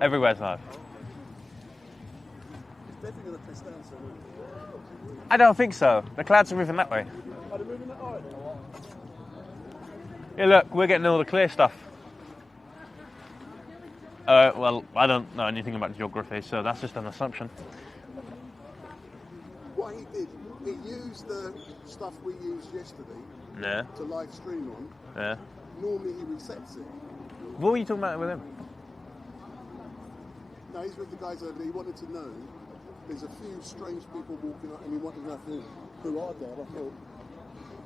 Everywhere's live. It's definitely going to piss down soon. I don't think so. The clouds are moving that way. Are they moving that way? Yeah, look, we're getting all the clear stuff. Well, I don't know anything about geography, so that's just an assumption. What he did, he used the stuff we used yesterday to live stream on. Yeah. Normally he resets it. What were you talking about with him? No, he's with the guys over there. He wanted to know. There's a few strange people walking up, and he wanted to know who are there. I thought,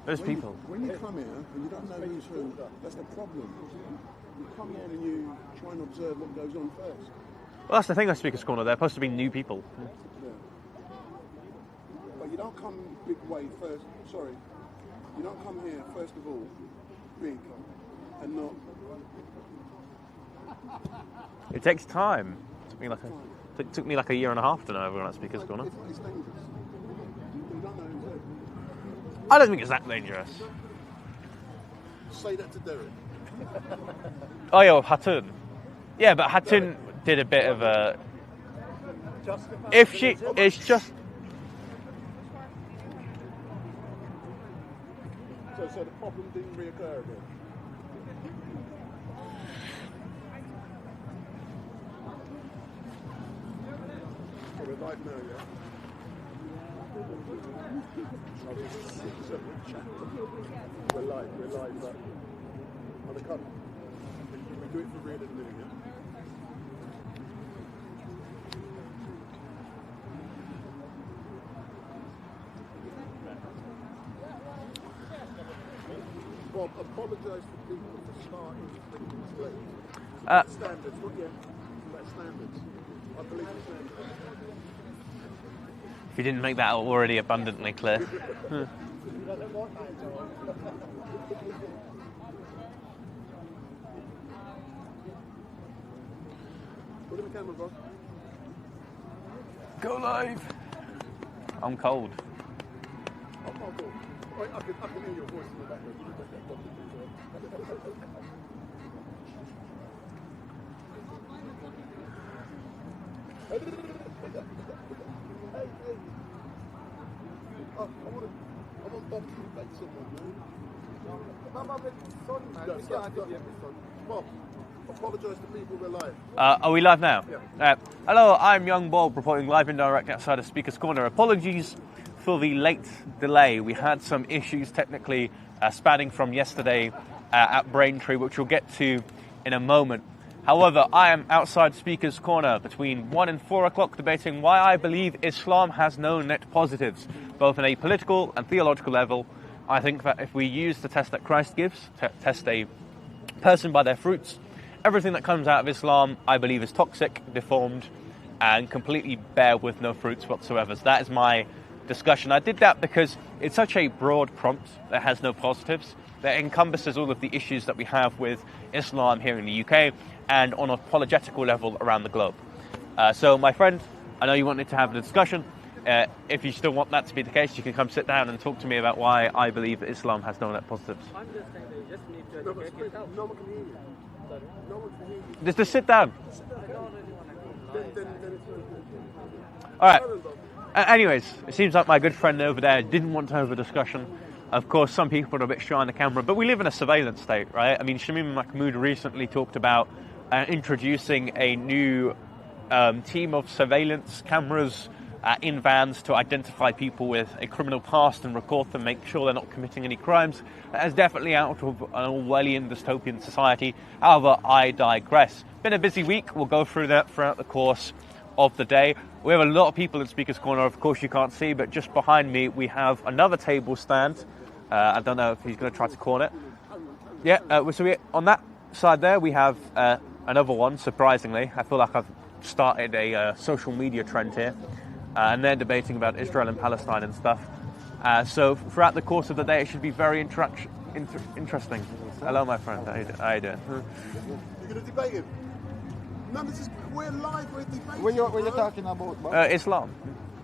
those people. When you come here and you don't know who's who, that's the problem. You come here and you try and observe what goes on first. Well, that's the thing on Speaker's Corner. They're supposed to be new people. Yeah. But you don't come big way first. Sorry. You don't come here, first of all, big and not... It takes time. It took me like a year and a half to know everyone at Speaker's Corner. It's dangerous. You don't know who's who. I don't think it's that dangerous. Say that to Derek. Oh, yeah, Hatun. Yeah, but Hatun did a bit of a... If she... It's just... So the problem didn't reoccur again? So we're live now, yeah? We're live, but on the cover. We do it for real and living, yeah? Bob, apologise to people for starting things late. Standards, what, yeah? About standards. I believe in standards. If you didn't make that already abundantly clear. Put in the camera, bro. Go live. I'm cold. I'm not cool. I can hear your voice in the background. I want Bob to debate someone, man. Bob, apologise to people we're live. Are we live now? Yeah. Hello, I'm Young Bob, reporting live and direct outside of Speaker's Corner. Apologies for the late delay. We had some issues technically spanning from yesterday at Braintree, which we'll get to in a moment. However, I am outside Speaker's Corner between 1 and 4 o'clock debating why I believe Islam has no net positives, both on a political and theological level. I think that if we use the test that Christ gives, test a person by their fruits, everything that comes out of Islam, I believe, is toxic, deformed, and completely bare with no fruits whatsoever. So that is my discussion. I did that because it's such a broad prompt that has no positives, that encompasses all of the issues that we have with Islam here in the UK and on an apologetical level around the globe. So, my friend, I know you wanted to have a discussion. If you still want that to be the case, you can come sit down and talk to me about why I believe that Islam has no net positives. I'm just saying that you just need to educate yourself. No one can hear you. No one can hear you. Just sit down. I don't really want to go live. Then it's good. All right. Anyways, it seems like my good friend over there didn't want to have a discussion. Of course, some people are a bit shy on the camera, but we live in a surveillance state, right? I mean, Shamim Mahmood recently talked about introducing a new team of surveillance cameras in vans to identify people with a criminal past and record them, make sure they're not committing any crimes. That is definitely out of an Orwellian dystopian society. However, I digress. Been a busy week. We'll go through that throughout the course of the day. We have a lot of people in Speaker's Corner, of course you can't see, but just behind me we have another table stand. I don't know if he's going to try to corner it. Yeah, so on that side there we have another one, surprisingly. I feel like I've started a social media trend here. And they're debating about Israel and Palestine and stuff. So throughout the course of the day it should be very interesting. Hello my friend, how you doing? You're going to debate him? No, we're live, we're debating. What you're talking about? Islam.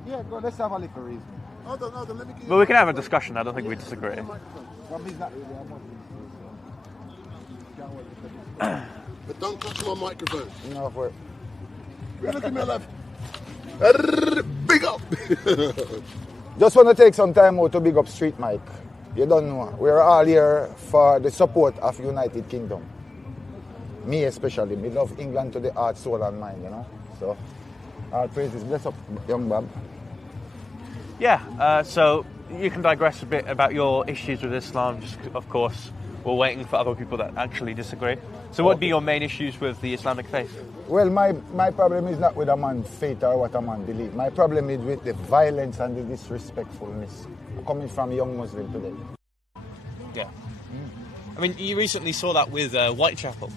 Yeah, go, let's have a little reason. Hold on, let me give you... But we can have a discussion, I don't think we disagree. Well, he's not really, But don't touch my microphone. No, for it. You're looking at me left. Big up. Just want to take some time out to big up Street Mike. You don't know. We're all here for the support of United Kingdom. Me especially. Me love England to the heart, soul and mind, you know. So, all praises. Bless up, young Bob. Yeah, so you can digress a bit about your issues with Islam. Just, of course, we're waiting for other people that actually disagree. So what would be your main issues with the Islamic faith? Well, my problem is not with a man's faith or what a man believes. My problem is with the violence and the disrespectfulness coming from a young Muslim today. Yeah. I mean, you recently saw that with Whitechapel.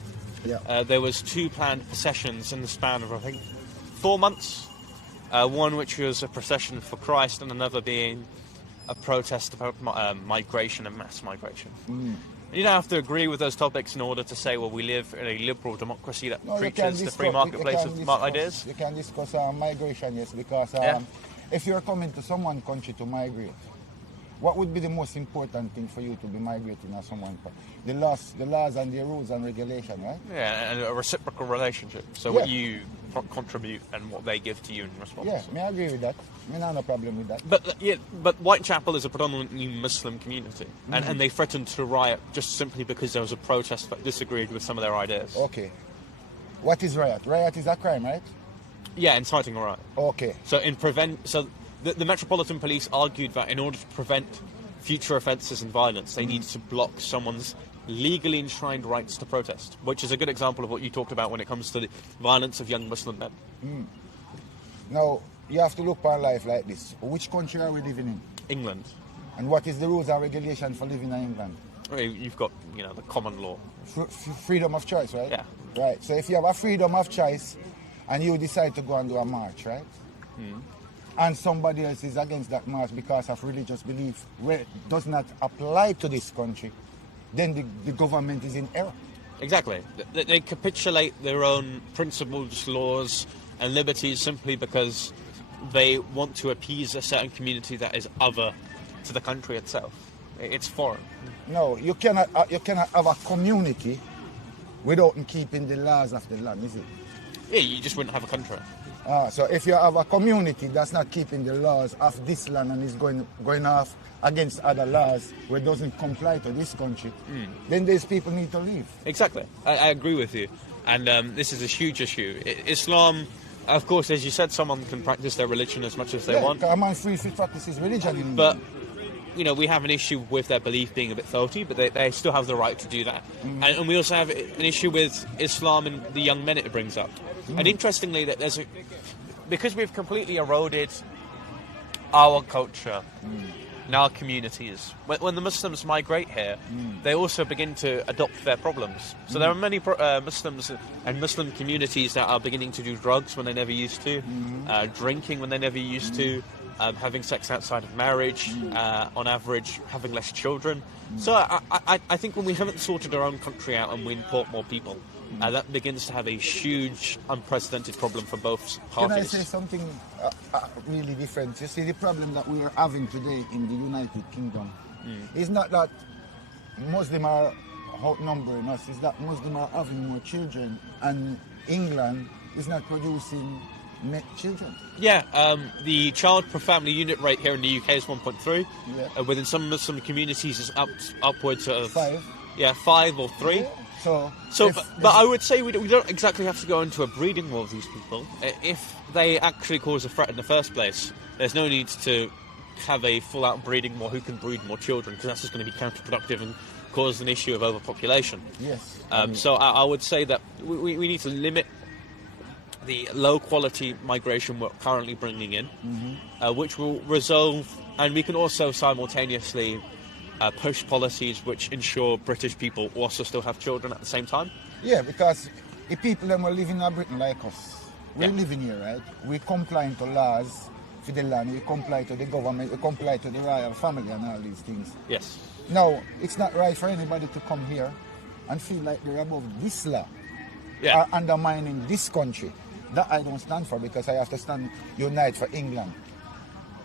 Yeah. There was 2 planned processions in the span of, I think, 4 months. One which was a procession for Christ and another being a protest about migration and mass migration. You don't have to agree with those topics in order to say, well, we live in a liberal democracy that preaches the free marketplace of ideas. You can discuss migration, yes, because if you're coming to someone's country to migrate, what would be the most important thing for you to be migrating as someone? The laws and the rules and regulation, right? Yeah, and a reciprocal relationship. So what you contribute and what they give to you in response. Yeah, I agree with that. I have no problem with that. But Whitechapel is a predominantly Muslim community, and they threatened to riot just simply because there was a protest that disagreed with some of their ideas. Okay. What is riot? Riot is a crime, right? Yeah, inciting a riot. Okay. So the Metropolitan Police argued that in order to prevent future offences and violence, they needed to block someone's legally enshrined rights to protest, which is a good example of what you talked about when it comes to the violence of young Muslim men. Now, you have to look upon life like this. Which country are we living in? England. And what is the rules and regulation for living in England? You've got, the common law. Freedom of choice, right? Yeah. Right. So if you have a freedom of choice and you decide to go and do a march, right? And somebody else is against that march because of religious belief, where it does not apply to this country, then the government is in error. Exactly. They capitulate their own principles, laws, and liberties simply because they want to appease a certain community that is other to the country itself. It's foreign. No, you cannot have a community without keeping the laws of the land, is it? Yeah, you just wouldn't have a country. So if you have a community that's not keeping the laws of this land and is going off against other laws where it doesn't comply to this country, then these people need to leave. Exactly. I agree with you. And this is a huge issue. Islam, of course, as you said, someone can practice their religion as much as they want. A man free to practice his religion. But, we have an issue with their belief being a bit faulty, but they still have the right to do that. And we also have an issue with Islam and the young men it brings up. And interestingly, that because we've completely eroded our culture and our communities, when the Muslims migrate here, they also begin to adopt their problems. So there are many Muslims and Muslim communities that are beginning to do drugs when they never used to, drinking when they never used to, having sex outside of marriage, on average, having less children. So I think when we haven't sorted our own country out and we import more people, that begins to have a huge, unprecedented problem for both parties. Can I say something really different? You see, the problem that we are having today in the United Kingdom is not that Muslims are outnumbering us, it's that Muslims are having more children and England is not producing children. Yeah, the child per family unit rate here in the UK is 1.3. Yeah. Within some Muslim communities is upwards of 5. Yeah, 5 or 3. Yeah. But I would say we don't exactly have to go into a breeding war with these people. If they actually cause a threat in the first place, there's no need to have a full-out breeding war who can breed more children, because that's just going to be counterproductive and cause an issue of overpopulation. Yes. So I would say that we need to limit the low-quality migration we're currently bringing in, which will resolve, and we can also simultaneously push policies which ensure British people also still have children at the same time. Yeah, because the people that were living in Britain like us, we're living here, right? We comply to laws for the land, we comply to the government, we comply to the royal family and all these things. Yes. Now, it's not right for anybody to come here and feel like they're above this law Yeah. or undermining this country. That I don't stand for, because I have to stand unite for England.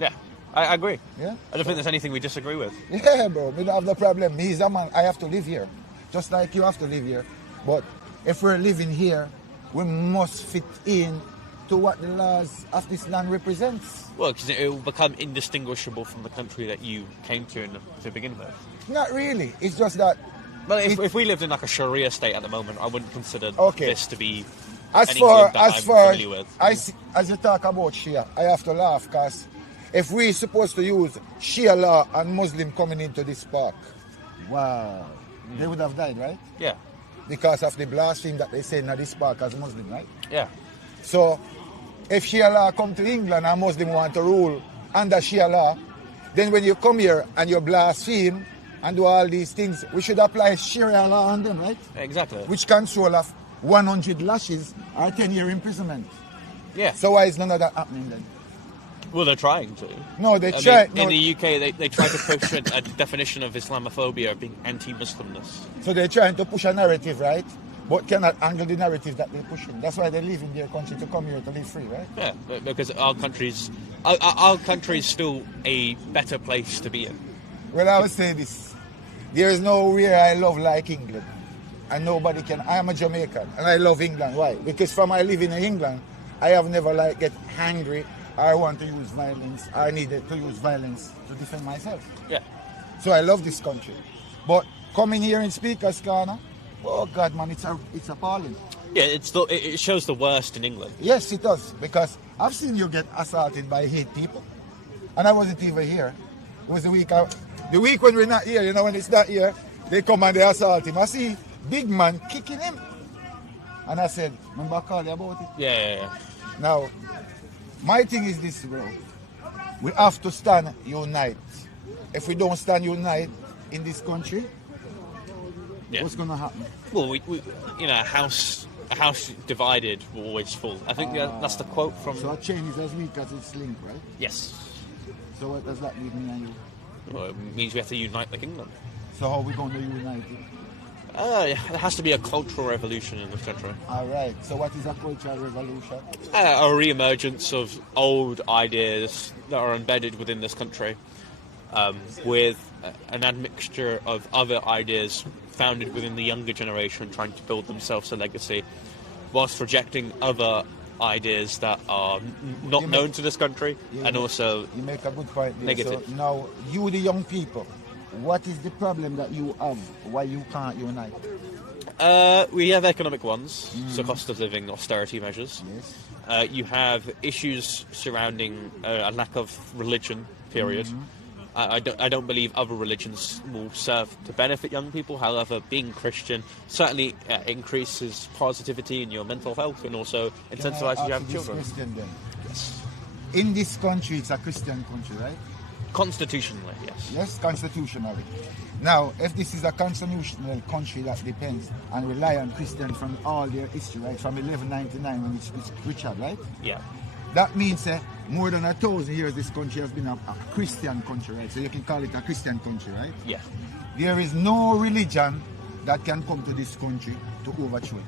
Yeah, I agree. Yeah? I don't think there's anything we disagree with. Yeah, bro, we don't have the problem. He's a man, I have to live here. Just like you have to live here. But if we're living here, we must fit in to what the laws of this land represents. Well, because it will become indistinguishable from the country that you came to begin with. Not really. It's just that. Well, if we lived in like a Sharia state at the moment, I wouldn't consider this to be as an far England that as I'm far familiar with. as you talk about Shia, I have to laugh because if we're supposed to use Shia law and Muslim coming into this park, wow, they would have died, right? Yeah. Because of the blasphemy that they say in this park as Muslim, right? Yeah. So, if Shia law come to England and Muslim want to rule under Shia law, then when you come here and you blaspheme and do all these things, we should apply Sharia law on them, right? Exactly. Which console of 100 lashes or 10-year imprisonment. Yeah. So why is none of that happening then? Well, they're trying to. No, they I try. mean, in the UK, they try to push a definition of Islamophobia being anti-Muslimness. So they're trying to push a narrative, right? But cannot angle the narrative that they're pushing. That's why they leave in their country to come here to live free, right? Yeah, because our country's still a better place to be in. Well, I would say this. There is nowhere I love like England. And nobody can. I am a Jamaican and I love England. Why? Because from my living in England, I have never get angry or want to use violence or needed to use violence to defend myself. Yeah. So I love this country. But coming here in Speaker's Corner, oh God, man, it's appalling. Yeah, it shows the worst in England. Yes, it does. Because I've seen you get assaulted by 8 people. And I wasn't even here. It was the week when we're not here, you know, when it's not here, they come and they assault him. I see big man kicking him. And I said, remember I called you about it? Yeah. Now, my thing is this, bro. We have to stand united. If we don't stand united in this country, what's going to happen? Well, we a house divided will always fall. I think that's the quote from. So a chain is as weak as its link, right? Yes. So what does that mean, me and you? Well, it means we have to unite the kingdom. So how are we going to unite it? There has to be a cultural revolution in this country. All right. So what is a cultural revolution? A re-emergence of old ideas that are embedded within this country, with an admixture of other ideas founded within the younger generation trying to build themselves a legacy, whilst rejecting other ideas that are not known to this country, and also you make a good point there. negative. So now, you the young people, what is the problem that you have? Why you can't unite? We have economic ones, so cost of living, austerity measures. Yes. You have issues surrounding a lack of religion, period. I don't believe other religions will serve to benefit young people. However, being Christian certainly increases positivity in your mental health and also incentivizes you to have children. Question, then? Yes. In this country, it's a Christian country, right? Constitutionally, yes. Yes, constitutionally. Now, if this is a constitutional country that depends and rely on Christian from all their history, right, from 1199 when it's Richard, right? Yeah. That means more than 1,000 years this country has been a Christian country, right? So you can call it a Christian country, right? Yeah. There is no religion that can come to this country to overthrow it.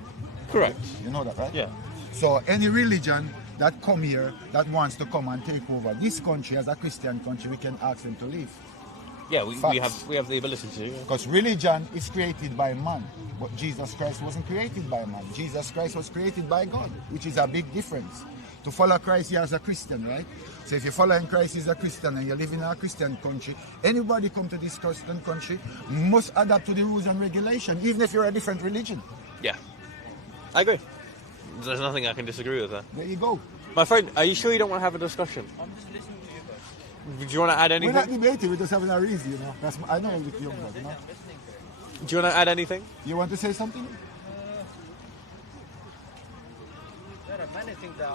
Correct. You know that, right? Yeah. So any religion that come here, that wants to come and take over this country as a Christian country, we can ask them to leave. Yeah, we have the ability to. Because religion is created by man, but Jesus Christ wasn't created by man. Jesus Christ was created by God, which is a big difference. To follow Christ here as a Christian, right? So if you're following Christ as a Christian and you're living in a Christian country, anybody come to this Christian country must adapt to the rules and regulations, even if you're a different religion. Yeah. I agree. There's nothing I can disagree with that. There you go. My friend, are you sure you don't want to have a discussion? I'm just listening to you guys. Do you want to add anything? We're not debating, we're just having a reason, you know. I know you're young, you know. Do you want to add anything? You want to say something? There are many things that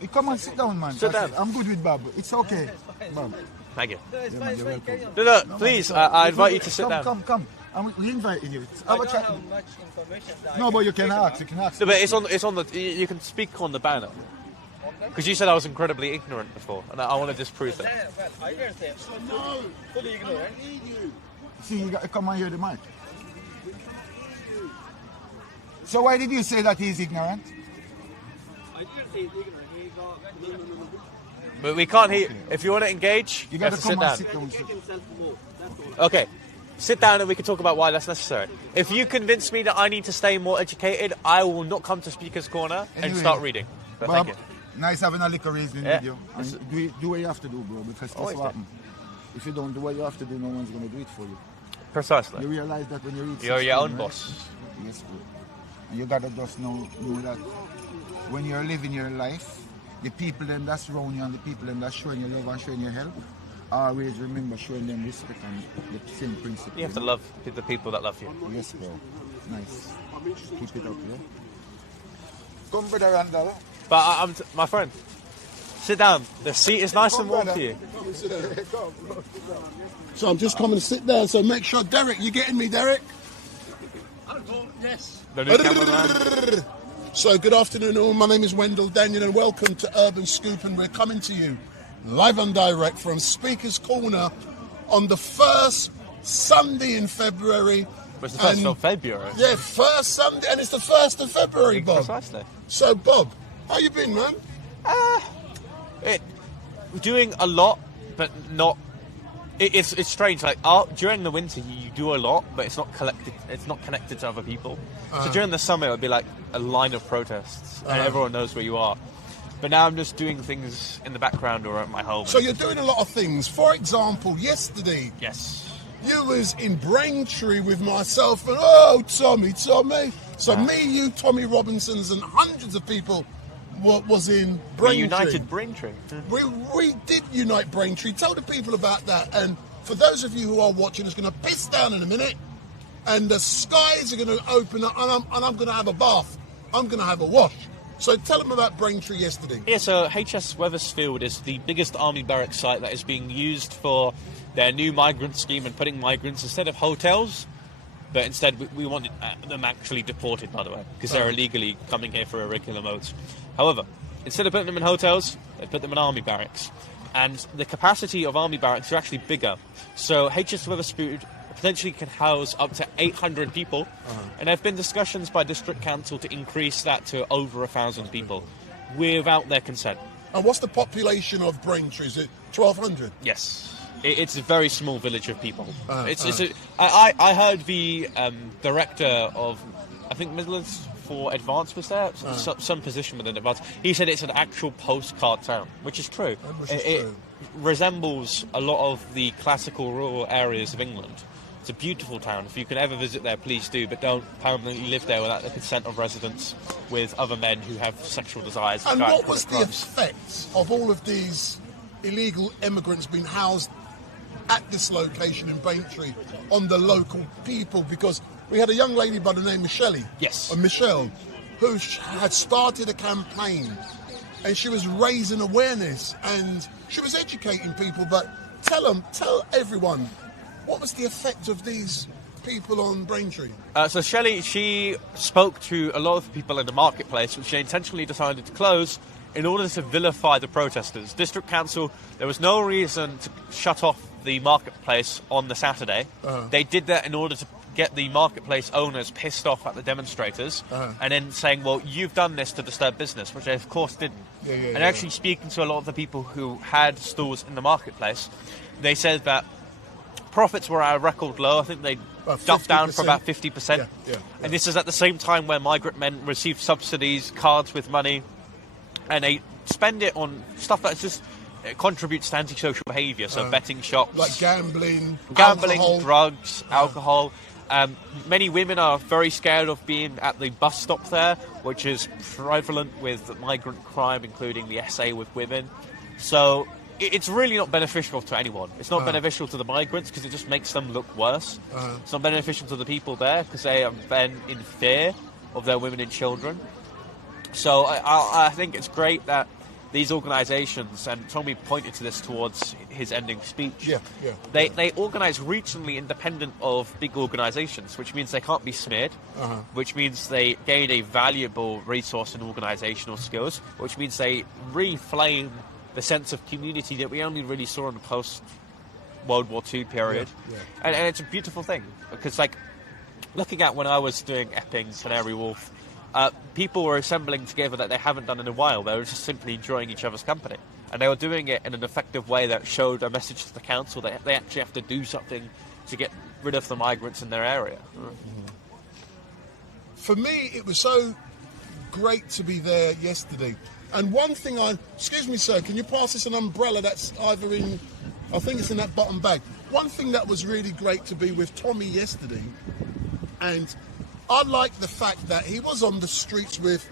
Hey, come on, sit down, man. Sit down. I'm good with Bob. It's okay. Bob. Thank you. No, it's Yeah, fine, man, it's you're fine, carry welcome. on. No, please, I invite you to sit down. Come. We invite you. I Have a don't chat. have much information that No, I but you can can speak ask. You about. can ask. No, but it's on the. You can speak on the banner. Because you said I was incredibly ignorant before, and I want to disprove that. Yeah, well, I didn't say fully ignorant. See, you got to come and hear the mic. So why did you say that he's ignorant? I didn't say he's ignorant. He got But we can't hear. If you want to engage, You you have got to to sit come and down. sit down. educate himself more. That's all. Okay, sit down and we can talk about why that's necessary. If you convince me that I need to stay more educated, I will not come to Speaker's Corner and Anyway, start reading. But Bob, thank you. Nice having a little reasoning Yeah. with you. And do what you have to do, bro, because that's Always what do. happens. If you don't do what you have to do, no one's going to do it for you. Precisely. You realize that when you reach You're 16, your own right? boss. Yes, bro. And you got to just know that when you're living your life, the people them that's around you and the people them that's showing you love and showing you help, always remember showing them respect and the same principle. You have to love the people that love you. Yes, bro. Nice. Keep it up, yeah? Come, brother Wendell. But my friend, sit down. The seat is nice and warm brother. for you. So I'm just coming to sit down. So make sure, Derek, you getting me, Derek? Yes. The new cameraman. So good afternoon all, my name is Wendell Daniel and welcome to Urban Scoop, and we're coming to you live and direct from Speaker's Corner on the first Sunday in February. It's the 1st And- of February. Yeah, first Sunday, and it's the 1st of February, Bob. Precisely. So Bob, how you been, man? We're doing a lot, but not. It's strange. Like during the winter, you do a lot, but it's not collected. It's not connected to other people. So during the summer, it would be like a line of protests, and everyone knows where you are. But now I'm just doing things in the background or at my home. So you're doing a lot of things. For example, yesterday Yes. you was in Braintree with myself and Tommy. So me, you, Tommy Robinsons, and hundreds of people was in Braintree. United Braintree. We did unite Braintree. Tell the people about that. And for those of you who are watching, it's going to piss down in a minute, and the skies are going to open up, and I'm going to have a bath. I'm going to have a wash. So tell them about Braintree yesterday. Yeah, so HS Wethersfield is the biggest army barracks site that is being used for their new migrant scheme and putting migrants instead of hotels. But instead, we want them actually deported, by the way, because they're illegally coming here for irregular modes. However, instead of putting them in hotels, they put them in army barracks. And the capacity of army barracks are actually bigger. So HS Wethersfield potentially can house up to 800 people. And there have been discussions by district council to increase that to over 1,000 people without their consent. And what's the population of Braintree? Is it 1,200? Yes. It's a very small village of people. I heard the director of, I think Midlands for Advance was there, some position within Advance. He said it's an actual postcard town, which is true. It resembles a lot of the classical rural areas of England. It's a beautiful town. If you can ever visit there, please do, but don't permanently live there without the consent of residents with other men who have sexual desires. And try to what commit was the crimes. effect of all of these illegal immigrants being housed at this location in Braintree on the local people? Because we had a young lady by the name of Shelley, Yes. or Michelle, who had started a campaign, and she was raising awareness and she was educating people. But tell everyone, what was the effect of these people on Braintree? So Shelley, she spoke to a lot of people in the marketplace, which they intentionally decided to close in order to vilify the protesters. District Council, there was no reason to shut off the marketplace on the Saturday. They did that in order to get the marketplace owners pissed off at the demonstrators, and then saying, well, you've done this to disturb business, which they of course didn't. And actually speaking to a lot of the people who had stalls in the marketplace, they said that profits were at a record low. I think they dumped down for about 50%. And this is at the same time where migrant men receive subsidies, cards with money, and they spend it on stuff that just contributes to antisocial behaviour, so betting shops, Like gambling, gambling, alcohol. drugs, alcohol. Many women are very scared of being at the bus stop there, which is prevalent with migrant crime, including the SA with women. So it's really not beneficial to anyone. It's not beneficial to the migrants because it just makes them look worse. It's not beneficial to the people there because they are then in fear of their women and children. So I think it's great that these organisations, and Tommy pointed to this towards his ending speech, they organise regionally independent of big organisations, which means they can't be smeared, which means they gain a valuable resource in organisational skills, which means they reflame the sense of community that we only really saw in the post-World War II period. And it's a beautiful thing, because like looking at when I was doing Epping, Canary Wharf, people were assembling together that they haven't done in a while. They were just simply enjoying each other's company. And they were doing it in an effective way that showed a message to the council that they actually have to do something to get rid of the migrants in their area. For me, it was so great to be there yesterday. And one thing excuse me, sir, can you pass us an umbrella that's either in, I think it's in that bottom bag. One thing that was really great to be with Tommy yesterday, and I like the fact that he was on the streets with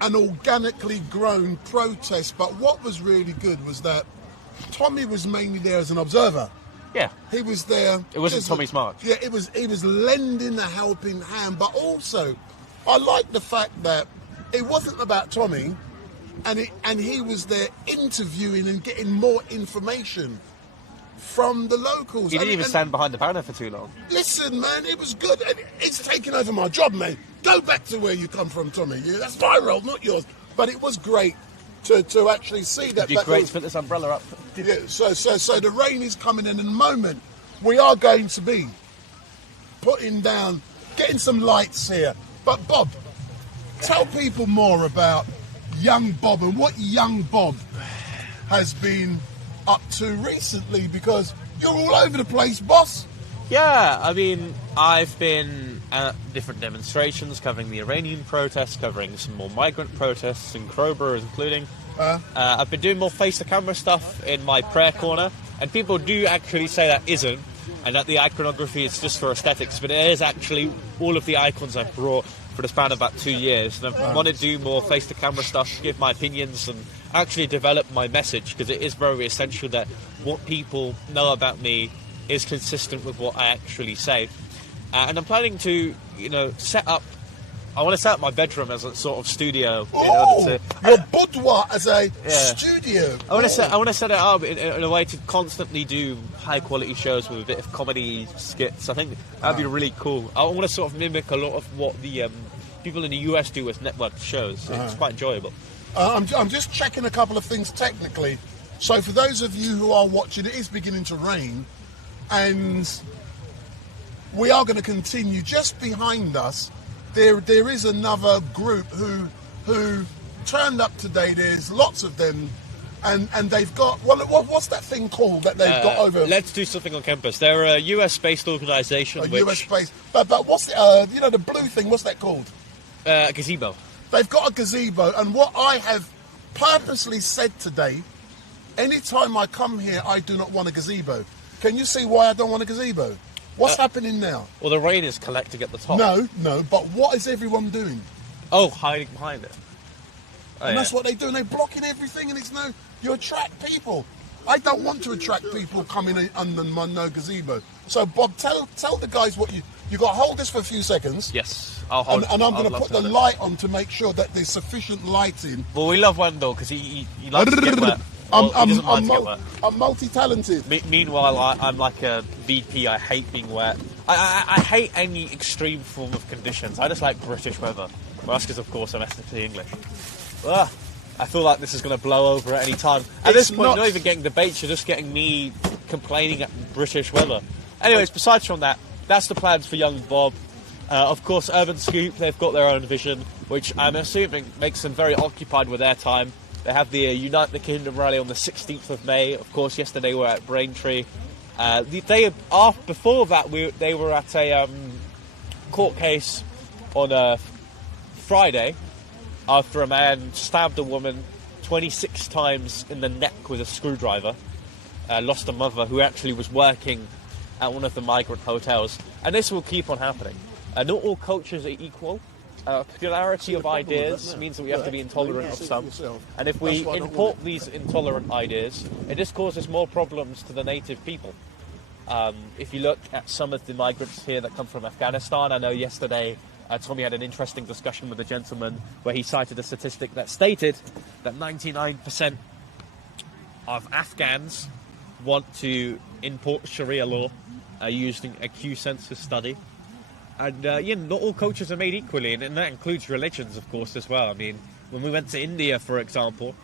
an organically grown protest, but what was really good was that Tommy was mainly there as an observer. Yeah. He was there. It wasn't Tommy's march. Yeah, he was lending a helping hand, but also I like the fact that it wasn't about Tommy, and he was there interviewing and getting more information from the locals. He didn't even stand behind the banner for too long. Listen, man, it was good. And it's taking over my job, man. Go back to where you come from, Tommy. Yeah, that's my role, not yours. But it was great to actually see that. It'd be great to put this umbrella up. Yeah, so the rain is coming in a moment. We are going to be putting down, getting some lights here. But Bob, tell people more about young Bob and what young Bob has been up to recently, because you're all over the place, boss. Yeah, I mean, I've been at different demonstrations covering the Iranian protests, covering some more migrant protests in Crowborough, including. I've been doing more face-to-camera stuff in my prayer corner, and people do actually say that isn't, and that the iconography is just for aesthetics, but it is actually all of the icons I've brought for the span of about 2 years, and I want to do more face-to-camera stuff, give my opinions, and actually develop my message, because it is very essential that what people know about me is consistent with what I actually say. And I'm planning to, set up. I want to set up my bedroom as a sort of studio. Your boudoir as a studio. I want to set it up in a way to constantly do high quality shows with a bit of comedy skits. I think that'd be really cool. I want to sort of mimic a lot of what the people in the US do with network shows. It's quite enjoyable. I'm just checking a couple of things technically. So for those of you who are watching, it is beginning to rain, and we are going to continue. Just behind us, there is another group who turned up today. There's lots of them, and they've got what's that thing called that they've got over? Let's Do Something on Campus. They're a US-based organisation. US-based, but what's the blue thing? What's that called? Gazebo. They've got a gazebo, and what I have purposely said today, anytime I come here, I do not want a gazebo. Can you see why I don't want a gazebo? What's happening now? Well, the rain is collecting at the top. No, but what is everyone doing? Oh, hiding behind it. And that's what they do, and they're blocking everything, and you attract people. I don't want to attract people coming in under my no gazebo. So, Bob, tell the guys what you got to hold this for a few seconds. Yes. I'll hold and I'm going to put the light on to make sure that there's sufficient lighting. Well, we love Wendell because he likes to get wet. I'm multi-talented. Meanwhile, I'm like a VP. I hate being wet. I hate any extreme form of conditions. I just like British weather. Well, that's because, of course, I'm ethnically English. Ugh, I feel like this is going to blow over at any time. At this point, you're not even getting debates. You're just getting me complaining at British weather. Anyways, besides from that, that's the plans for young Bob. Of course, Urban Scoop, they've got their own vision, which I'm assuming makes them very occupied with their time. They have the Unite the Kingdom rally on the 16th of May. Of course, yesterday we were at Braintree. Before that, they were at a court case on Friday after a man stabbed a woman 26 times in the neck with a screwdriver. Lost a mother who actually was working at one of the migrant hotels. And this will keep on happening. Not all cultures are equal. Popularity of ideas means that we have to be intolerant of some. And if we import these intolerant ideas, it just causes more problems to the native people. If you look at some of the migrants here that come from Afghanistan, I know yesterday Tommy had an interesting discussion with a gentleman where he cited a statistic that stated that 99% of Afghans want to import Sharia law using a Q census study. And, not all cultures are made equally, and that includes religions, of course, as well. I mean, when we went to India, for example,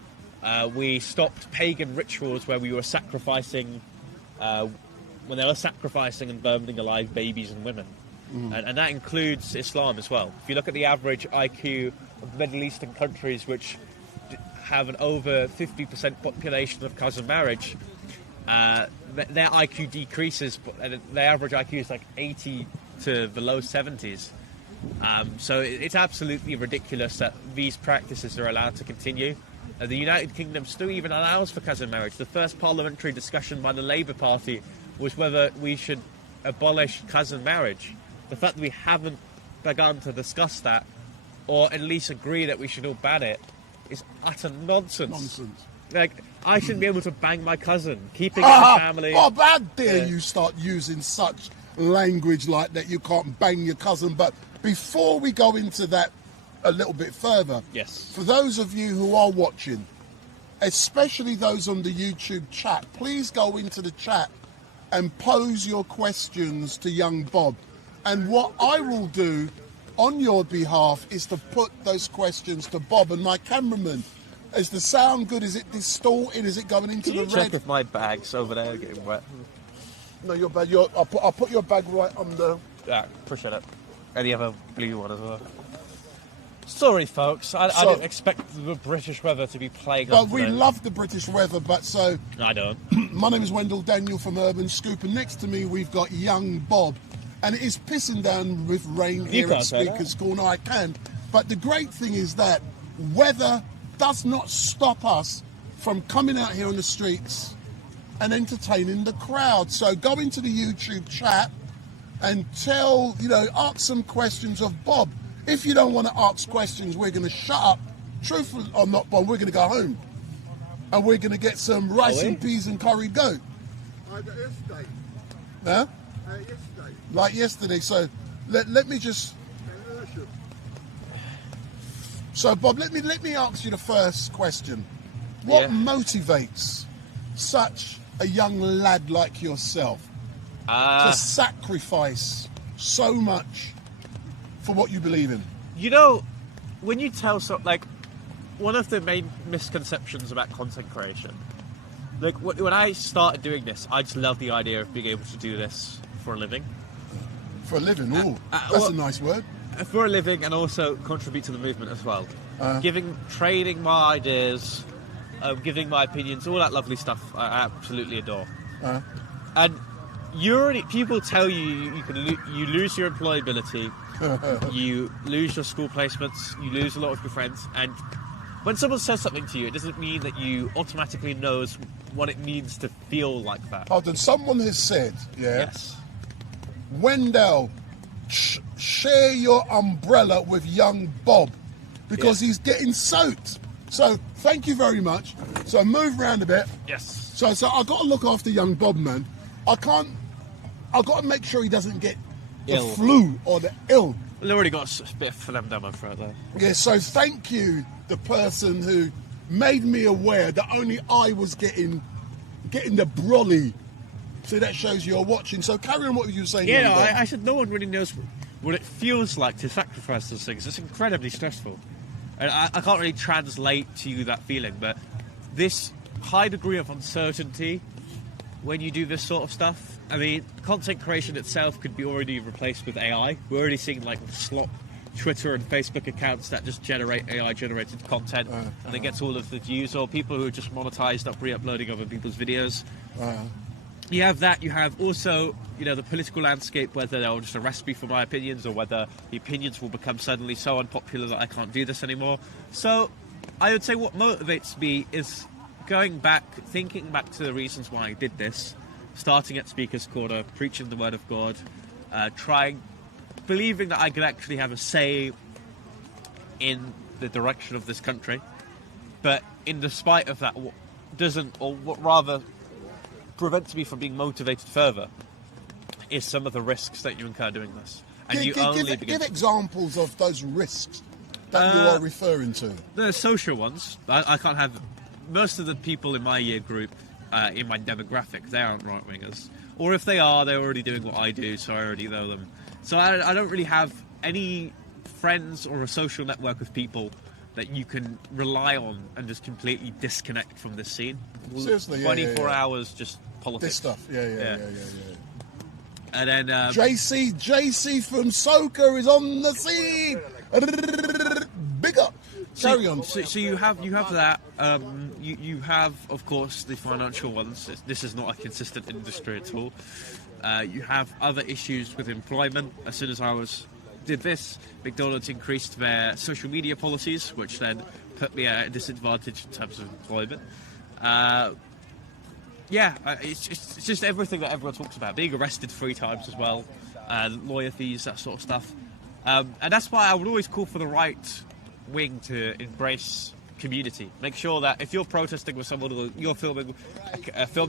we stopped pagan rituals where we were sacrificing, when they were sacrificing and burning alive babies and women. And that includes Islam as well. If you look at the average IQ of Middle Eastern countries, which have an over 50% population of cousin marriage, their IQ decreases, but their average IQ is like 80 to the low 70s. So it's absolutely ridiculous that these practices are allowed to continue. The United Kingdom still even allows for cousin marriage. The first parliamentary discussion by the Labour Party was whether we should abolish cousin marriage. The fact that we haven't begun to discuss that, or at least agree that we should all ban it, is utter nonsense. Nonsense. Like, I shouldn't be able to bang my cousin, keeping it in the family. Bob, how dare you start using such language like that? You can't bang your cousin. But before we go into that a little bit further, Yes. for those of you who are watching, especially those on the YouTube chat, please go into the chat and pose your questions to young Bob. And what I will do on your behalf is to put those questions to Bob. And my cameraman, is the sound good? Is it distorted? Is it going into Can you the check red? if my bag's over there getting wet? No, your bag. I'll put your bag right under. Yeah, push it up. And the other blue one as well. Sorry, folks. I So- didn't expect the British weather to be playing But up we today. love the British weather. But so, I don't. my name is Wendell Daniel from Urban Scoop, and next to me we've got young Bob, and it is pissing down with rain here can't at say that. Speaker's Corner. I can, but the great thing is that weather does not stop us from coming out here on the streets and entertaining the crowd. So go into the YouTube chat and ask some questions of Bob. If you don't want to ask questions, we're going to shut up. Truthful or not, Bob, we're going to go home. And we're going to get some rice we? and peas and curry goat. Yesterday. Huh? Yesterday. Like yesterday. So let me just... So, Bob, let me ask you the first question. What Yeah. motivates such a young lad like yourself to sacrifice so much for what you believe in? You know, when you tell one of the main misconceptions about content creation, like when I started doing this, I just loved the idea of being able to do this for a living. For a living? Ooh, that's well- a nice word. For a living, and also contribute to the movement as well. Trading my ideas, giving my opinions, all that lovely stuff I absolutely adore. And people tell you you lose your employability, you lose your school placements, you lose a lot of your friends, and when someone says something to you, it doesn't mean that you automatically knows what it means to feel like that. Hold on, someone has said, Yes. Wendell, share your umbrella with young Bob because he's getting soaked. So thank you very much. So move around a bit. Yes. So I've got to look after young Bob, man. I've got to make sure he doesn't get Ill. the flu or the ill. I've already got a bit of phlegm down my throat there. Yeah, so thank you, the person who made me aware that only I was getting the brolly. So that shows you're watching. So carry on what you were saying. Yeah, young Bob. I said no one really knows what it feels like to sacrifice those things. It's incredibly stressful. And I can't really translate to you that feeling, but this high degree of uncertainty when you do this sort of stuff, I mean, content creation itself could be already replaced with AI. We're already seeing slot Twitter and Facebook accounts that just generate AI-generated content, and it gets all of the views, or people who are just monetized up re-uploading other people's videos. You have that. You have also, the political landscape, whether they'll just arrest me for my opinions or whether the opinions will become suddenly so unpopular that I can't do this anymore. So I would say what motivates me is thinking back to the reasons why I did this, starting at Speaker's Corner, preaching the word of God, believing that I could actually have a say in the direction of this country. But in despite of that, what rather prevents me from being motivated further is some of the risks that you incur doing this. And give examples of those risks that you are referring to. The social ones. I can't have most of the people in my year group, in my demographic, they aren't right wingers, or if they are, they're already doing what I do, so I already know them. So I don't really have any friends or a social network of people that you can rely on and just completely disconnect from this scene. Seriously, 24 hours just politics. This stuff, yeah. And then JC from Soca is on the scene. Big up. Carry on. So you have that. You have, of course, the financial ones. This is not a consistent industry at all. You have other issues with employment. As soon as I was did this, McDonald's increased their social media policies, which then put me at a disadvantage in terms of employment. It's just everything that everyone talks about. Being arrested 3 times as well, lawyer fees, that sort of stuff. And that's why I would always call for the right wing to embrace community. Make sure that if you're protesting with someone, or you're filming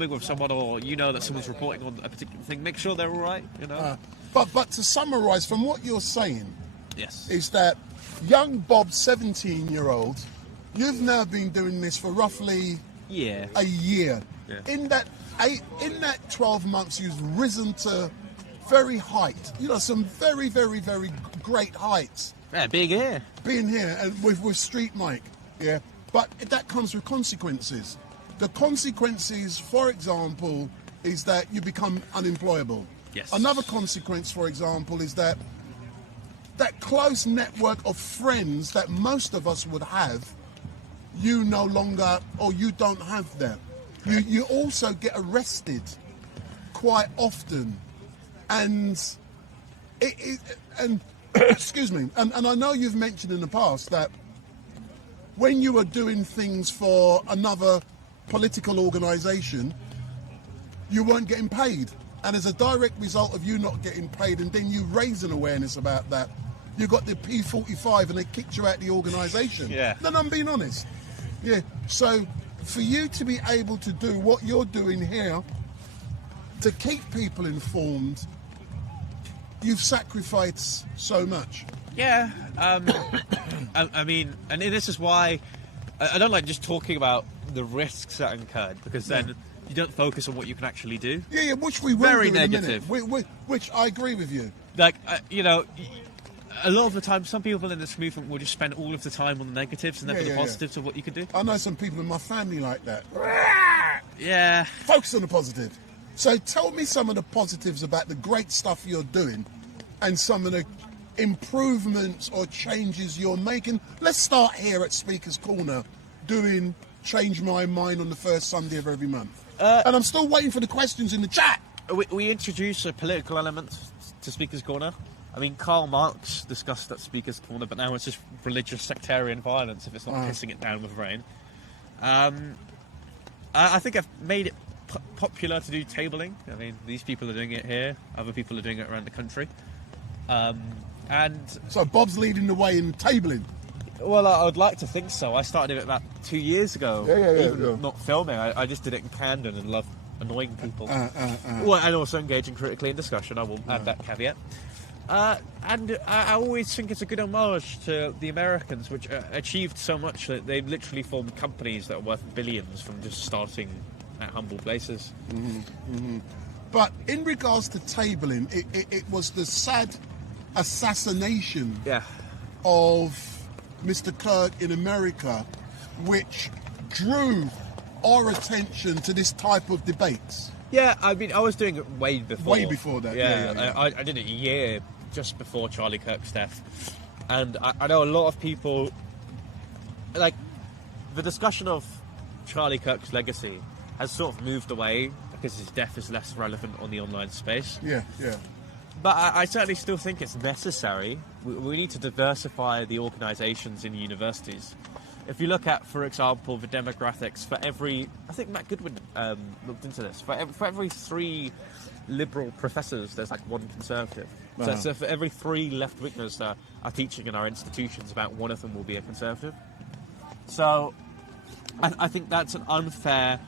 with someone, or you know that someone's reporting on a particular thing, make sure they're all right. You know. But to summarise, from what you're saying, yes, is that young Bob, 17-year-old, you've now been doing this for roughly a year. Yeah. In that 12 months, you've risen to very height. You know, some very, very, very great heights. Yeah, being here And with Street Mike. Yeah, but that comes with consequences. The consequences, for example, is that you become unemployable. Yes. Another consequence, for example, is that close network of friends that most of us would have, you no longer, or you don't have them. You also get arrested quite often, and excuse me, and I know you've mentioned in the past that when you were doing things for another political organisation, you weren't getting paid. And as a direct result of you not getting paid, and then you raise an awareness about that, you got the P45 and they kicked you out of the organisation. Yeah. Then I'm being honest. Yeah. So for you to be able to do what you're doing here, to keep people informed, you've sacrificed so much. Yeah, I mean, and this is why I don't like just talking about the risks that incurred, because then you don't focus on what you can actually do. Yeah, which we will Very do in negative. a minute. Which I agree with you. Like, you know, a lot of the time, some people in this movement will just spend all of the time on the negatives and never the positives of what you can do. I know some people in my family like that. Yeah. Focus on the positive. So tell me some of the positives about the great stuff you're doing and some of the improvements or changes you're making. Let's start here at Speaker's Corner, doing Change My Mind on the first Sunday of every month. And I'm still waiting for the questions in the chat. We introduce a political element to Speaker's Corner. I mean, Karl Marx discussed at Speaker's Corner, but now it's just religious sectarian violence if it's not pissing it down with rain. I think I've made it popular to do tabling. I mean, these people are doing it here, other people are doing it around the country. And so Bob's leading the way in tabling. Well, I would like to think so. I started it about 2 years ago. Yeah. Not filming. I just did it in Camden and loved annoying people. Well, and also engaging critically in discussion. I will add that caveat. And I always think it's a good homage to the Americans, which achieved so much that they literally formed companies that are worth billions from just starting at humble places. But in regards to tabling, it was the sad assassination of Mr. Kirk in America which drew our attention to this type of debates. Yeah, I mean, I was doing it way before. Way before that, yeah. I did it a year just before Charlie Kirk's death. And I know a lot of people, like, the discussion of Charlie Kirk's legacy has sort of moved away because his death is less relevant on the online space. Yeah. But I certainly still think it's necessary. We need to diversify the organisations in universities. If you look at, for example, the demographics, for every... I think Matt Goodwin looked into this. For every 3 liberal professors, there's like 1 conservative. So for every 3 left-wingers that are teaching in our institutions, about 1 of them will be a conservative. So I think that's an unfair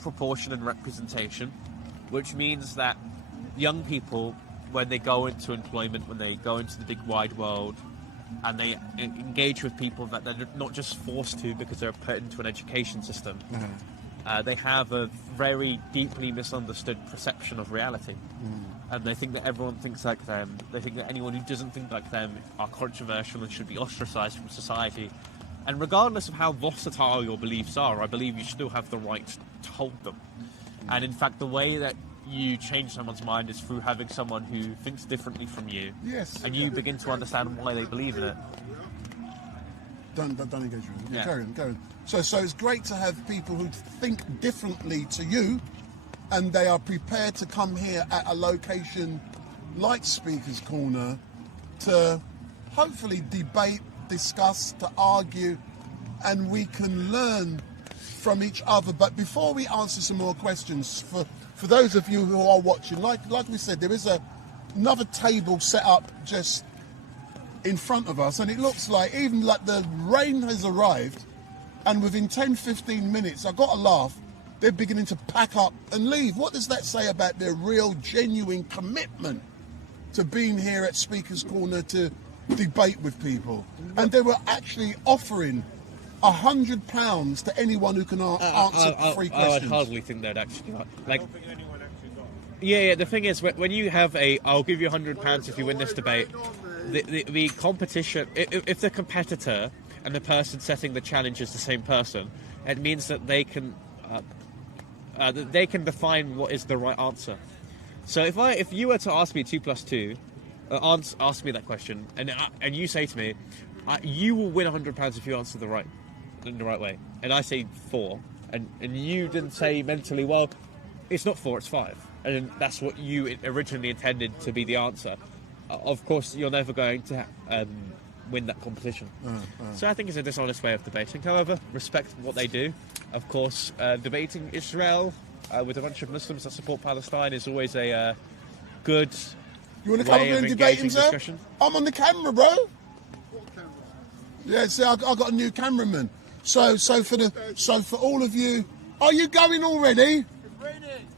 proportion and representation, which means that young people, when they go into employment, when they go into the big wide world, and they engage with people that they're not just forced to because they're put into an education system, they have a very deeply misunderstood perception of reality. And they think that everyone thinks like them. They think that anyone who doesn't think like them are controversial and should be ostracised from society. And regardless of how versatile your beliefs are, I believe you still have the right to hold them. And in fact, the way that you change someone's mind is through having someone who thinks differently from you. Yes. And you begin to understand why they believe in it. Don't engage with it. Carry on. So it's great to have people who think differently to you, and they are prepared to come here at a location like Speaker's Corner to hopefully debate, discuss, to argue, and we can learn from each other. But before we answer some more questions, for those of you who are watching, like we said, there is another table set up just in front of us, and it looks like even like the rain has arrived, and within 10-15 minutes, I've got to laugh, they're beginning to pack up and leave. What does that say about their real, genuine commitment to being here at Speaker's Corner to debate with people? And they were actually offering £100 to anyone who can answer 3 questions. I would hardly think they'd actually like. Yeah. The thing is, when you have I'll give you £100 if you win this debate. The competition. If the competitor and the person setting the challenge is the same person, it means that they can define what is the right answer. So if you were to ask me 2 + 2, ask me that question, and you say to me, you will win £100 if you answer in the right way, and I say 4, and you didn't say mentally, well, it's not 4, it's 5, and that's what you originally intended to be the answer. Of course, you're never going to win that competition. So I think it's a dishonest way of debating. However, respect what they do. Of course, debating Israel with a bunch of Muslims that support Palestine is always a good. You want to come over and debate him, sir? I'm on the camera, bro. What camera? Yeah, see, I got a new cameraman. So for all of you, are you going already? It's raining.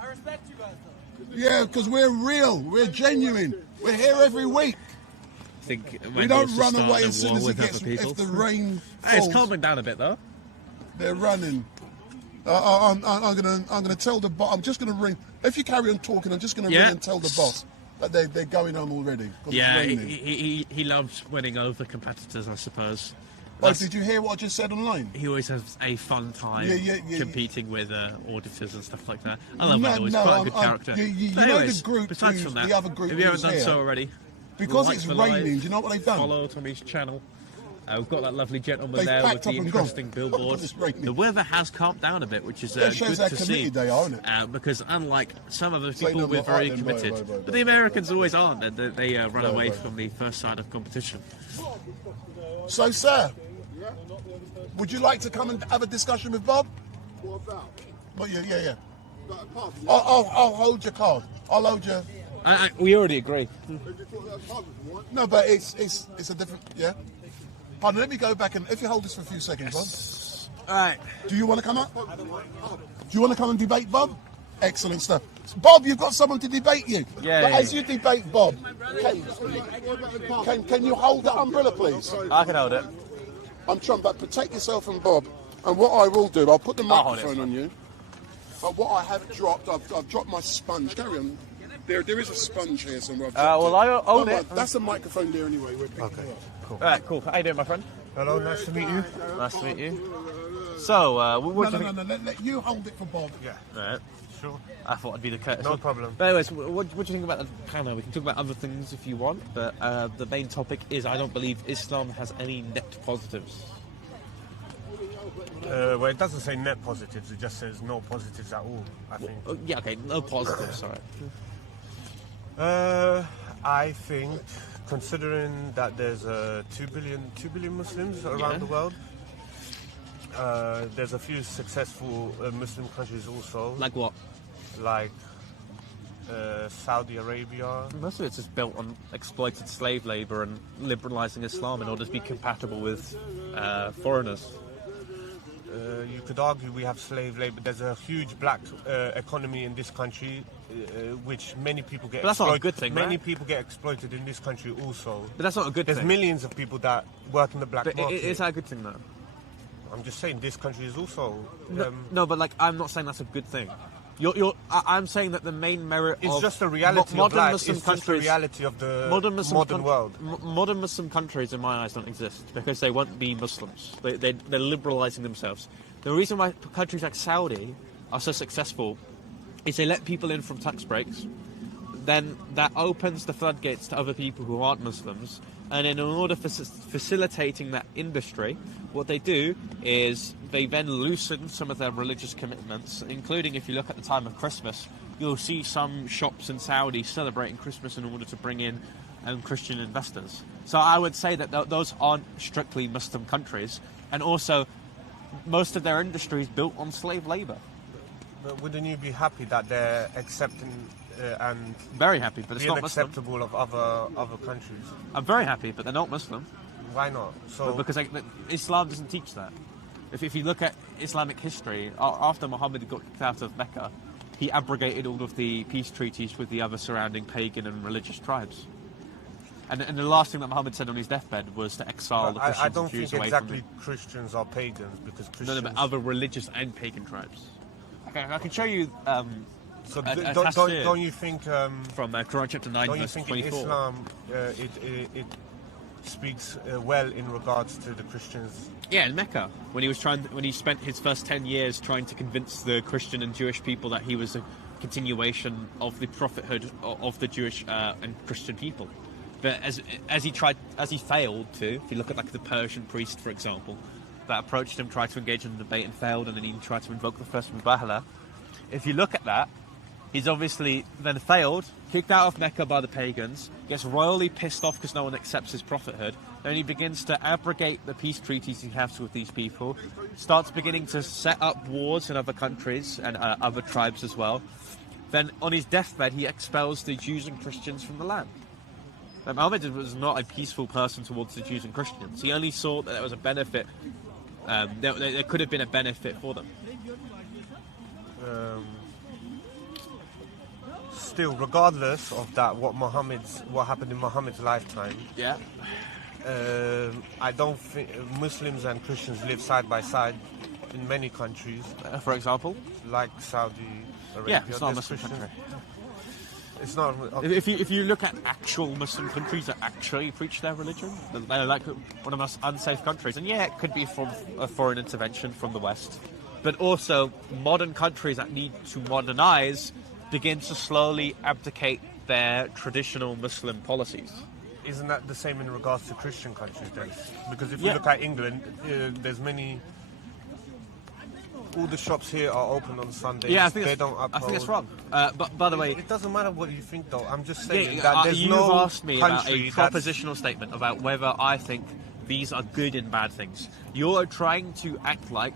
I respect you guys, though. Yeah, because we're real, we're genuine, we're here every week. I think We don't run away as soon as it gets, if the rain falls. Hey, it's calming down a bit though. They're running. I'm gonna tell the boss. I'm just gonna ring. If you carry on talking, I'm just gonna ring and tell the boss that they're going home already. Yeah, he loves winning over competitors, I suppose. Oh, did you hear what I just said online? He always has a fun time competing with auditors and stuff like that. I love Wendell. He's no, quite a good character. You But know anyways, the group, besides from that, the other group if you haven't done here, so already, because like it's the raining, live, do you know what they've done? Follow Tommy's channel. We've got that lovely gentleman They've there with packed the up and interesting gone. billboard. It's raining. The weather has calmed down a bit, which is It shows good how to see. committed they are, isn't it? Because unlike some of the Say people, no we're more. very Right then, committed. right. But the Americans always aren't. They run away from the first side of competition. So, sir, would you like to come and have a discussion with Bob? What about? Well, yeah. About a pub? I'll hold your card. I'll hold your. We already agree. No, but it's a different. Yeah. Pardon. Let me go back and if you hold this for a few seconds, Bob. All right. Do you want to come up? Do you want to come and debate Bob? Excellent stuff. Bob, you've got someone to debate you. Yeah. As you debate Bob, can you hold that umbrella, please? I can hold it. I'm trying, but protect yourself from Bob. And what I will do, I'll put the I'll hold microphone on you. But what I have dropped, I've dropped my sponge. Carry on. There is a sponge here somewhere. Well, I own it. That's a microphone there anyway. Okay. Cool. All right, cool. How you doing, my friend? Hello, nice to meet you. Nice to meet you. So, what do you think? No. Let you hold it for Bob. Yeah, All right. sure. I thought I'd be the courtesy. No problem. But anyways, what do you think about the panel? We can talk about other things if you want, but the main topic is I don't believe Islam has any net positives. Well, it doesn't say net positives, it just says no positives at all, I think. Yeah, okay, no positives, sorry. I think, considering that there's 2 billion Muslims around the world, there's a few successful Muslim countries also. Like what? Like Saudi Arabia. Most of it's just built on exploited slave labour and liberalising Islam in order to be compatible with foreigners. You could argue we have slave labour. There's a huge black economy in this country, which many people get. But that's not a good thing, Many right? people get exploited in this country also. But that's not a good There's thing. millions of people that work in the black But market. is that a good thing, though? I'm just saying this country is also. No, but like I'm not saying that's a good thing. I'm saying that the main merit It's of just a reality modern of life. Muslim it's countries, just a reality of the modern world. Modern Muslim countries, in my eyes, don't exist because they won't be Muslims. They're liberalising themselves. The reason why countries like Saudi are so successful is they let people in from tax breaks. Then that opens the floodgates to other people who aren't Muslims. And in order for facilitating that industry, what they do is they then loosen some of their religious commitments, including if you look at the time of Christmas, you'll see some shops in Saudi celebrating Christmas in order to bring in Christian investors. So I would say that those aren't strictly Muslim countries, and also most of their industry is built on slave labor. But wouldn't you be happy that they're accepting and Very happy, but it's being not Muslim. acceptable of other countries? I'm very happy, but they're not Muslim. Why not? So Because Islam doesn't teach that. If you look at Islamic history, after Muhammad got kicked out of Mecca, he abrogated all of the peace treaties with the other surrounding pagan and religious tribes. And the last thing that Muhammad said on his deathbed was to exile the Christians I don't and Jews think away exactly from Christians are pagans, because it. Christians. No, but other religious and pagan tribes. Okay, I can show you So a don't tafsir you think? from Quran chapter 9, Don't you verse think 24. Islam it speaks well in regards to the Christians? Yeah, in Mecca, when he spent his first 10 years trying to convince the Christian and Jewish people that he was a continuation of the prophethood of the Jewish and Christian people. But as he failed to, if you look at like the Persian priest, for example, that approached him, tried to engage in a debate and failed, and then he tried to invoke the first Mubahala. If you look at that, he's obviously then failed, kicked out of Mecca by the pagans, gets royally pissed off because no one accepts his prophethood. Then he begins to abrogate the peace treaties he has with these people, starts beginning to set up wars in other countries and other tribes as well. Then on his deathbed, he expels the Jews and Christians from the land. Now, Muhammad was not a peaceful person towards the Jews and Christians. He only saw that there was a benefit. There could have been a benefit for them. Still, regardless of that, what happened in Muhammad's lifetime, Yeah. I don't think Muslims and Christians live side by side in many countries, For example. like Saudi Arabia. Yeah, it's not a There's Muslim Christians- country. It's not. Okay. If you look at actual Muslim countries that actually preach their religion, they're like one of the most unsafe countries. And yeah, it could be from a foreign intervention from the West, but also modern countries that need to modernize begin to slowly abdicate their traditional Muslim policies. Isn't that the same in regards to Christian countries then? Because if you Yeah. look at England, there's many. All the shops here are open on Sundays. Yeah, I think they it's, don't I uphold. think it's wrong. But by the way, It doesn't matter what you think, though. I'm just saying yeah, that there's you've no asked me about country a that's- propositional statement about whether I think these are good and bad things. You're trying to act like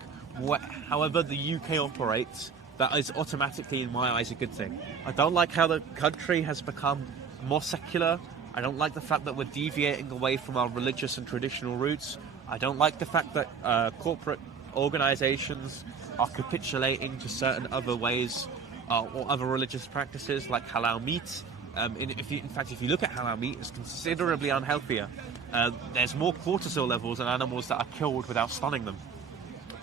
however the UK operates, that is automatically, in my eyes, a good thing. I don't like how the country has become more secular. I don't like the fact that we're deviating away from our religious and traditional roots. I don't like the fact that corporate organizations are capitulating to certain other ways or other religious practices like halal meat. In fact, if you look at halal meat, it's considerably unhealthier. There's more cortisol levels in animals that are killed without stunning them,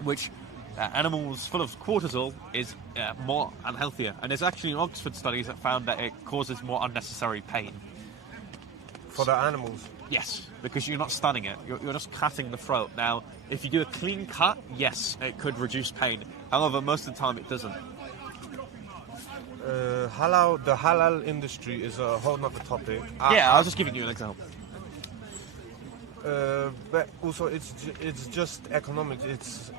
which animals full of cortisol is more unhealthier. And there's actually Oxford studies that found that it causes more unnecessary pain. for the animals. Yes, because you're not stunning it. You're just cutting the throat. Now, if you do a clean cut, yes, it could reduce pain. However, most of the time it doesn't. The halal industry is a whole nother topic. I was just giving you an example. But also it's just economics.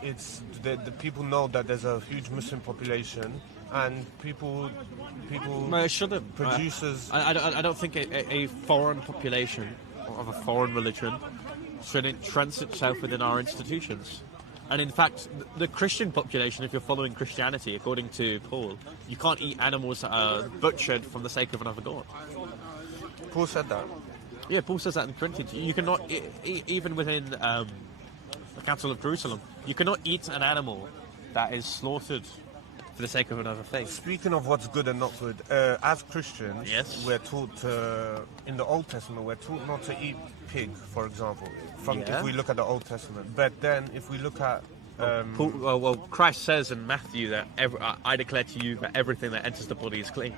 It's the people know that there's a huge Muslim population, and people No, it shouldn't. producers. I don't think a foreign population of a foreign religion should entrench itself within our institutions. And in fact, the Christian population, if you're following Christianity, according to Paul, you can't eat animals that are butchered from the sake of another god. Paul said that. Yeah, Paul says that in Corinthians. You cannot, even within the Council of Jerusalem, you cannot eat an animal that is slaughtered for the sake of another faith. Speaking of what's good and not good, as Christians, Yes. we're taught in the Old Testament, we're taught not to eat pig, for example. Yeah. If we look at the Old Testament, but then if we look at Well, Christ says in Matthew that I declare to you that everything that enters the body is clean.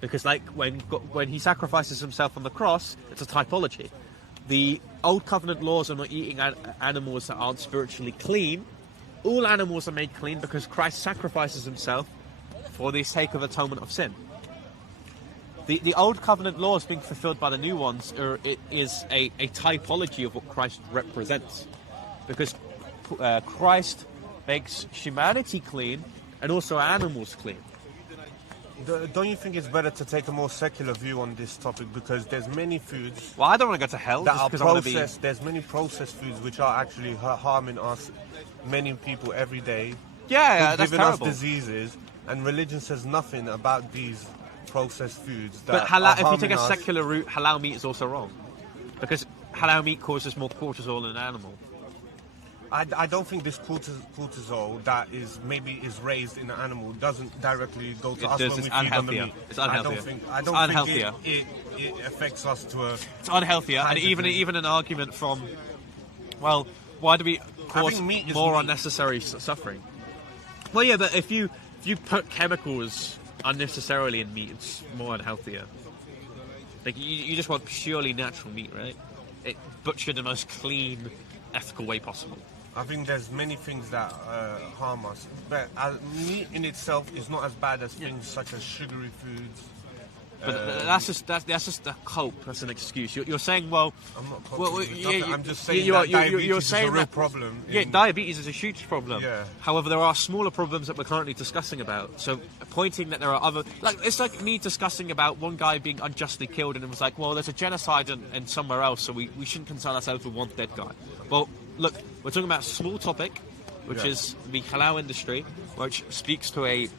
Because like when he sacrifices himself on the cross, it's a typology. The Old Covenant laws are not eating animals that aren't spiritually clean. All animals are made clean because Christ sacrifices himself for the sake of atonement of sin. The Old Covenant laws being fulfilled by the new ones is a typology of what Christ represents. Because Christ makes humanity clean and also animals clean. Don't you think it's better to take a more secular view on this topic, because there's many foods Well, I don't want to go to hell that just are because I want to be. processed. There's many processed foods which are actually harming us, many people every day, Yeah, that's giving terrible. us diseases, and religion says nothing about these processed foods. That But are halal, if you harming take a us. secular route, halal meat is also wrong, because halal meat causes more cortisol in an animal. I don't think this cortisol that is raised in an animal doesn't directly go to It us does, when it's we feed on the unhealthier. meat. It's unhealthier. I It's don't unhealthier. think it affects us to a. It's unhealthier, and Kinds of even an argument from, well, why do we cause think meat is more meat. unnecessary suffering? Well, yeah, but if you put chemicals unnecessarily in meat, it's more unhealthier. Like you just want purely natural meat, right? It butchered in the most clean, ethical way possible. I think there's many things that harm us, but meat in itself is not as bad as things such as sugary foods. But that's just a cope. That's an excuse. You're saying, well, I'm not well, coping with yeah, nothing. you- I'm just saying you that are- diabetes you're is saying a real that- problem. Yeah, diabetes is a huge problem. Yeah. However, there are smaller problems that we're currently discussing about. So, pointing that there are other, it's like me discussing about one guy being unjustly killed, and it was like, well, there's a genocide in somewhere else, so we shouldn't concern ourselves with one dead guy. Well, look, we're talking about a small topic, which Yeah. is the halal industry, which speaks to a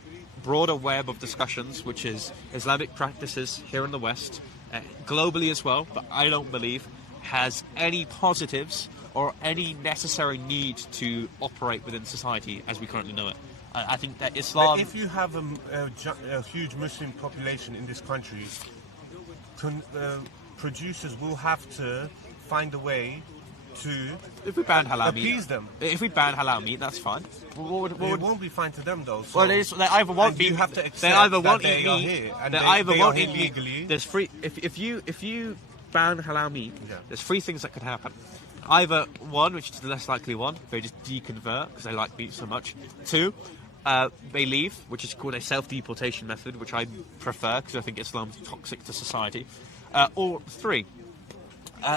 broader web of discussions, which is Islamic practices here in the West, globally as well, but I don't believe has any positives or any necessary need to operate within society as we currently know it. I think that Islam... But if you have a huge Muslim population in this country, producers will have to find a way to If we ban halal meat, appease them. if we ban halal meat, that's fine. What It would, won't be fine to them though. So well, they either won't and be. you have to They accept either that won't they eat are meat. here, and they they either are won't here eat meat. legally. There's free. If you ban halal meat, Yeah. there's three things that could happen. Either one, which is the less likely one, they just deconvert because they like meat so much. Two, they leave, which is called a self-deportation method, which I prefer because I think Islam's toxic to society. Or three,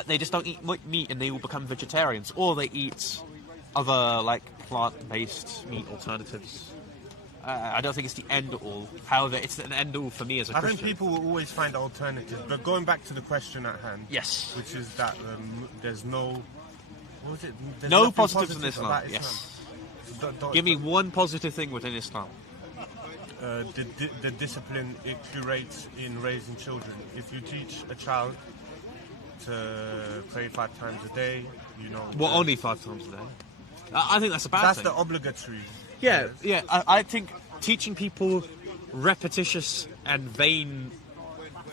they just don't eat meat and they will become vegetarians, or they eat other like plant-based meat alternatives. I don't think it's the end-all. However, it's an end-all for me as a I Christian. think people will always find alternatives. But going back to the question at hand, Yes. which is that there's no. What was it? There's No nothing positives in positive Islam. about Yes. Don't- Give me one positive thing within Islam. the discipline it curates in raising children. If you teach a child to pray 5 times a day, you know. Well, only 5 times a day. I think that's a bad That's thing. the obligatory. Yeah, yeah. I think teaching people repetitious and vain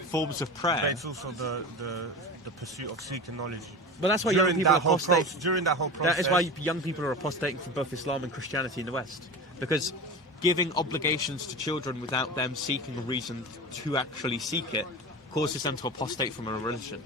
forms of But prayer. it's also the pursuit of seeking knowledge. Well, that's why young During people that whole apostate. during that whole process. That is why young people are apostating from both Islam and Christianity in the West. Because giving obligations to children without them seeking a reason to actually seek it causes them to apostate from a religion.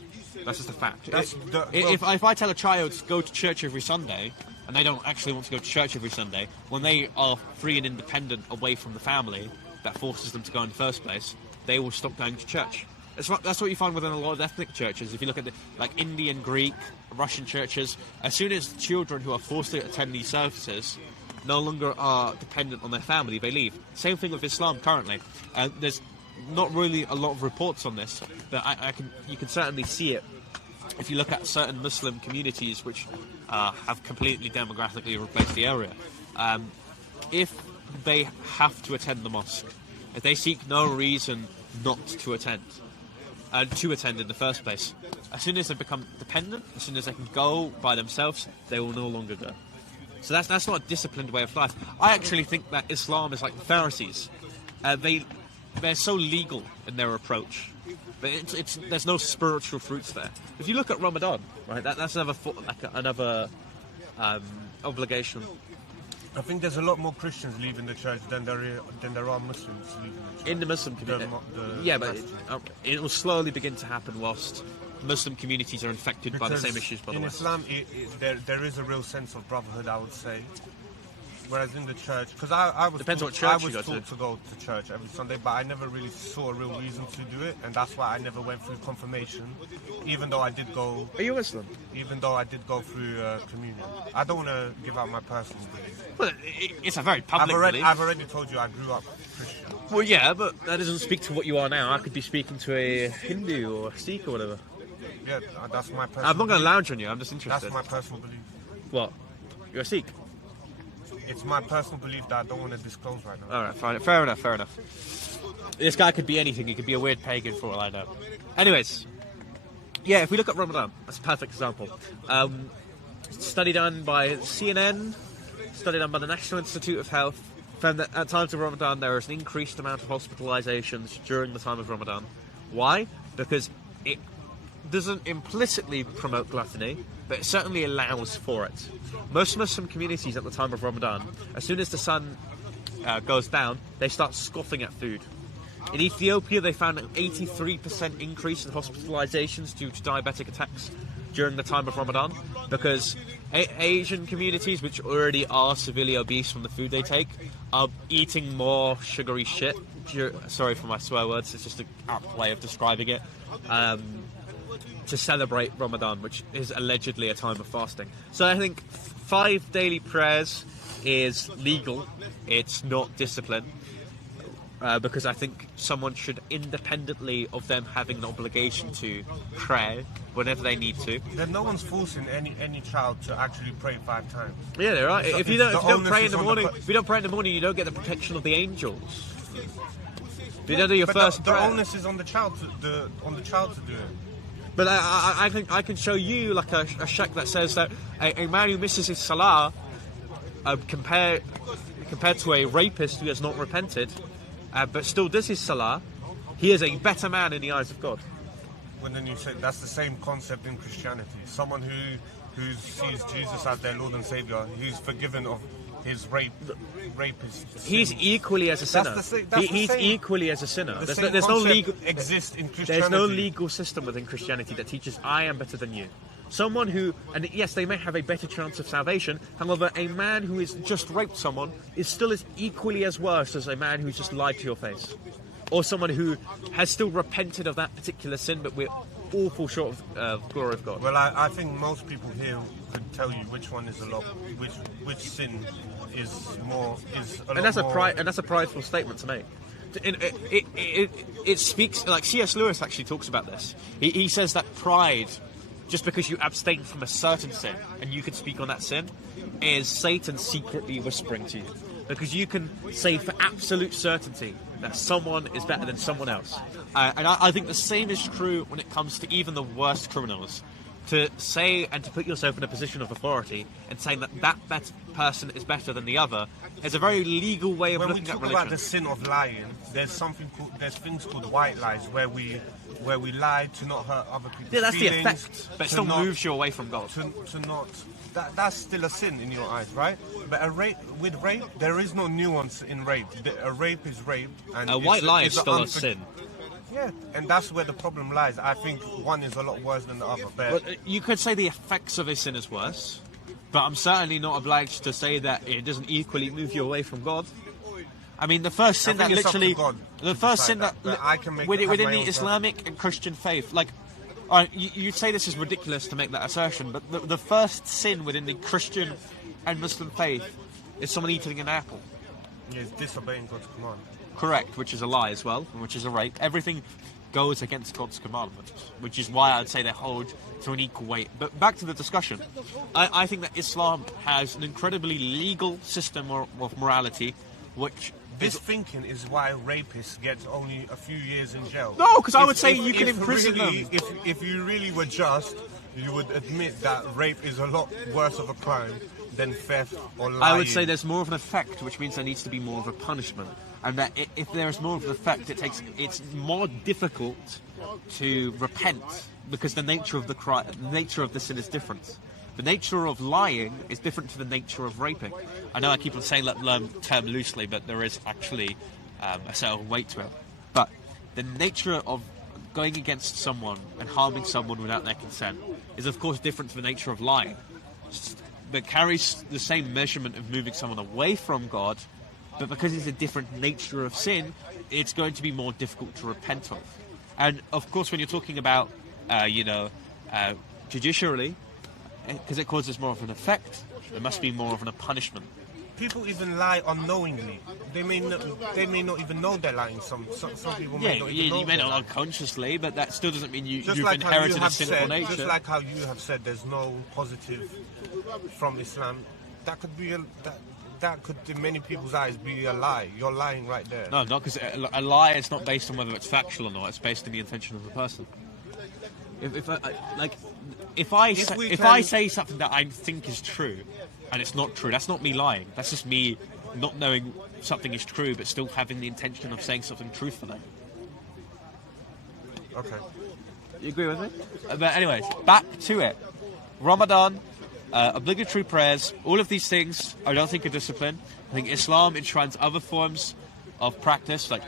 That's just a fact. That's the- If I tell a child to go to church every Sunday, and they don't actually want to go to church every Sunday, when they are free and independent away from the family that forces them to go in the first place, they will stop going to church. That's what you find within a lot of ethnic churches. If you look at like Indian, Greek, Russian churches, as soon as children who are forced to attend these services no longer are dependent on their family, they leave. Same thing with Islam currently. There's not really a lot of reports on this, but you can certainly see it if you look at certain Muslim communities which have completely demographically replaced the area. If they have to attend the mosque, if they seek no reason not to attend in the first place, as soon as they become dependent, as soon as they can go by themselves, they will no longer go. So that's not a disciplined way of life. I actually think that Islam is like the Pharisees. They're so legal in their approach, but there's no spiritual fruits there. If you look at Ramadan, right, that's another obligation. I think there's a lot more Christians leaving the church than there are Muslims leaving the church. In the Muslim community, yeah, but it will slowly begin to happen whilst Muslim communities are infected by the same issues. By the in West. Islam, there is a real sense of brotherhood, I would say. Whereas in the church, because I was Depends taught, what church I you was go to. taught to go to church every Sunday, but I never really saw a real reason to do it, and that's why I never went through confirmation, even though I did go. Are you Muslim? Even though I did go through communion. I don't want to give out my personal belief. Well, it's a very public belief. I've already told you I grew up Christian. Well, yeah, but that doesn't speak to what you are now. I could be speaking to a Hindu or a Sikh or whatever. Yeah, that's my personal I'm not going to belief. lounge on you. I'm just interested. That's my personal belief. What? You're a Sikh? It's my personal belief that I don't want to disclose right now. All right, fine. Fair enough. Fair enough. This guy could be anything. He could be a weird pagan for all I know. Anyways, yeah. If we look at Ramadan, that's a perfect example. Study done by CNN, study done by the National Institute of Health, found that at times of Ramadan there is an increased amount of hospitalizations during the time of Ramadan. Why? Because it doesn't implicitly promote gluttony, but it certainly allows for it. Most Muslim communities at the time of Ramadan, as soon as the sun goes down, they start scoffing at food. In Ethiopia, they found an 83% increase in hospitalizations due to diabetic attacks during the time of Ramadan, because Asian communities, which already are severely obese from the food they take, are eating more sugary shit. Sorry for my swear words, it's just an apt way of describing it. To celebrate Ramadan, which is allegedly a time of fasting. So I think 5 daily prayers is legal. It's not discipline. Because I think someone should, independently of them having an obligation to pray whenever they need to. Then no one's forcing any child to actually pray 5 times. Yeah, they're right. If you don't pray in the morning, if you don't pray in the morning, you don't get the protection of the angels. If you don't do your but first the prayer. onus is on the child to do it. But I think I can show you like a sheikh that says that a man who misses his salah, compared to a rapist who has not repented, but still does his salah, he is a better man in the eyes of God. When then you say that's the same concept in Christianity. Someone who sees Jesus as their Lord and Savior, who's forgiven of his rapist. He's equally as a sinner. He's equally as a sinner. There's no legal exist in Christianity. There's no legal system within Christianity that teaches I am better than you. Someone who, and yes, they may have a better chance of salvation. However, a man who has just raped someone is still as equally as worse as a man who's just lied to your face, or someone who has still repented of that particular sin, but we're all fall short of glory of God. Well, I think most people here could tell you which one is which sin is more and that's a prideful statement to make. It speaks, like C.S. Lewis actually talks about this. He says that pride, just because you abstain from a certain sin and you can speak on that sin, is Satan secretly whispering to you. Because you can say for absolute certainty that someone is better than someone else. And I think the same is true when it comes to even the worst criminals. To say and to put yourself in a position of authority and saying that person is better than the other is a very legal way of looking at religion. When we talk about the sin of lying, there's things called white lies where we lie to not hurt other people's Yeah, that's feelings, the effect, but it still moves you away from God. To not that's still a sin in your eyes, right? But with rape, there is no nuance in rape. A rape is rape, and a white lie is still a sin. Yeah, and that's where the problem lies. I think one is a lot worse than the other. But you could say the effects of a sin is worse, but I'm certainly not obliged to say that it doesn't equally move you away from God. I mean, the first sin that literally, the first sin that within the Islamic and Christian faith, like, all right, you say this is ridiculous to make that assertion, but the first sin within the Christian and Muslim faith is someone eating an apple. Yeah, it's disobeying God's command. Correct, which is a lie as well, and which is a rape. Everything goes against God's commandments, which is why I'd say they hold to an equal weight. But back to the discussion, I think that Islam has an incredibly legal system of morality, which... This thinking is why rapists get only a few years in jail. No, because I would say you can imprison them. If you really were just, you would admit that rape is a lot worse of a crime than theft or lying. I would say there's more of an effect, which means there needs to be more of a punishment. And that if there is more of an effect, it's more difficult to repent because the nature of the sin is different. The nature of lying is different to the nature of raping. I know I keep on saying that term loosely, but there is actually a certain weight to it. But the nature of going against someone and harming someone without their consent is, of course, different to the nature of lying. that carries the same measurement of moving someone away from God, but because it's a different nature of sin, it's going to be more difficult to repent of. And of course, when you're talking about, judicially, because it causes more of an effect, there must be more of a punishment. People even lie unknowingly. They may not even know they're lying. Some people may not even know. You may not unconsciously, but that still doesn't mean you've inherited a sinful nature. Just like how you have said, there's no positive from Islam. That could be that could, in many people's eyes, be a lie. You're lying right there. No, not because a lie is not based on whether it's factual or not. It's based on the intention of the person. If I say something that I think is true, and it's not true, that's not me lying. That's just me not knowing something is true, but still having the intention of saying something truthfully. Okay. You agree with me? But anyways, back to it. Ramadan, obligatory prayers, all of these things I don't think are discipline. I think Islam enshrines other forms of practice, like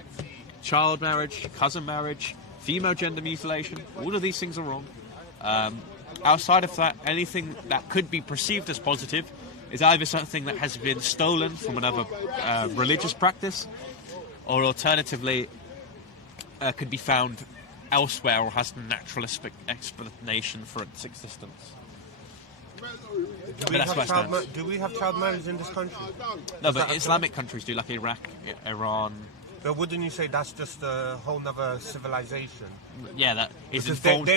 child marriage, cousin marriage, female gender mutilation. All of these things are wrong. Outside of that, anything that could be perceived as positive is either something that has been stolen from another religious practice, or alternatively could be found elsewhere or has natural explanation for its existence. Do we have child marriage in this country? No, but Islamic countries do, like Iraq, Iran. But wouldn't you say that's just a whole nother civilization? Yeah, that is Because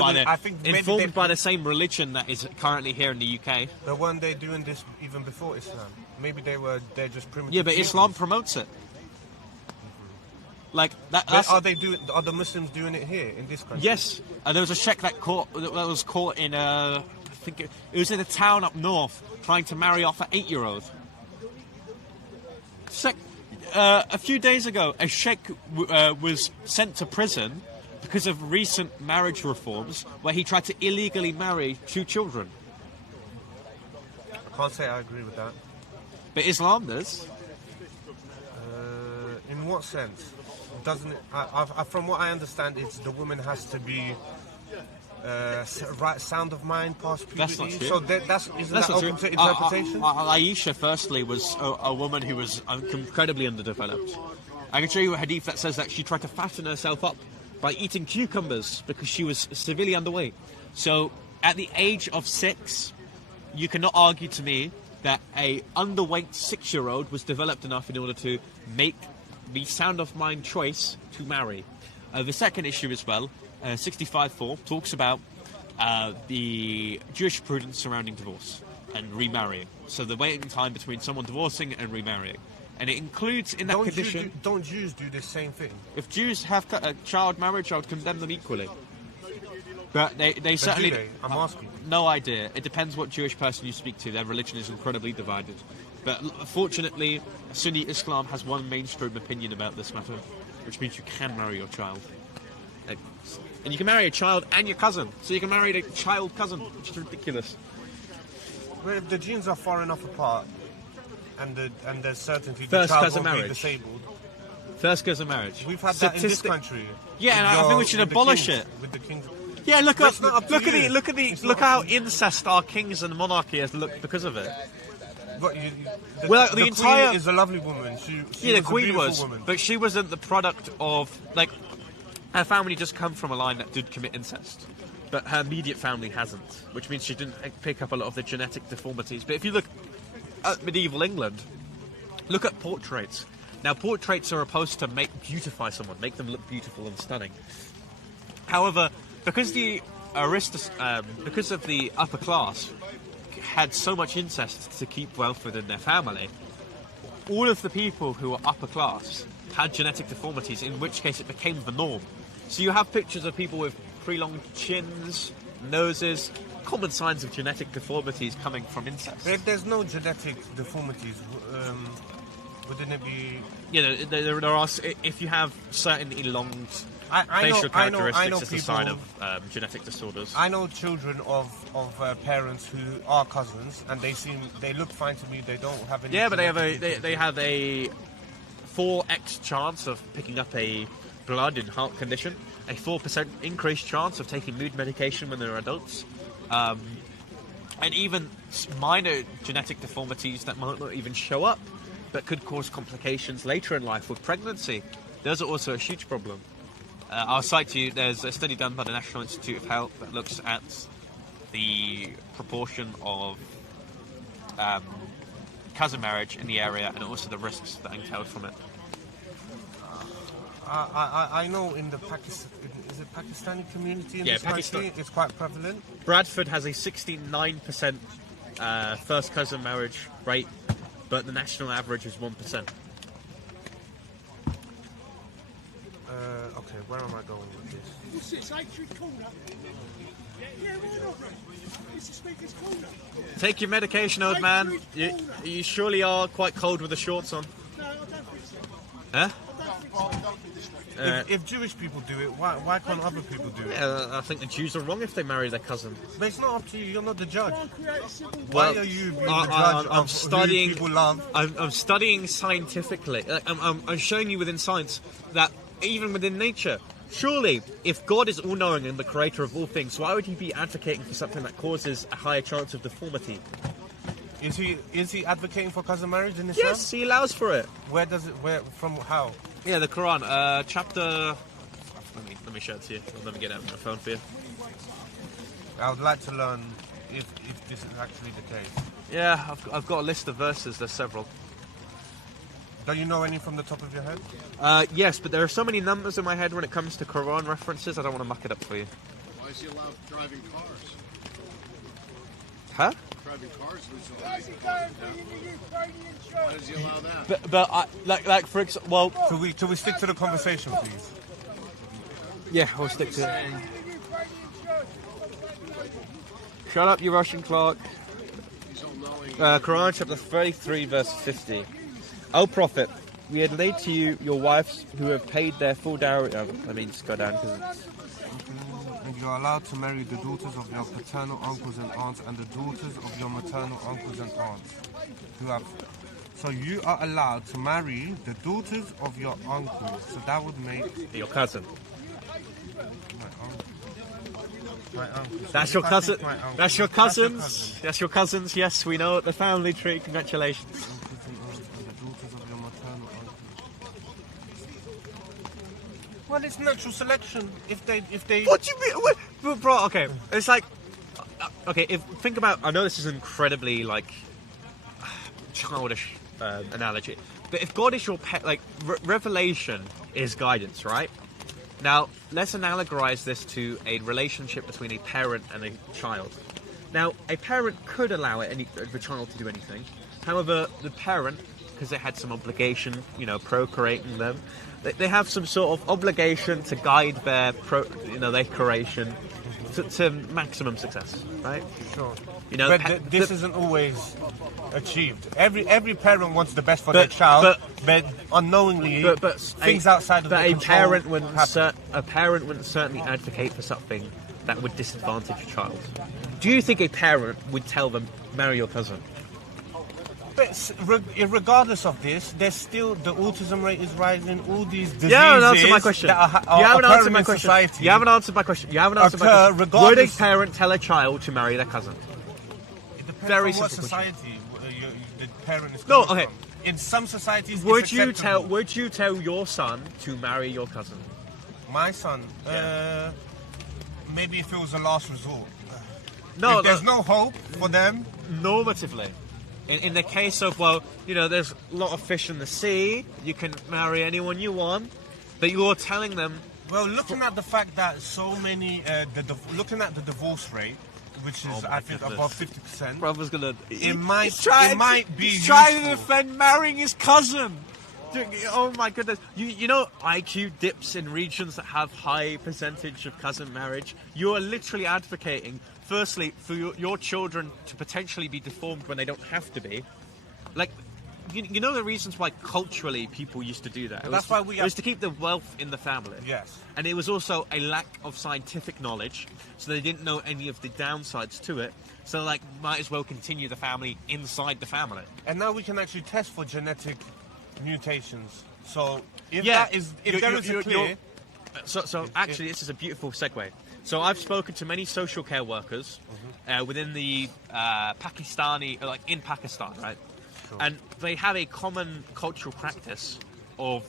informed by the same religion that is currently here in the UK. But weren't they doing this even before Islam? Maybe they're just primitive. Yeah, but peoples. Islam promotes it. Like that. But are the Muslims doing it here in this country? Yes, there was a sheikh that was caught in I think it was in a town up north trying to marry off an 8-year-old. A few days ago, a sheikh was sent to prison because of recent marriage reforms where he tried to illegally marry 2 children. I can't say I agree with that. But Islam does. In what sense? Doesn't it, from what I understand, it's the woman has to be right sound of mind past puberty. That's not true. So isn't that open to interpretation? Aisha, firstly, was a woman who was incredibly underdeveloped. I can show you a hadith that says that she tried to fatten herself up by eating cucumbers because she was severely underweight. So, at the age of 6, you cannot argue to me that a underweight 6-year-old was developed enough in order to make the sound of mind choice to marry. The second issue as well, 65.4 talks about the Jewish prudence surrounding divorce and remarrying. So the waiting time between someone divorcing and remarrying. And it includes in that condition... Don't Jews do the same thing? If Jews have child marriage, I would condemn them equally. But they certainly... Do they? I'm asking. No idea. It depends what Jewish person you speak to. Their religion is incredibly divided. But fortunately, Sunni Islam has one mainstream opinion about this matter, which means you can marry your child. And you can marry a child and your cousin. So you can marry a child cousin, which is ridiculous. Well, if the genes are far enough apart, and there's certainty First the child cousin won't marriage. be disabled. First cousin marriage. We've had that in this country. Yeah, and I think we should abolish it. With the kings. Yeah, look Look how incest our kings and monarchy has looked because of it. The entire Queen is a lovely woman. She the was Queen a beautiful was, woman. but she wasn't the product of her family just come from a line that did commit incest, but her immediate family hasn't, which means she didn't pick up a lot of the genetic deformities. But if you look at medieval England, look at portraits. Now, portraits are supposed to beautify someone, make them look beautiful and stunning. However, because of the upper class had so much incest to keep wealth within their family, all of the people who were upper class had genetic deformities, in which case it became the norm. So you have pictures of people with prolonged chins, noses, common signs of genetic deformities coming from incest. If there's no genetic deformities, wouldn't it be... there are. If you have certain elonged facial characteristics, it's a sign of genetic disorders. I know children of parents who are cousins, and they look fine to me. They don't have any. Yeah, but they have a 4x chance of picking up a blood and heart condition, a 4% increased chance of taking mood medication when they're adults, and even minor genetic deformities that might not even show up, but could cause complications later in life with pregnancy. Those are also a huge problem. I'll cite to you, there's a study done by the National Institute of Health that looks at the proportion of cousin marriage in the area and also the risks that entailed from it. I know in the Pakistani community in this country, it's quite prevalent. Bradford has a 69% first cousin marriage rate, but the national average is 1%. Okay, where am I going with this? What's this, 8th corner? Yeah, why not? It's the Speaker's corner. Take your medication, old man. You surely are quite cold with the shorts on. No, I don't think so. Huh? If Jewish people do it, why can't other people do it? I think the Jews are wrong if they marry their cousin. But it's not up to you. You're not the judge. Well, why are you being the judge of studying, who people love? I'm studying scientifically. I'm showing you within science that even within nature, surely, if God is all-knowing and the creator of all things, why would he be advocating for something that causes a higher chance of deformity? Is he advocating for cousin marriage in Islam? Yes, he allows for it. From how? Yeah, the Quran, chapter... Let me show it to you. Let me get it out on my phone for you. I would like to learn if this is actually the case. Yeah, I've got a list of verses. There's several. Do you know any from the top of your head? Yes, but there are so many numbers in my head when it comes to Quran references, I don't want to muck it up for you. Why is he allowed driving cars? Huh? Driving cars? Why is he going for the Ukrainian church? Why does he allow that? But like for example, well... Till we stick to the conversation, please. Yeah, we'll stick to it. Shut up, you Russian clerk. Quran chapter 33, verse 50. O Prophet, we had laid to you your wives who have paid their full dowry... let me just go down because it's... And you are allowed to marry the daughters of your paternal uncles and aunts and the daughters of your maternal uncles and aunts. So you are allowed to marry the daughters of your uncle. So that would make... Your cousin. My uncle. That's your cousin. That's your cousins. That's your cousins. Yes, we know the family tree. Congratulations. Well, it's natural selection. If they. What do you mean? What, bro, okay, it's like, okay. Think about. I know this is incredibly like childish analogy, but if God is your pet, like revelation is guidance, right? Now let's analogize this to a relationship between a parent and a child. Now, a parent could allow the child to do anything. However, the parent, because they had some obligation, procreating them, they have some sort of obligation to guide their creation to maximum success, right? Sure. But this isn't always achieved. Every parent wants the best for their child, but unknowingly, things outside of their control a parent wouldn't certainly advocate for something that would disadvantage a child. Do you think a parent would tell them, marry your cousin? But regardless of this, there's still the autism rate is rising. All these diseases you haven't answered my question. That are occurring in society. You haven't answered my question. Would a parent tell a child to marry their cousin? It depends Very on what simple society the parent is coming from. In some societies, would you tell your son to marry your cousin? My son, maybe if it was a last resort. No, if there's no hope for them. Normatively. In the case of, there's a lot of fish in the sea, you can marry anyone you want, but you're telling them... Well, looking at the fact that so many... looking at the divorce rate, which is, I think, above 50%... Brother's gonna... It might be He's trying to defend marrying his cousin! Oh my goodness. You know IQ dips in regions that have high percentage of cousin marriage? You are literally advocating... Firstly, for your children to potentially be deformed when they don't have to be. Like, you know the reasons why culturally people used to do that? It was to keep the wealth in the family. Yes. And it was also a lack of scientific knowledge, so they didn't know any of the downsides to it. So, might as well continue the family inside the family. And now we can actually test for genetic mutations. So, if there is a clear... So actually, this is a beautiful segue. So I've spoken to many social care workers within the Pakistani, like in Pakistan, right? Sure. And they have a common cultural practice of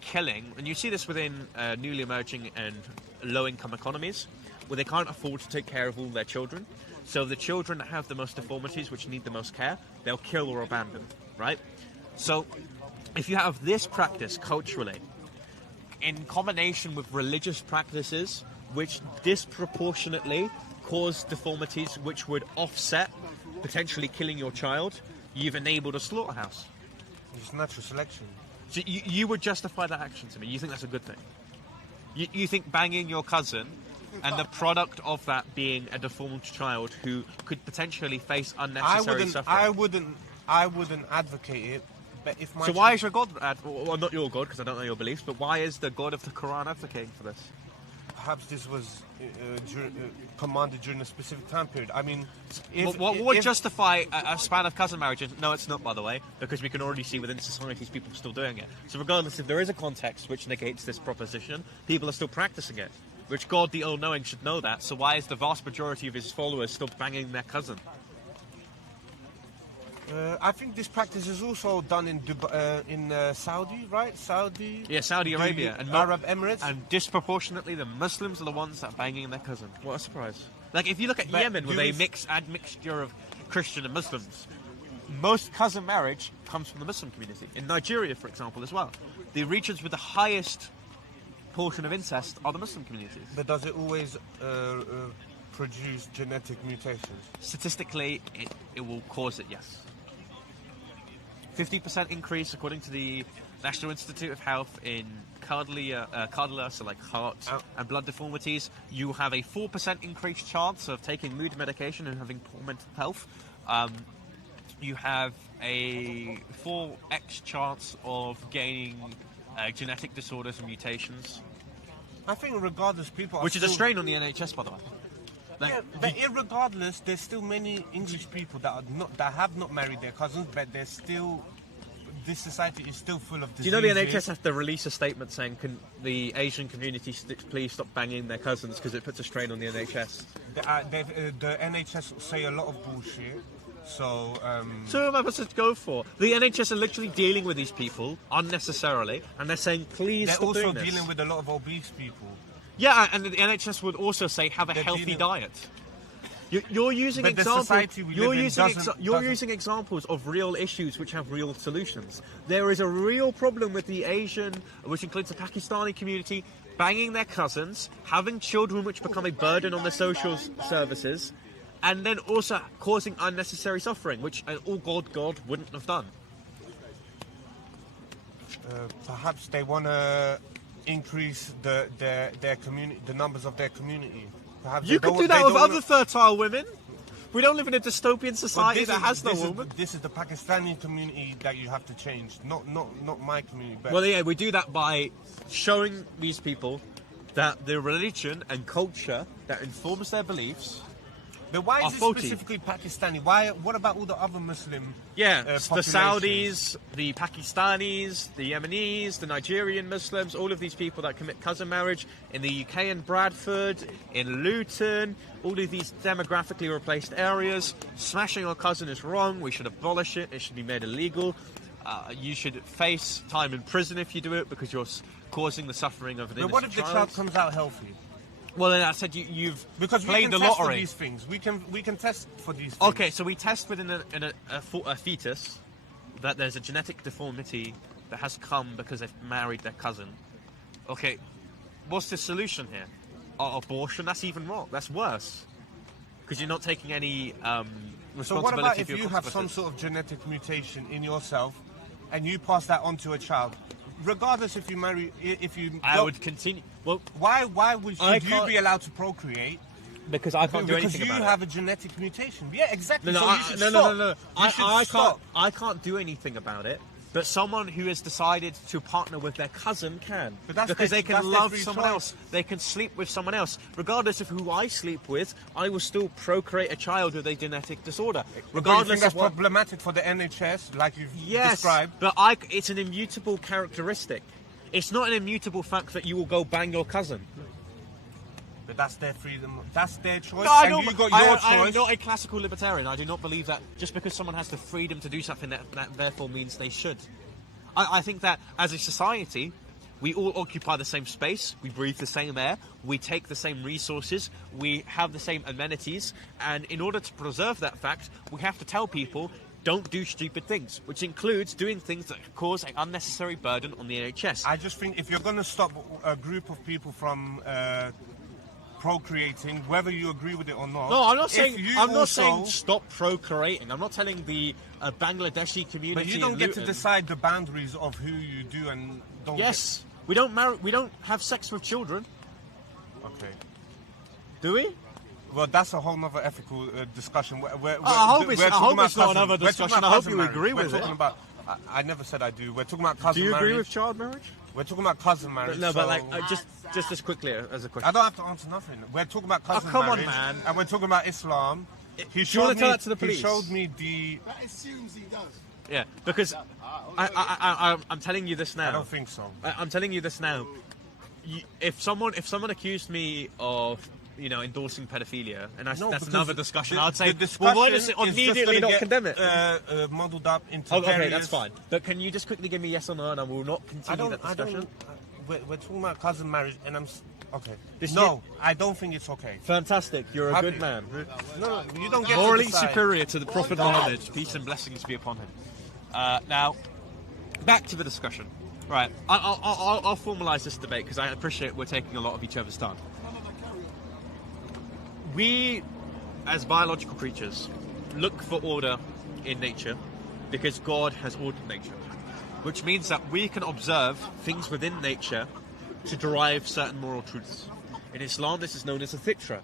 killing, and you see this within newly emerging and low-income economies, where they can't afford to take care of all their children. So the children that have the most deformities, which need the most care, they'll kill or abandon, right? So if you have this practice culturally, in combination with religious practices, which disproportionately cause deformities which would offset potentially killing your child, you've enabled a slaughterhouse. It's natural selection. So you would justify that action to me? You think that's a good thing? You think banging your cousin and the product of that being a deformed child who could potentially face unnecessary suffering? I wouldn't advocate it. But if my so why is your God, well, not your God, because I don't know your beliefs, but why is the God of the Quran advocating for this? Perhaps this was commanded during a specific time period. I mean, What would justify a span of cousin marriages? No, it's not, by the way, because we can already see within societies people are still doing it. So regardless if there is a context which negates this proposition, people are still practicing it, which God the All-Knowing should know that. So why is the vast majority of his followers still banging their cousin? I think this practice is also done in Saudi, right? Saudi Arabia and Arab Emirates, and disproportionately the Muslims are the ones that are banging their cousin. What a surprise! Like if you look at But Yemen, with a mixture of Christian and Muslims, most cousin marriage comes from the Muslim community. In Nigeria, for example, as well, the regions with the highest portion of incest are the Muslim communities. But does it always produce genetic mutations? Statistically, it will cause it, yes. 50% increase, according to the National Institute of Health, in cardiac, so like heart and blood deformities. You have a 4% increased chance of taking mood medication and having poor mental health. You have a 4x chance of gaining genetic disorders and mutations. I think regardless, people are Which is a strain on the NHS, by the way. Like, yeah, but irregardless, there's still many English people that have not married their cousins, but there's still, this society is still full of diseases. Do you know the NHS have to release a statement saying, can the Asian community please stop banging their cousins because it puts a strain on the NHS? The NHS say a lot of bullshit. So who am I supposed to go for? The NHS are literally dealing with these people unnecessarily, and they're saying, please stop doing this. They're also dealing with a lot of obese people. Yeah, and the NHS would also say, have a healthy diet. You're using examples. You're using examples of real issues which have real solutions. There is a real problem with the Asian, which includes the Pakistani community, banging their cousins, having children which become a burden on the social services, and then also causing unnecessary suffering, which God wouldn't have done. Perhaps they want to increase their community, the numbers of their community. Perhaps you could do that with other fertile women. We don't live in a dystopian society that has no woman. This is the Pakistani community that you have to change, not my community. But well, yeah, we do that by showing these people that the religion and culture that informs their beliefs. But why is it faulty. specifically Pakistani? Why? What about all the other Muslim? Yeah, the populations? Saudis, the Pakistanis, the Yemenis, the Nigerian Muslims, all of these people that commit cousin marriage in the UK and Bradford, in Luton, all of these demographically replaced areas. Smashing your cousin is wrong. We should abolish it. It should be made illegal. You should face time in prison if you do it because you're causing the suffering of an innocent child. But what if the child comes out healthy? Well, then I said you've because played the lottery. We can test for these things. We can test for these things. Okay, so we test within a fetus that there's a genetic deformity that has come because they've married their cousin. Okay, what's the solution here? Abortion? That's even wrong. That's worse because you're not taking any responsibility. So what about if for your you have some sort of genetic mutation in yourself and you pass that on to a child? Regardless if you marry, I would continue. Well, why should you be allowed to procreate? Because I can't do anything about it. Because you have a genetic mutation. Yeah, exactly. No, No. I can't do anything about it. But someone who has decided to partner with their cousin can. Because they can love someone else. They can sleep with someone else. Regardless of who I sleep with, I will still procreate a child with a genetic disorder. Regardless that's problematic for the NHS, like you've described. But it's an immutable characteristic. It's not an immutable fact that you will go bang your cousin. But that's their freedom. That's their choice. No, I and don't. you got I your am choice. not a classical libertarian. I do not believe that just because someone has the freedom to do something, that therefore means they should. I think that as a society, we all occupy the same space, we breathe the same air, we take the same resources, we have the same amenities, and in order to preserve that fact, we have to tell people, don't do stupid things, which includes doing things that cause an unnecessary burden on the NHS. I just think if you're going to stop a group of people from procreating, whether you agree with it or not. No, I'm not saying. I'm not also- saying stop procreating. I'm not telling the Bangladeshi community. But you don't in get to Luton- decide the boundaries of who you do and don't. Yes, we don't marry. We don't have sex with children, Okay. do we? Well, that's a whole other ethical discussion. I hope it's not another discussion. I hope you agree with we're it. talking about. I never said I do. We're talking about cousin Do you marriage. agree with child marriage? We're talking about cousin marriage. No, but so- like just as quickly as a question. I don't have to answer nothing. We're talking about cousin come on, marriage. man. And we're talking about Islam. Do you wanna tell that to the He police? showed me the. That assumes he does. Yeah, because I'm telling you this now. I don't think so. I'm telling you this now. If someone accused me of endorsing pedophilia, and that's because another discussion, the- I'd say, the well, why discussion does it is just immediately gonna not get, condemn it? Muddled up into. Oh, okay, various- that's fine. But can you just quickly give me yes or no, and I will not I continue don't. that I discussion? don't. We're talking about cousin marriage, and okay. This No, I don't think it's okay. Fantastic, you're a Happy- good man. No, you don't get Morally to decide. superior to the Prophet Muhammad, peace and blessings be upon him. Now, back to the discussion. Right, I'll formalise this debate because I appreciate we're taking a lot of each other's time. We, as biological creatures, look for order in nature because God has ordered nature, which means that we can observe things within nature to derive certain moral truths. In Islam, this is known as the fitra.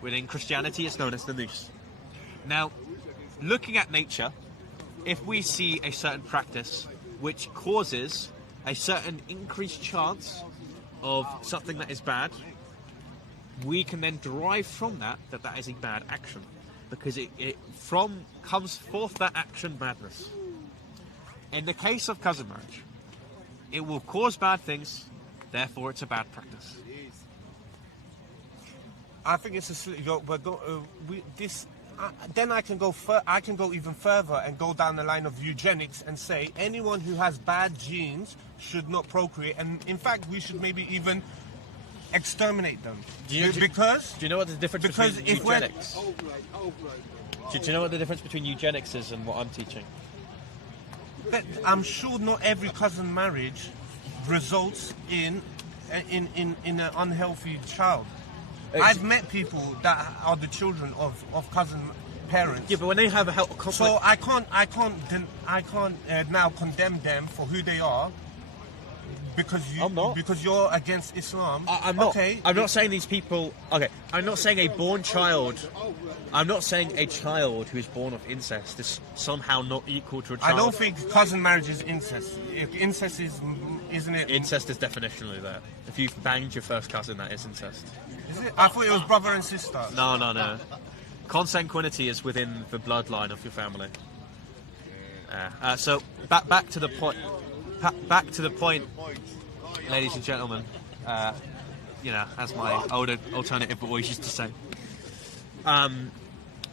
Within Christianity, it's known as the nous. Now, looking at nature, if we see a certain practice which causes a certain increased chance of something that is bad, we can then derive from that is a bad action, because it comes forth that action badness. In the case of cousin marriage, it will cause bad things, therefore it's a bad practice. I think it's then I can go. I can go even further and go down the line of eugenics and say anyone who has bad genes should not procreate, and in fact we should maybe even exterminate them. Do you know what the difference Because between if we're- eugenics? Do you know what the difference between eugenics is and what I'm teaching? But I'm sure not every cousin marriage results in an unhealthy child. I've met people that are the children of cousin parents. Yeah, but when they have a health conflict, So I can't now condemn them for who they are because I'm not. because you're against Islam. I'm not. Okay. I'm not saying these people. Okay, I'm not saying a born child. I'm not saying a child who is born of incest is somehow not equal to a child. I don't think cousin marriage is incest. If incest isn't it? incest is definitionally that. If you've banged your first cousin, that is incest. Is it? I thought it was brother and sister. No. Consanguinity is within the bloodline of your family. So back to the point. Back to the point, ladies and gentlemen. As my older alternative voice used to say.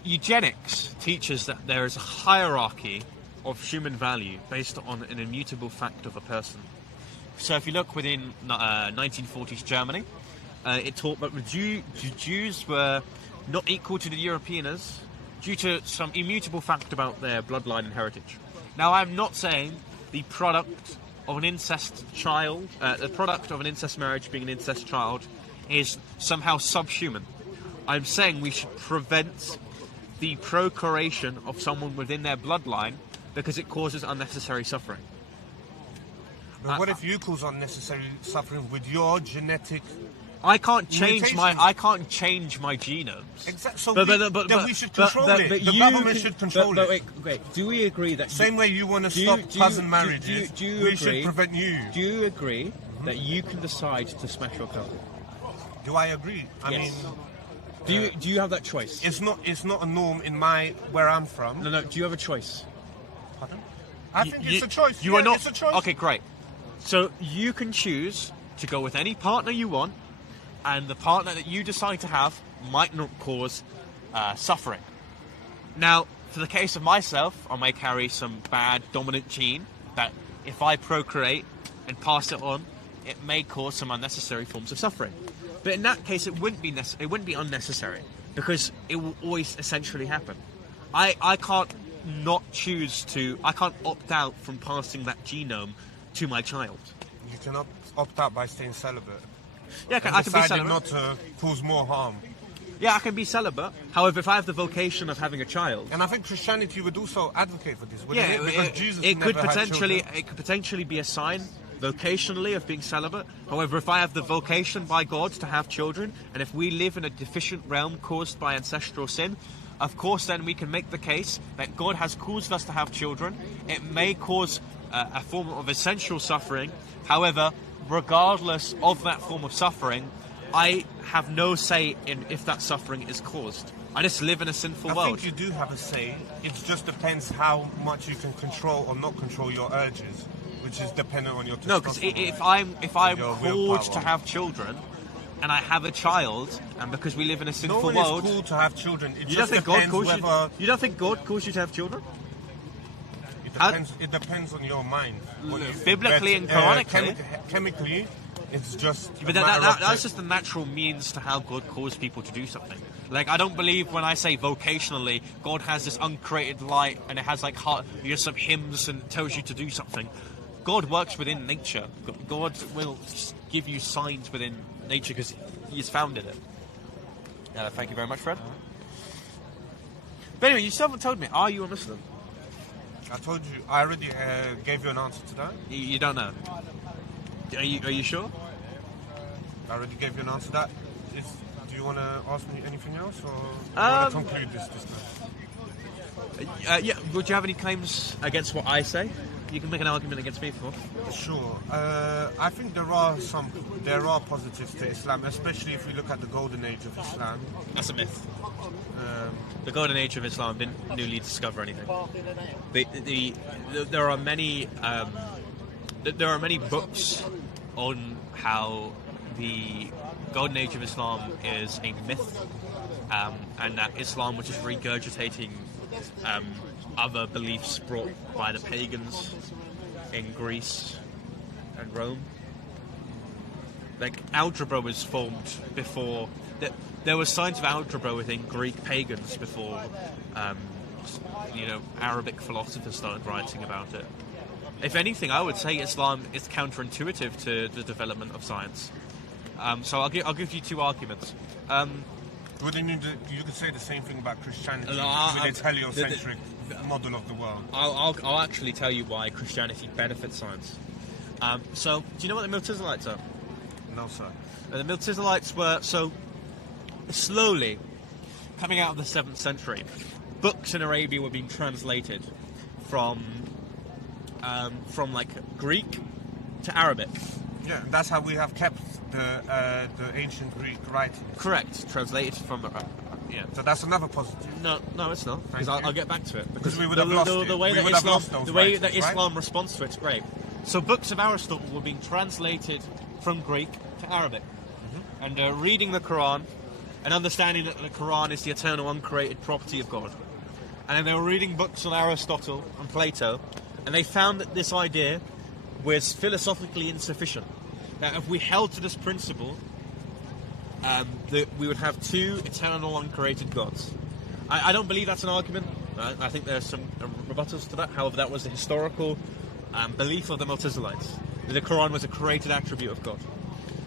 Eugenics teaches that there is a hierarchy of human value based on an immutable fact of a person. So if you look within 1940s Germany, it taught that the Jews were not equal to the Europeans due to some immutable fact about their bloodline and heritage. Now, I'm not saying the product of an incest child, the product of an incest marriage being an incest child, is somehow subhuman. I'm saying we should prevent the procreation of someone within their bloodline because it causes unnecessary suffering. But what if you cause unnecessary suffering with your genetic? I can't change Mutations. my genomes. Exactly. So But we should control it. The government should control it. Wait, do we agree that Same way you want to stop cousin marriages, do you we agree, should prevent you. Do you agree that you can decide to smash your cousin? Do I agree? I Yes. mean, Do you have that choice? it's not a norm in where I'm from. No. Do you have a choice? Pardon? I think it's You- a choice. You Yeah, are not. It's a choice. Okay, great. So you can choose to go with any partner you want. and the partner that you decide to have might not cause suffering. Now, for the case of myself, I may carry some bad dominant gene that if I procreate and pass it on, it may cause some unnecessary forms of suffering. But in that case, it wouldn't be unnecessary, because it will always essentially happen. I can't I can't opt out from passing that genome to my child. You can opt out by staying celibate. Yeah, I can be deciding celibate. not to cause more harm. Yeah, I can be celibate. However, if I have the vocation of having a child, And I think Christianity would also advocate for this, wouldn't yeah, it? Because Jesus it never could had potentially children. be a sign vocationally of being celibate. However, if I have the vocation by God to have children, and if we live in a deficient realm caused by ancestral sin, of course then we can make the case that God has caused us to have children. It may cause a form of essential suffering. However, regardless of that form of suffering, I have no say in if that suffering is caused. I just live in a sinful I world. think you do have a say. It just depends how much you can control or not control your urges, which is dependent on your testosterone. No, because if I'm your called willpower. to have children, and I have a child, and because we live in a no sinful one world, is cool to have children. It you don't just think God depends calls whether you don't think God calls you to have children? it depends on your mind. What you- Biblically and but, canonically. chemically, it's just. But that's just the natural means to how God calls people to do something. Like, I don't believe when I say vocationally, God has this uncreated light and it has like some hymns and it tells you to do something. God works within nature. God will give you signs within nature because He's founded it. Thank you very much, Fred. But anyway, you still haven't told me, are you a Muslim? I told you. I already gave you an answer to that. You don't know. Are you sure? I already gave you an answer to that. Do you want to ask me anything else, or do you want to conclude this now? Yeah. Would you have any claims against what I say? You can make an argument against me for. Sure. I think there are positives to Islam, especially if we look at the golden age of Islam. That's a myth. The golden age of Islam didn't newly discover anything. There are many books on how the golden age of Islam is a myth, and that Islam was just regurgitating other beliefs brought by the pagans in Greece and Rome. Like, algebra was formed before. There were signs of algebra within Greek pagans before, Arabic philosophers started writing about it. If anything, I would say Islam is counterintuitive to the development of science. So I'll give you two arguments. Well, then you could say the same thing about Christianity No, with its heliocentric model of the world. I'll actually tell you why Christianity benefits science. So, do you know what the Melchizedelites are? No, sir. The Melchizedelites were, so, slowly, coming out of the 7th century, books in Arabia were being translated from like Greek to Arabic. Yeah, and that's how we have kept the ancient Greek writing. Correct. Translated from yeah. So that's another positive. No, it's not. Because Thank you. I'll get back to it. Because we would have lost it. The way We that would have Islam, lost those the way writings, that right? Islam responds to it's great. So books of Aristotle were being translated from Greek to Arabic, and reading the Quran and understanding that the Quran is the eternal, uncreated property of God. And then they were reading books on Aristotle and Plato, and they found that this idea was philosophically insufficient. That if we held to this principle, that we would have two eternal, uncreated gods. I don't believe that's an argument. I think there's some rebuttals to that. However, that was the historical belief of the Melchizedelites, that the Quran was a created attribute of God.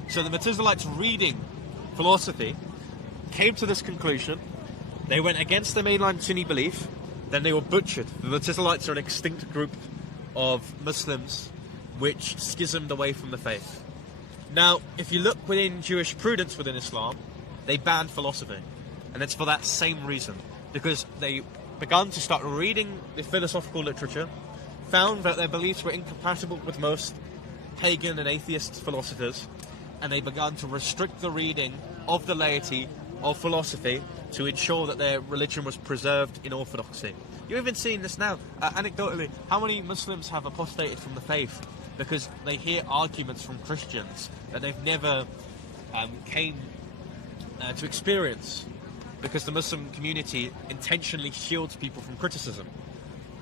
So the Melchizedelites, reading philosophy, came to this conclusion. They went against the mainline Sunni belief. Then they were butchered. The Melchizedelites are an extinct group of Muslims which schismed away from the faith. Now, if you look within Jewish prudence within Islam, they banned philosophy. And it's for that same reason. Because they began to start reading the philosophical literature, found that their beliefs were incompatible with most pagan and atheist philosophers, and they began to restrict the reading of the laity of philosophy to ensure that their religion was preserved in orthodoxy. You're even seeing this now. Anecdotally, how many Muslims have apostated from the faith because they hear arguments from Christians that they've never came to experience, because the Muslim community intentionally shields people from criticism.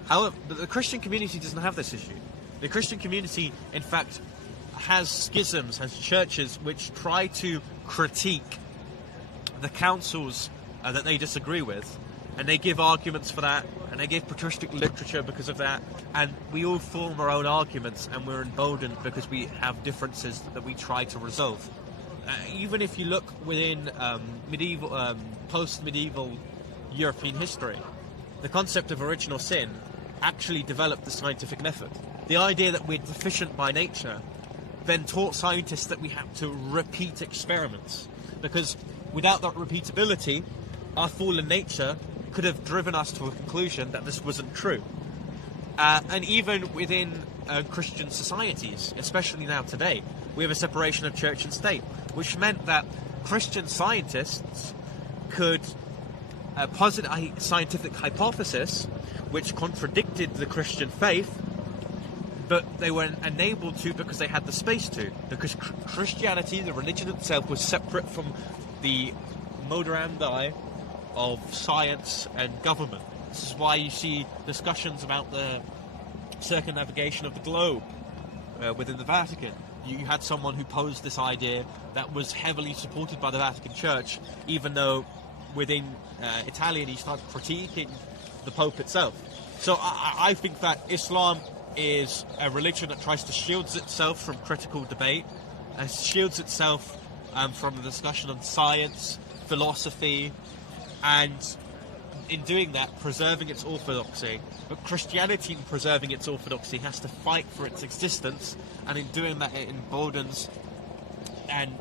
However, the Christian community doesn't have this issue. The Christian community, in fact, has schisms, has churches which try to critique the councils that they disagree with, and they give arguments for that, and they give patristic literature because of that, and we all form our own arguments, and we're emboldened because we have differences that we try to resolve. Even if you look within post-medieval European history, the concept of original sin actually developed the scientific method. The idea that we're deficient by nature then taught scientists that we have to repeat experiments, because without that repeatability, our fallen nature could have driven us to a conclusion that this wasn't true. And even within Christian societies, especially now today, we have a separation of church and state, which meant that Christian scientists could posit a scientific hypothesis which contradicted the Christian faith, but they were unable to because they had the space to, because Christianity, the religion itself, was separate from the moderandi of science and government. This is why you see discussions about the circumnavigation of the globe within the Vatican. You had someone who posed this idea that was heavily supported by the Vatican Church, even though within Italian he started critiquing the Pope itself. So I think that Islam is a religion that tries to shield itself from critical debate, shields itself from the discussion on science, philosophy, and in doing that, preserving its orthodoxy. But Christianity, in preserving its orthodoxy, has to fight for its existence, and in doing that, it emboldens and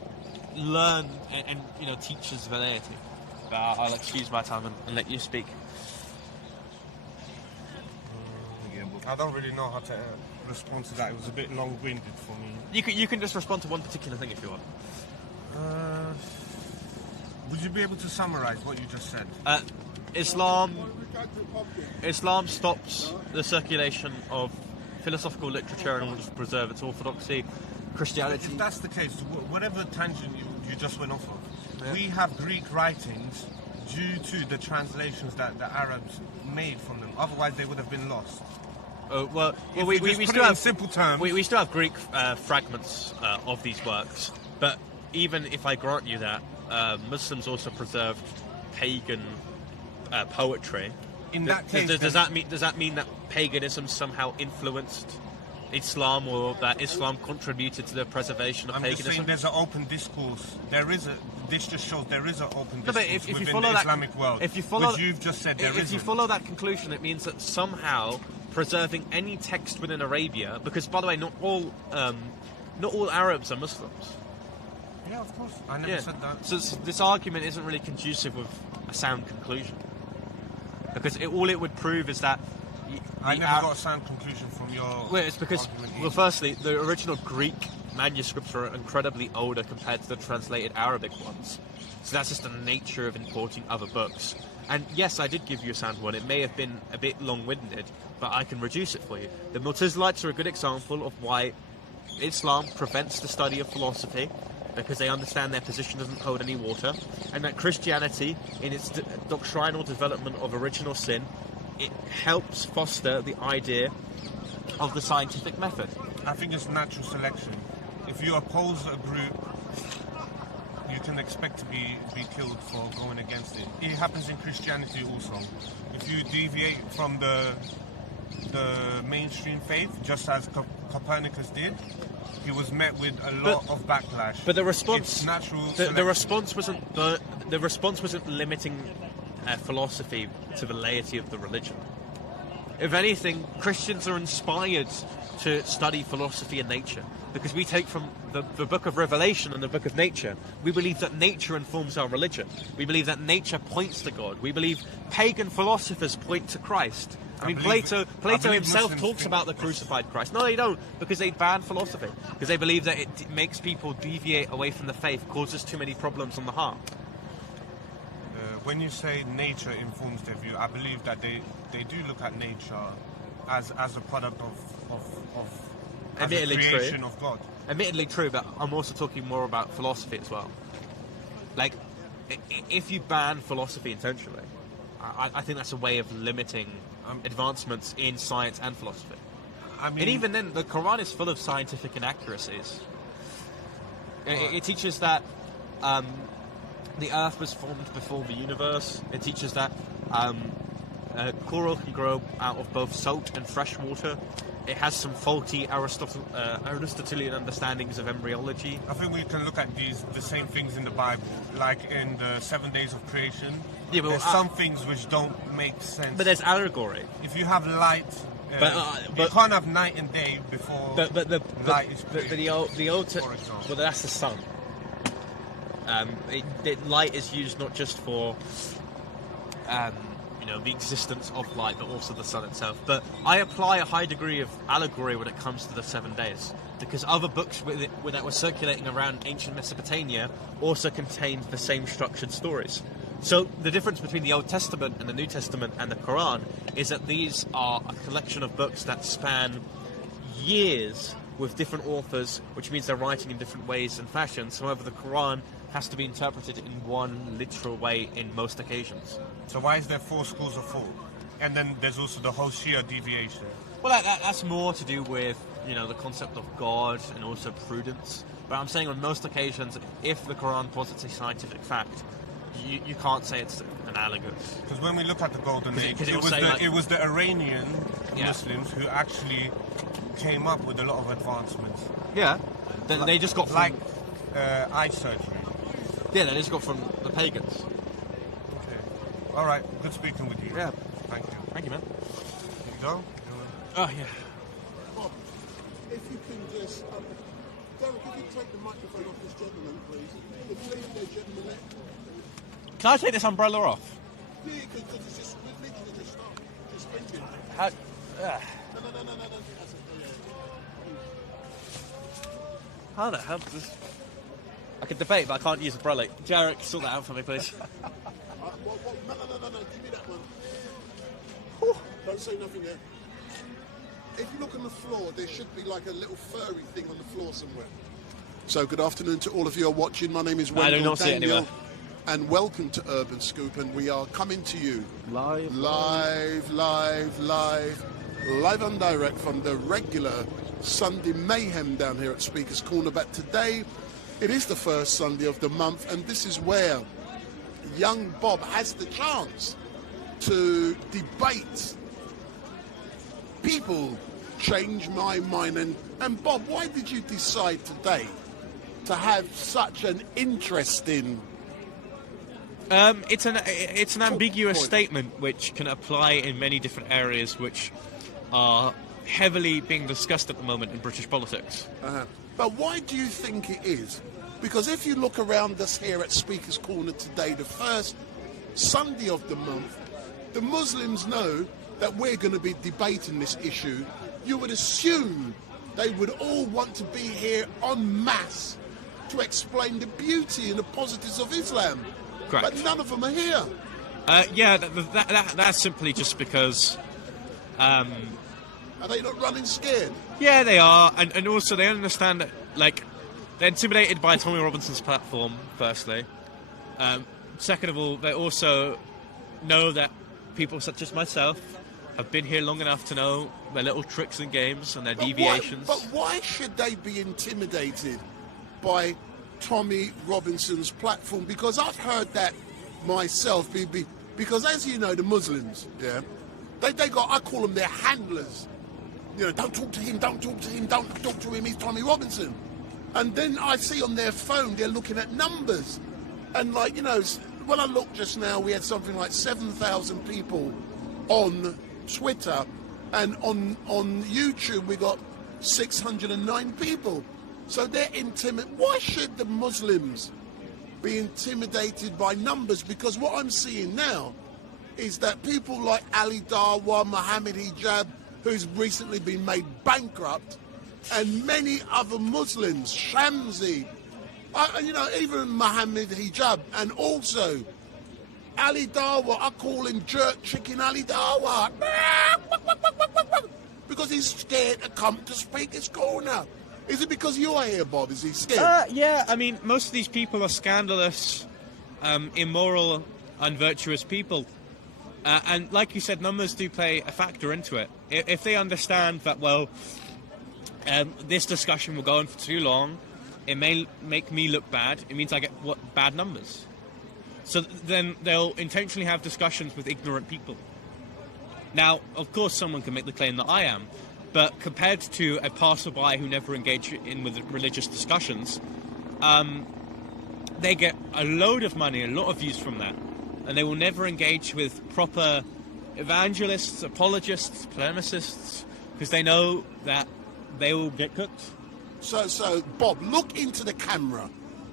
teaches validity. But I'll excuse my time and let you speak. I don't really know how to respond to that. It was a bit long-winded for me. You can just respond to one particular thing if you want. Would you be able to summarize what you just said? Islam stops the circulation of philosophical literature in order to preserve its orthodoxy. Christianity... If that's the case, whatever tangent you just went off of, we have Greek writings due to the translations that the Arabs made from them. Otherwise, they would have been lost. We still have simple terms. We still have Greek fragments of these works, but even if I grant you that, Muslims also preserved pagan poetry. In that case, does that mean that paganism somehow influenced Islam, or that Islam contributed to the preservation of paganism? I'm just saying there's an open discourse. This just shows there is an open discourse if within the Islamic world. If you follow, which you've just said there isn't. If you follow that conclusion, it means that somehow preserving any text within Arabia, because by the way, not all Arabs are Muslims. Yeah, of course. I never said that. So this argument isn't really conducive with a sound conclusion, because all it would prove is that I never got a sound conclusion from your. Well, it's because, well, firstly, the original Greek manuscripts are incredibly older compared to the translated Arabic ones. So that's just the nature of importing other books. And yes, I did give you a sound one. It may have been a bit long-winded, but I can reduce it for you. The Mu'tazilites are a good example of why Islam prevents the study of philosophy, because they understand their position doesn't hold any water, and that Christianity, in its doctrinal development of original sin, it helps foster the idea of the scientific method. I think it's natural selection. If you oppose a group, you can expect to be killed for going against it. It happens in Christianity also. If you deviate from the mainstream faith, just as Copernicus did, he was met with a lot of backlash. But the response, it's natural the response wasn't limiting philosophy to the laity of the religion. If anything, Christians are inspired to study philosophy and nature, because we take from the book of Revelation and the book of nature. We believe that nature informs our religion. We believe that nature points to God. We believe pagan philosophers point to Christ. I mean, Plato himself talks about the crucified Christ. No, they don't, because they ban philosophy, because they believe that it makes people deviate away from the faith, causes too many problems on the heart. When you say nature informs their view, I believe that they do look at nature as a product of the creation of God. admittedly true, but I'm also talking more about philosophy as well. Like, if you ban philosophy intentionally, I think that's a way of limiting advancements in science and philosophy. I mean, And even then, the Quran is full of scientific inaccuracies. It teaches that the Earth was formed before the universe. It teaches that coral can grow out of both salt and fresh water. It has some faulty Aristotelian understandings of embryology. I think we can look at the same things in the Bible, like in the 7 days of creation. Yeah, but there's some things which don't make sense. But there's allegory. If you have light, you can't have night and day before light is created. But the old for example. well, that's the sun. Light is used not just for the existence of light, but also the sun itself. But I apply a high degree of allegory when it comes to the 7 days, because other books that were circulating around ancient Mesopotamia also contained the same structured stories. So the difference between the Old Testament and the New Testament and the Quran is that these are a collection of books that span years with different authors, which means they're writing in different ways and fashions. However, the Quran has to be interpreted in one literal way in most occasions. So why is there 4 schools of thought? And then there's also the whole Shia deviation. Well, that's more to do with, the concept of God and also prudence. But I'm saying on most occasions, if the Quran posits a scientific fact, you can't say it's an allegory. Because when we look at the Golden Age, it was the Iranian Muslims who actually came up with a lot of advancements. Yeah. They just got from... eye surgery. Yeah, they just got from the pagans. Okay. All right. Good speaking with you. Yeah. Thank you. Thank you, man. You go? Oh, yeah. Bob, if you can just... Derek, if you take the microphone off this gentleman, please. If you leave there, gentleman... Can I take this umbrella off? Yeah, because it's just literally just start. Just spinning. How... No. That's it. How the hell does this... I can debate, but I can't use umbrella. Jarek, sort that out for me, please. No. Give me that one. Whew. Don't say nothing there. If you look on the floor, there should be like a little furry thing on the floor somewhere. So, good afternoon to all of you who are watching. My name is Wendell. I do not see it anywhere. And welcome to Urban Scoop, and we are coming to you live and direct from the regular Sunday mayhem down here at Speaker's Corner. But today, it is the first Sunday of the month, and this is where young Bob has the chance to debate. People change my mind. And Bob, why did you decide today to have such an interesting... It's an ambiguous statement which can apply in many different areas which are heavily being discussed at the moment in British politics. But why do you think it is? Because if you look around us here at Speaker's Corner today, the first Sunday of the month, the Muslims know that we're going to be debating this issue. You would assume they would all want to be here en masse to explain the beauty and the positives of Islam. Correct. But none of them are here. That's simply just because... Are they not running scared? Yeah, they are, and also they understand that, like, they're intimidated by Tommy Robinson's platform, firstly. Second of all, they also know that people such as myself have been here long enough to know their little tricks and games and their deviations. But why should they be intimidated by Tommy Robinson's platform? Because I've heard that myself. Because as you know, the Muslims, they got, I call them their handlers. Don't talk to him, don't talk to him, don't talk to him, he's Tommy Robinson. And then I see on their phone, they're looking at numbers. And when I looked just now, we had something like 7,000 people on Twitter. And on YouTube, we got 609 people. So they're intimidated. Why should the Muslims be intimidated by numbers? Because what I'm seeing now is that people like Ali Darwa, Mohammed Hijab, who's recently been made bankrupt, and many other Muslims, Shamsi, even Mohammed Hijab, and also Ali Darwa, I call him Jerk Chicken Ali Darwa, because he's scared to come to Speaker's Corner. Is it because you're here, Bob? Is he scared? Yeah, I mean, most of these people are scandalous, immoral, unvirtuous people. And like you said, numbers do play a factor into it. If they understand that, well, this discussion will go on for too long, it may make me look bad, it means I get bad numbers. So then they'll intentionally have discussions with ignorant people. Now, of course, someone can make the claim that I am, but compared to a passerby who never engaged in with religious discussions, they get a load of money, a lot of views from that, and they will never engage with proper evangelists, apologists, polemicists, because they know that they will get cooked. So, Bob, look into the camera.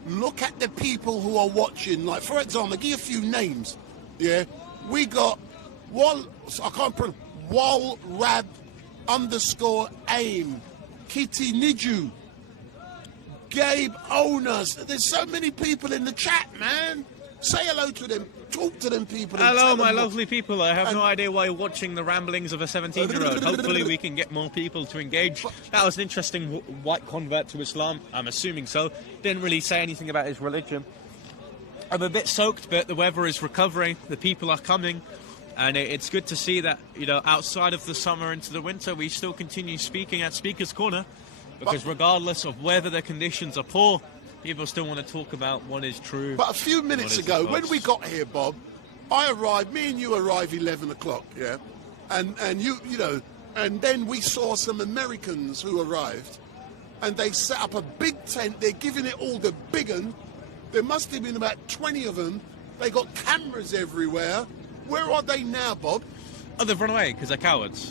Look at the people who are watching. Like, for example, I'll give you a few names. Yeah, we got Wal Rab _aim, Kitty Niju, Gabe Owners. There's so many people in the chat, man. Say hello to them. Talk to them people. Hello, my lovely people. I have no idea why you're watching the ramblings of a 17-year-old. Hopefully we can get more people to engage. That was an interesting white convert to Islam. I'm assuming so. Didn't really say anything about his religion. I'm a bit soaked, but the weather is recovering. The people are coming. And it's good to see that, you know, outside of the summer into the winter, we still continue speaking at Speaker's Corner. Because regardless of whether the conditions are poor, people still want to talk about what is true. But a few minutes ago, when we got here, Bob, I arrived, me and you arrived 11 o'clock, yeah? And you know, and then we saw some Americans who arrived, and they set up a big tent. They're giving it all the big un. There must have been about 20 of them. They got cameras everywhere. Where are they now, Bob? Oh, they've run away because they're cowards.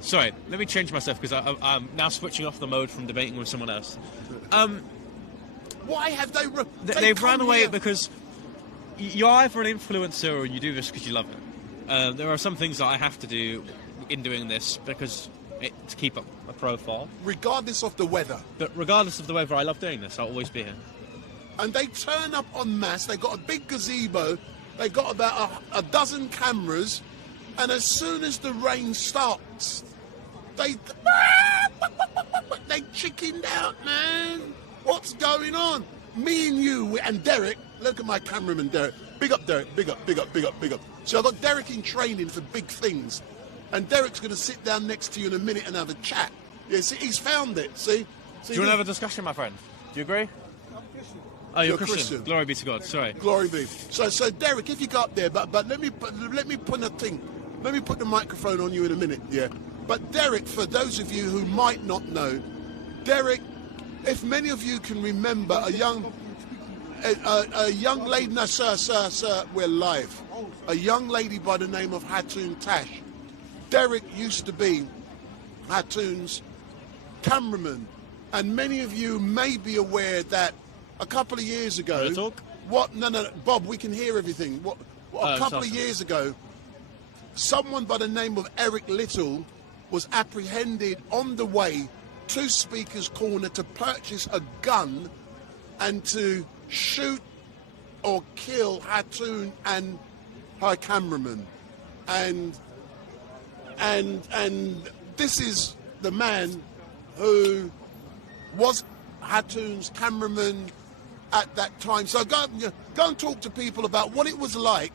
Sorry, let me change myself because I'm now switching off the mode from debating with someone else. Why have they they've run away because you're either an influencer or you do this because you love it. There are some things that I have to do in doing this because to keep up a profile. Regardless of the weather. But regardless of the weather, I love doing this. I'll always be here. And they turn up en masse. They got a big gazebo. They got about a dozen cameras. And as soon as the rain starts, they chickened out, man. What's going on? Me and you and Derek. Look at my cameraman, Derek. Big up, Derek. Big up, big up, big up, big up. So I've got Derek in training for big things. And Derek's going to sit down next to you in a minute and have a chat. Yeah, see, he's found it, see? Do you want to have a discussion, my friend? Do you agree? Oh, you're Christian. Glory be to God. Sorry. Glory be. So Derek, if you go up there, but let me put a thing. Let me put the microphone on you in a minute. Yeah. But Derek, for those of you who might not know, Derek, if many of you can remember a young lady. No, sir, we're live. A young lady by the name of Hatun Tash. Derek used to be Hatun's cameraman, and many of you may be aware that a couple of years ago. Can I talk? What? No, Bob. We can hear everything. A couple of years ago, someone by the name of Eric Little was apprehended on the way to Speaker's Corner to purchase a gun and to shoot or kill Hatun and her cameraman. And this is the man who was Hatun's cameraman at that time. So go and talk to people about what it was like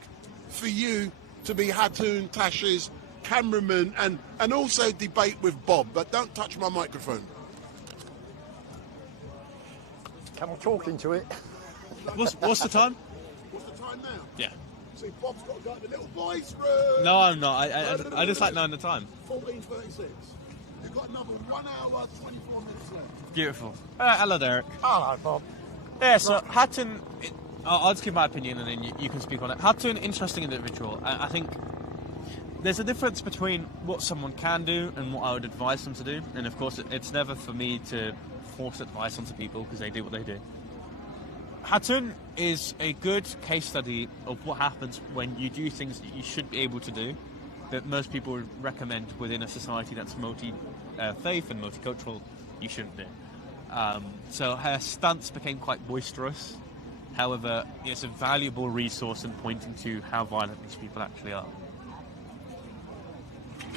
for you to be Hatun Tash's cameraman and also debate with Bob. But don't touch my microphone. Can I talk into it? What's the time? What's the time now? Yeah. See, Bob's got to go to the little boys' room. No, I'm not. I just like knowing the time. 14:36. You've got another 1 hour, 24 minutes left. Beautiful. Hello, Derek. Hello, Bob. Yeah, so Hatun, I'll just give my opinion and then you can speak on it. Hatun, interesting individual. I think there's a difference between what someone can do and what I would advise them to do. And of course, it's never for me to force advice onto people because they do what they do. Hatun is a good case study of what happens when you do things that you should be able to do, that most people would recommend within a society that's multi-faith and multicultural, you shouldn't do. So her stunts became quite boisterous. However, it's a valuable resource in pointing to how violent these people actually are.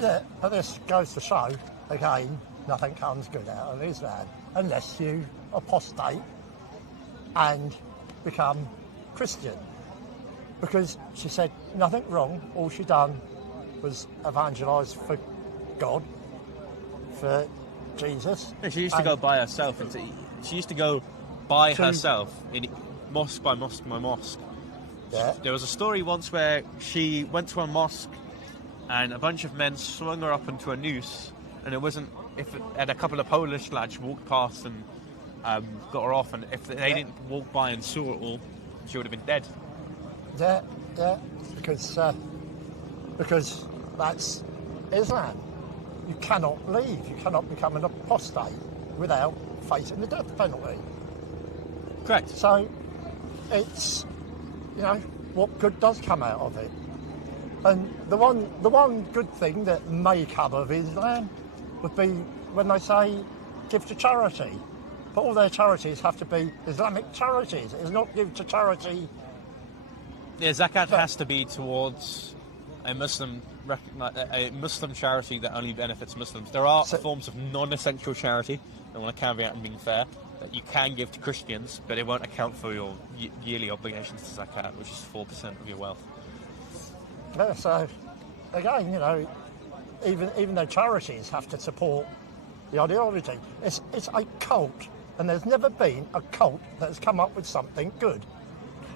Yeah, but this goes to show, again, nothing comes good out of Islam unless you apostate and become Christian. Because she said nothing wrong, all she done was evangelise for God, for Jesus. Yeah, she used to go by herself. She used to go by herself in mosque by mosque by mosque. Yeah. There was a story once where she went to a mosque and a bunch of men swung her up into a noose, and and a couple of Polish lads walked past and got her off, and if they didn't walk by and saw it all, she would have been dead. Yeah, because that's Islam. You cannot leave. You cannot become an apostate without facing the death penalty. Correct. So it's, what good does come out of it? And the one good thing that may come of Islam would be when they say give to charity. But all their charities have to be Islamic charities. It's not give to charity. Yeah, zakat has to be towards a Muslim charity that only benefits Muslims. There are forms of non-essential charity, I want to caveat and being fair, that you can give to Christians, but it won't account for your yearly obligations to zakat, which is 4% of your wealth. Yeah, so again, even though charities have to support the ideology, it's a cult, and there's never been a cult that has come up with something good.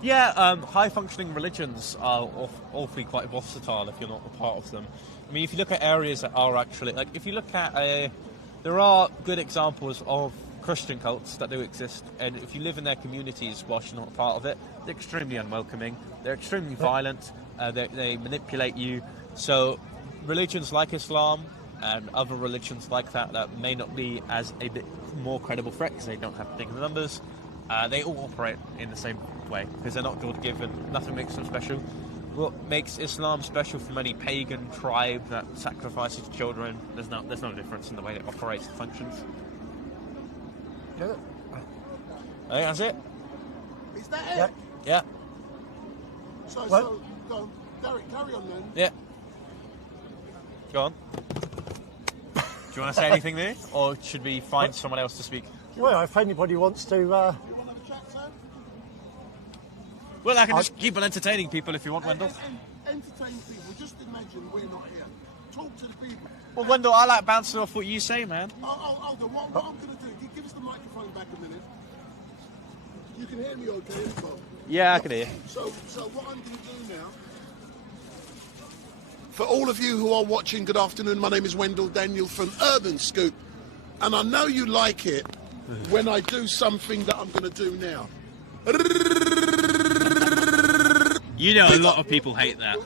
Yeah, high-functioning religions are awfully quite versatile if you're not a part of them. I mean, if you look at areas that are actually... Like, if you look at... there are good examples of Christian cults that do exist, and if you live in their communities whilst you're not a part of it, they're extremely unwelcoming, they're extremely violent, they manipulate you. So religions like Islam and other religions like that may not be as a bit more credible threat because they don't have big numbers, they all operate in the same way because they're not God-given. Nothing makes them special. What makes Islam special from any pagan tribe that sacrifices children? There's no difference in the way it operates and functions. Yeah. I think that's it. Is that it? Yeah. Yeah. So Well- go on. Derek, carry on then. Yeah. Go on. Do you want to say anything there, or should we find someone else to speak? Well, if anybody wants to, You want to have a chat, sir? Well, I can just keep on entertaining people if you want, Wendell. And entertain people. Just imagine we're not here. Talk to the people. Well, Wendell, I like bouncing off what you say, man. Hold on. What I'm going to do, give us the microphone back a minute. You can hear me okay, Bob? Yeah, I can hear. So what I'm going to do now, for all of you who are watching, good afternoon. My name is Wendell Daniel from Urban Scoop, and I know you like it when I do something that I'm going to do now. You know, a lot of people hate that.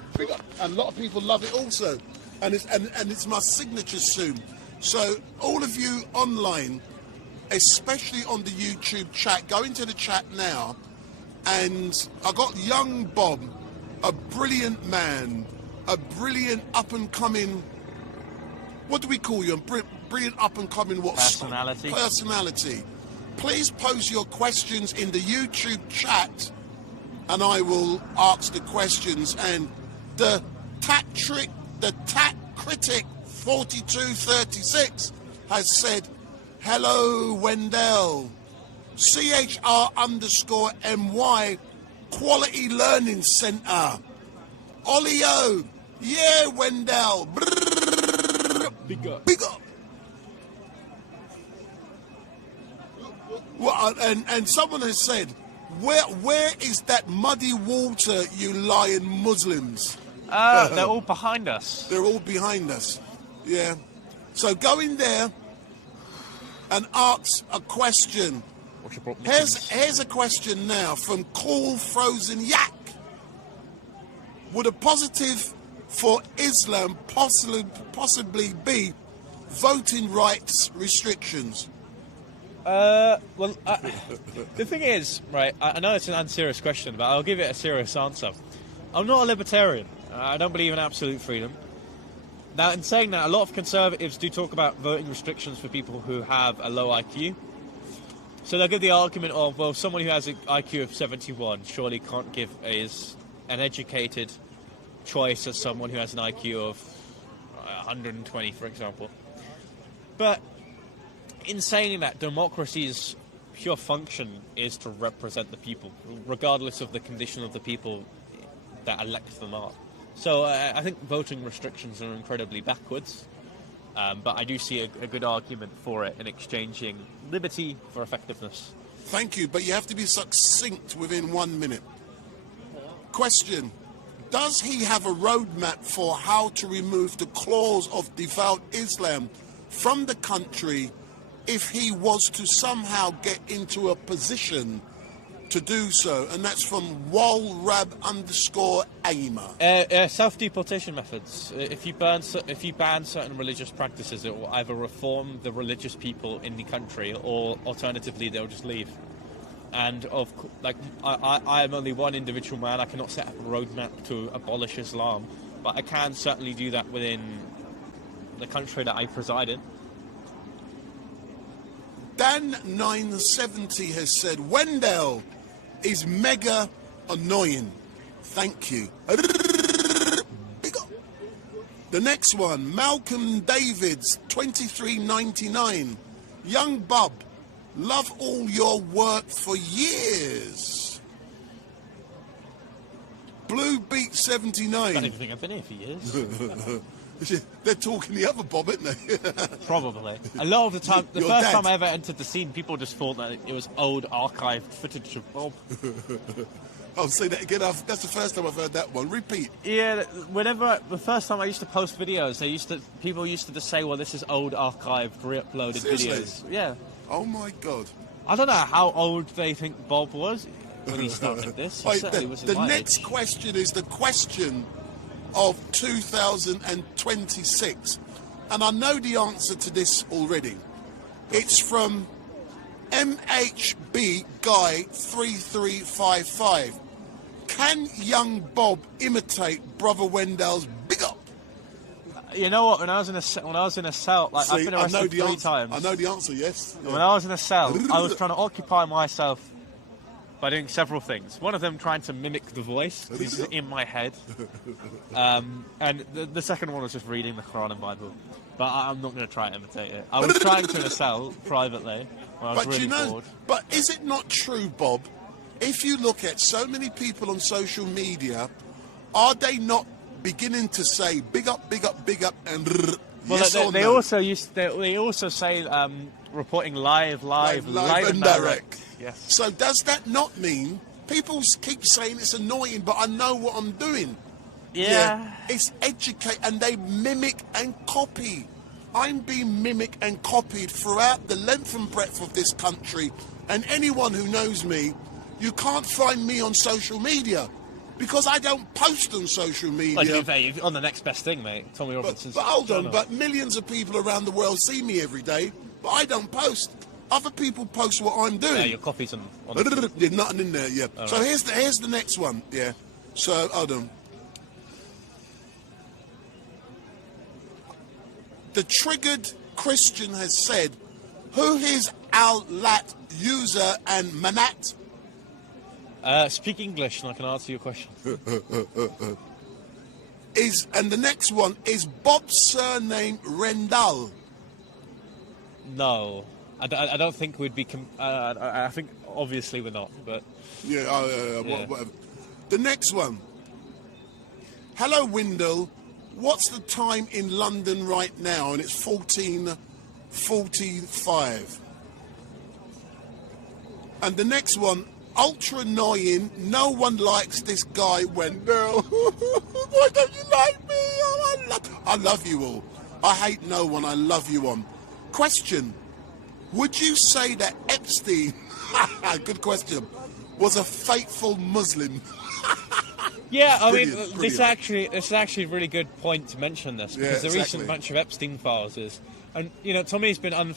And a lot of people love it also, and it's my signature soon. So all of you online, especially on the YouTube chat, go into the chat now. And I got young Bob, a brilliant man, a brilliant up-and-coming, what do we call you? A brilliant up-and-coming what? Personality. Personality. Please pose your questions in the YouTube chat, and I will ask the questions. And the Tat Critic 4236 has said, hello, Wendell. CHR_MY Quality Learning Centre. Olio. Yeah, Wendell. Big up. Big up. Well, and someone has said, where is that muddy water, you lying Muslims? They're all behind us. They're all behind us. Yeah. So go in there and ask a question. Here's a question now from Cool Frozen Yak. Would a positive for Islam possibly be voting rights restrictions? The thing is, right, I know it's an unserious question, but I'll give it a serious answer. I'm not a libertarian. I don't believe in absolute freedom. Now, in saying that, a lot of conservatives do talk about voting restrictions for people who have a low IQ. So they'll give the argument of, well, someone who has an IQ of 71 surely can't give an educated choice as someone who has an IQ of 120, for example. But in saying that, democracy's pure function is to represent the people, regardless of the condition of the people that elect them are. So I think voting restrictions are incredibly backwards, but I do see a good argument for it in exchanging liberty for effectiveness. Thank you, but you have to be succinct within 1 minute. Question. Does he have a roadmap for how to remove the clause of devout Islam from the country if he was to somehow get into a position to do so? And that's from Walrab_Aimer. Self-deportation methods. If you ban certain religious practices, it will either reform the religious people in the country, or alternatively, they'll just leave. And I am only one individual man. I cannot set up a roadmap to abolish Islam, but I can certainly do that within the country that I preside in. Dan970 has said, Wendell is mega annoying. Thank you. Big up. The next one, Malcolm Davids, 23.99. Young Bub, love all your work for years. Blue Beat 79. I don't even think I've been here for years. They're talking the other Bob, aren't they? Probably. A lot of the time, the Your first dad. time I ever entered the scene, people just thought that it was old archived footage of Bob. I'll say that again. That's the first time I've heard that one. Repeat. Yeah, the first time I used to post videos, people used to just say, well, this is old archived, re-uploaded Seriously? videos. Yeah. Oh my God. I don't know how old they think Bob was when he started this. He Wait, certainly was the in my next age. question is the question of 2026, and I know the answer to this already. It's from MHB Guy 3355. Can young Bob imitate Brother Wendell's big up? You know what? When I was in a cell, like I've been arrested 3 times. I know the answer. Yes. Yeah. When I was in a cell, I was trying to occupy myself by doing several things. One of them trying to mimic the voice, because it's in my head. And the second one was just reading the Quran and Bible. But I'm not going to try and imitate it. I was trying to in a cell, privately, when I was really bored. But is it not true, Bob, if you look at so many people on social media, are they not beginning to say big up, big up, big up, and well, yes or they no? they also say reporting live and direct. Yes. So does that not mean people keep saying it's annoying, but I know what I'm doing? Yeah. It's educate, and they mimic and copy. I'm being mimicked and copied throughout the length and breadth of this country, and anyone who knows me, you can't find me on social media because I don't post on social media. Well, to be fair, you're on the next best thing, mate. Tommy Robinson's. But hold on, channel. but millions of people around the world see me every day, but I don't post. Other people post what I'm doing. Yeah, your copy's on There's nothing in there, yeah. So right. here's the next one, yeah. So, hold on. The triggered Christian has said, who is Al-Lat user and Manat? Speak English and I can answer your question. And the next one, is Bob's surname Rendell? No. I don't think we'd be... I think obviously we're not, but... Yeah, whatever. The next one. Hello, Wendell. What's the time in London right now? And it's 14:45. And the next one, ultra annoying. No one likes this guy, Wendell. Why don't you like me? Oh, I love you all. I hate no one. I love you all. Question. Would you say that Epstein, good question, was a faithful Muslim? Yeah, I mean, Brilliant. this is actually a really good point to mention this, because the recent bunch of Epstein files is, and you know, Tommy's been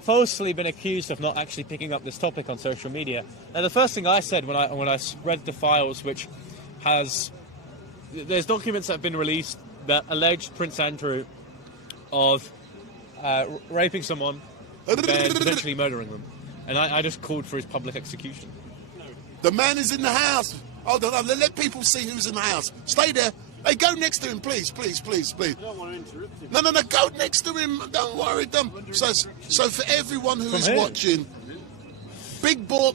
falsely been accused of not actually picking up this topic on social media. Now, the first thing I said when I read the files, which there's documents that have been released that alleged Prince Andrew of raping someone and then potentially murdering them, and I just called for his public execution. The man is in the house. Hold on, let people see who's in the house. Stay there. Hey, go next to him, please, please, please, please. I don't want to interrupt him. No, go next to him. Don't worry. So for everyone who is here. watching, Big Bob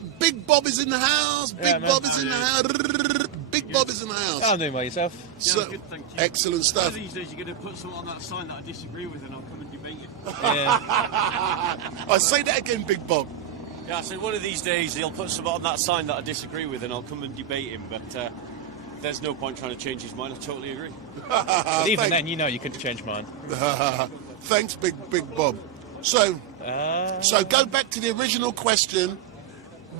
is in the house. Yeah, Big man. Bob is in the house. Big Bob is in the house. I'm doing by yourself. So, Yeah, good, thank you. excellent One stuff. of these days you're going to put something on that sign that I disagree with and I'll come and debate you. Yeah. I say that again, Big Bob. Yeah, I said one of these days he'll put something on that sign that I disagree with and I'll come and debate him, but there's no point trying to change his mind. I totally agree. But even Thank- then, you know you couldn't change mine. Thanks, Big Bob. So go back to the original question.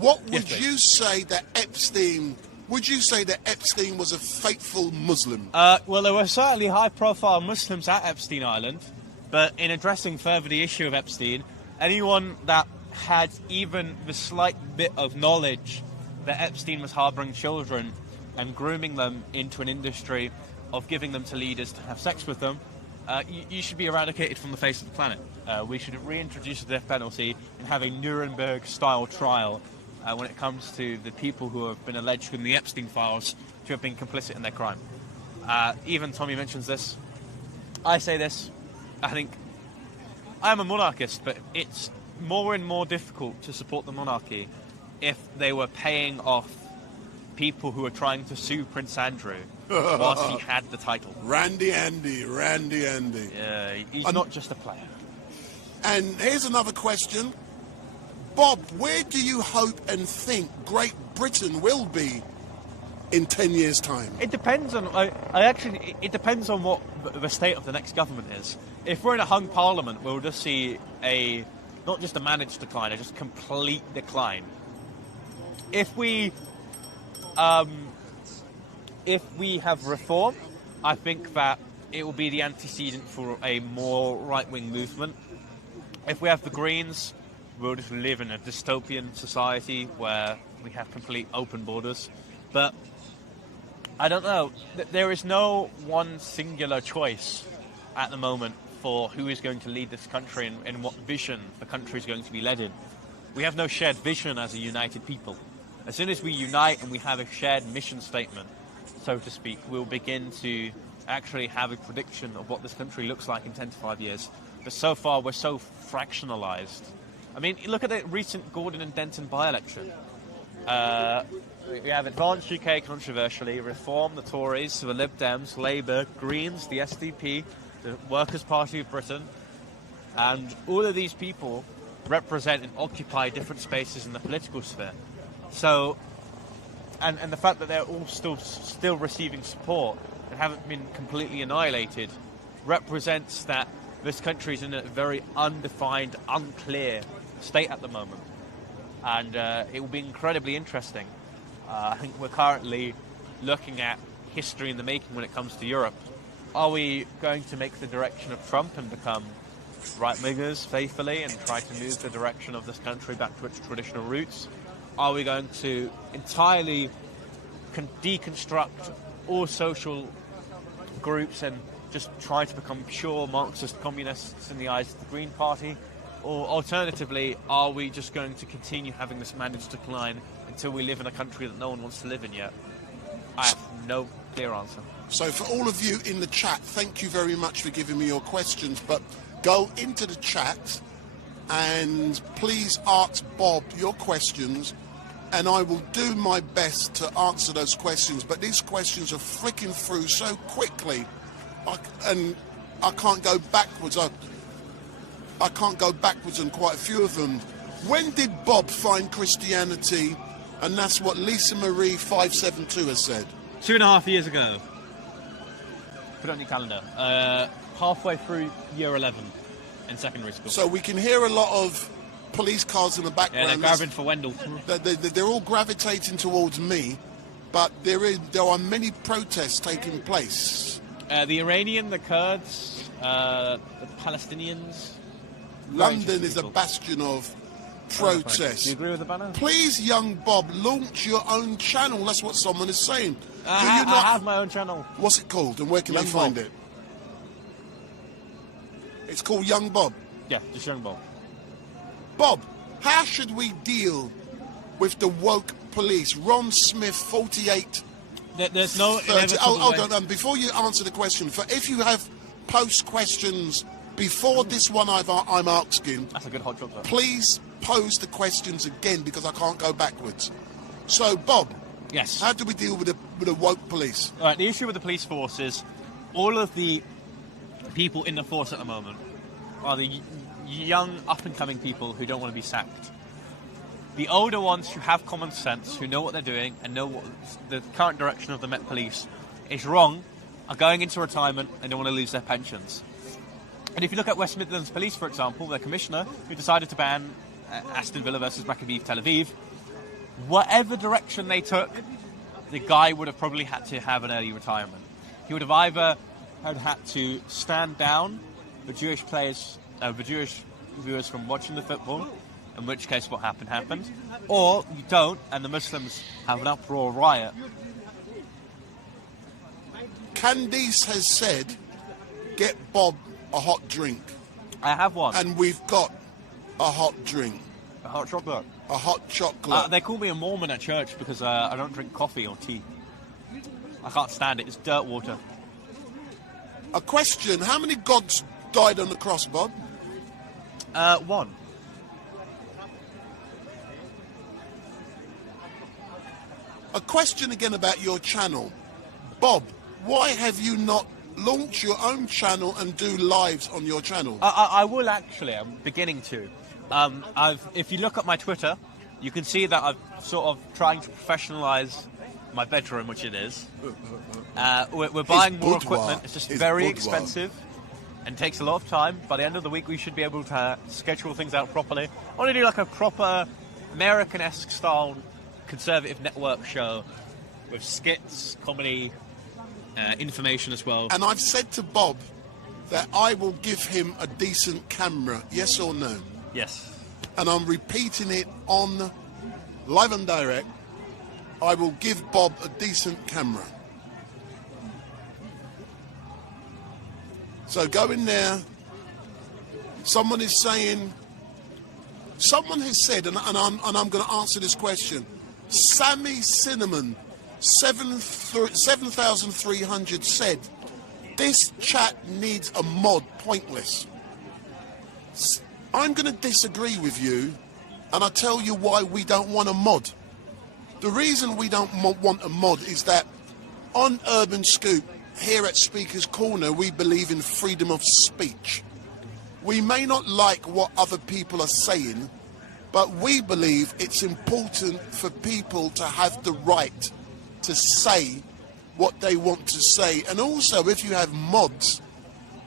What would please. you say that Epstein? Would you say that Epstein was a faithful Muslim? Well, there were certainly high-profile Muslims at Epstein Island, but in addressing further the issue of Epstein, anyone that had even the slight bit of knowledge that Epstein was harbouring children and grooming them into an industry of giving them to leaders to have sex with them, you should be eradicated from the face of the planet. We should reintroduce the death penalty and have a Nuremberg-style trial when it comes to the people who have been alleged in the Epstein files to have been complicit in their crime. Even Tommy mentions this. I say this. I think I'm a monarchist, but it's more and more difficult to support the monarchy if they were paying off people who are trying to sue Prince Andrew whilst he had the title. Randy Andy. He's not just a player. And here's another question. Bob, where do you hope and think Great Britain will be in 10 years' time? It depends on. It depends on what the state of the next government is. If we're in a hung parliament, we'll just see not just a managed decline, a just complete decline. If we have reform, I think that it will be the antecedent for a more right-wing movement. If we have the Greens, we'll just live in a dystopian society where we have complete open borders. But I don't know. There is no one singular choice at the moment for who is going to lead this country and what vision the country is going to be led in. We have no shared vision as a united people. As soon as we unite and we have a shared mission statement, so to speak, we'll begin to actually have a prediction of what this country looks like in 10 to 5 years. But so far, we're so fractionalized. I mean, look at the recent Gordon and Denton by-election. We have Advance UK controversially, Reform, the Tories, the Lib Dems, Labour, Greens, the SDP, the Workers' Party of Britain, and all of these people represent and occupy different spaces in the political sphere. So, and the fact that they're all still receiving support and haven't been completely annihilated represents that this country is in a very undefined, unclear state at the moment. And it will be incredibly interesting. I think we're currently looking at history in the making when it comes to Europe. Are we going to make the direction of Trump and become right-wingers faithfully and try to move the direction of this country back to its traditional roots? Are we going to entirely deconstruct all social groups and just try to become pure Marxist communists in the eyes of the Green Party? Or alternatively, are we just going to continue having this managed decline until we live in a country that no one wants to live in yet? I have no clear answer. So for all of you in the chat, thank you very much for giving me your questions, but go into the chat and please ask Bob your questions, and I will do my best to answer those questions. But these questions are flicking through so quickly, and I can't go backwards. I can't go backwards on quite a few of them. When did Bob find Christianity? And that's what Lisa Marie 572 has said. 2.5 years ago. Put it on your calendar. Halfway through year 11 in secondary school. So we can hear a lot of police cars in the Yeah, background. they're grabbing for Wendell. They're all gravitating towards me, but there are many protests taking place. The Iranian, the Kurds, the Palestinians. London is a bastion of Do you protest. agree with the banner? Please, young Bob, launch your own channel. That's what someone is saying. I have my own channel. What's it called, and where can Young they find Bob. it? It's called Young Bob. Yeah, just Young Bob. Bob, how should we deal with the woke police? Ron Smith, 48, There's no 30. inevitable Hold way. on. Before you answer the question, if you have post questions before this one I'm asking, That's a good hot chocolate. please pose the questions again because I can't go backwards. So, Bob, Yes. how do we deal with the woke police? All right, the issue with the police force is all of the people in the force at the moment are the young, up-and-coming people who don't want to be sacked. The older ones who have common sense, who know what they're doing and know what the current direction of the Met Police is wrong, are going into retirement and don't want to lose their pensions. And if you look at West Midlands Police, for example, their commissioner, who decided to ban Aston Villa versus Maccabi Tel Aviv, whatever direction they took, the guy would have probably had to have an early retirement. He would have either had to stand down the Jewish players, the Jewish viewers from watching the football, in which case what happened, or you don't, and the Muslims have an uproar riot. Candice has said, get Bob a hot drink. I have one. And we've got a hot drink. A hot chocolate. A hot chocolate. They call me a Mormon at church because I don't drink coffee or tea. I can't stand it. It's dirt water. A question, how many gods died on the cross, Bob? One. A question again about your channel. Bob, why have you not launched your own channel and do lives on your channel? I will actually. I'm beginning to. If you look at my Twitter, you can see that I'm sort of trying to professionalise my bedroom, which it is. We're buying more boudoir. equipment. It's just His very boudoir. expensive and takes a lot of time. By the end of the week, we should be able to schedule things out properly. I want to do like a proper American-esque style conservative network show with skits, comedy, information as well. And I've said to Bob that I will give him a decent camera, yes or no? Yes. And I'm repeating it on live and direct. I will give Bob a decent camera. So go in there. Someone has said, and I'm going to answer this question. Sammy Cinnamon, 7,300 said, this chat needs a mod, pointless. I'm going to disagree with you, and I'll tell you why we don't want a mod. The reason we don't want a mod is that on Urban Scoop, here at Speaker's Corner, we believe in freedom of speech. We may not like what other people are saying, but we believe it's important for people to have the right to say what they want to say. And also, if you have mods,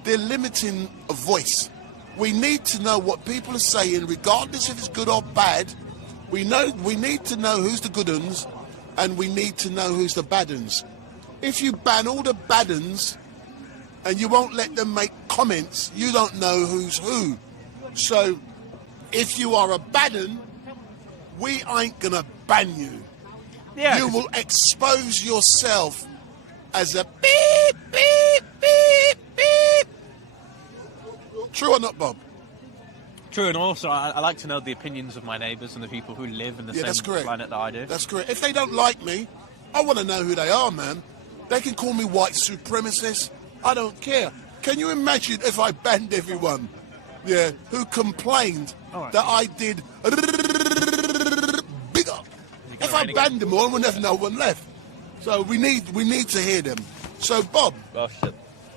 they're limiting a voice. We need to know what people are saying, regardless if it's good or bad. We need to know who's the good uns, and we need to know who's the bad uns. If you ban all the bad uns, and you won't let them make comments, you don't know who's who. So, if you are a bad un, we ain't gonna ban you. Yeah. You will expose yourself as a beep, beep, beep, beep. True or not, Bob? True, and also I like to know the opinions of my neighbours and the people who live in the That's same correct. planet that I do. That's correct. If they don't like me, I want to know who they are, man. They can call me white supremacist. I don't care. Can you imagine if I banned everyone, who complained that I did bigger? If I banned them all, we'd have no one left. So we need to hear them. So Bob, Oh shit.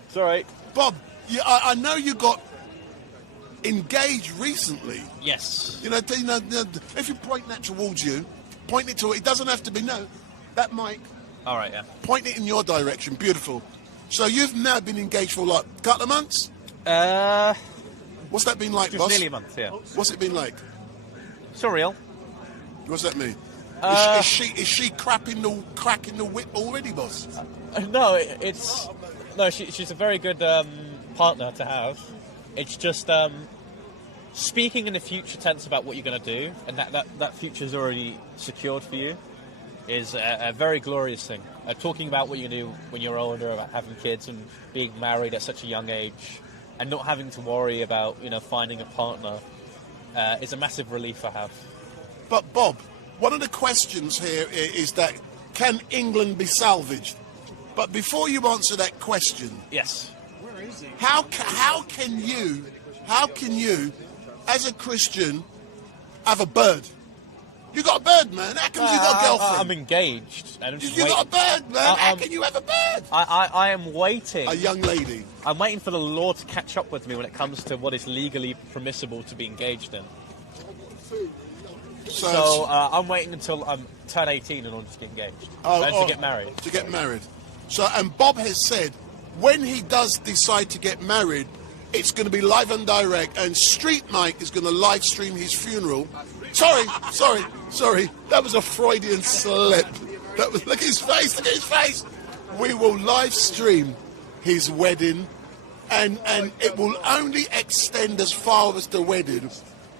It's alright. Bob, I know you got engaged recently. Yes. You know, if you point that towards you, point it to it. It doesn't have to be that mic. Alright, yeah. Point it in your direction. Beautiful. So you've now been engaged for like a couple of months? What's that been like, Just boss? nearly a month, yeah. What's it been like? Surreal. What's that mean? Is she cracking the whip already, boss? No, she's a very good partner to have. It's just speaking in the future tense about what you're going to do, and that future's already secured for you, is a very glorious thing. Talking about what you do when you're older, about having kids and being married at such a young age, and not having to worry about finding a partner, is a massive relief I have. But Bob, one of the questions here is that can England be salvaged? But before you answer that question, Yes. how can you, as a Christian, have a bird? You got a bird, man. How come you got a girlfriend? I'm engaged. And I'm just You got a waiting. bird, man. How can you have a bird? I am waiting. A young lady. I'm waiting for the law to catch up with me when it comes to what is legally permissible to be engaged in. So I'm waiting until I turn 18 in order to get engaged and to get married. To get married. So, and Bob has said, when he does decide to get married, it's going to be live and direct, and Street Mike is going to live stream his funeral. Sorry. That was a Freudian slip. That was, look at his face. We will live stream his wedding, and it will only extend as far as the wedding.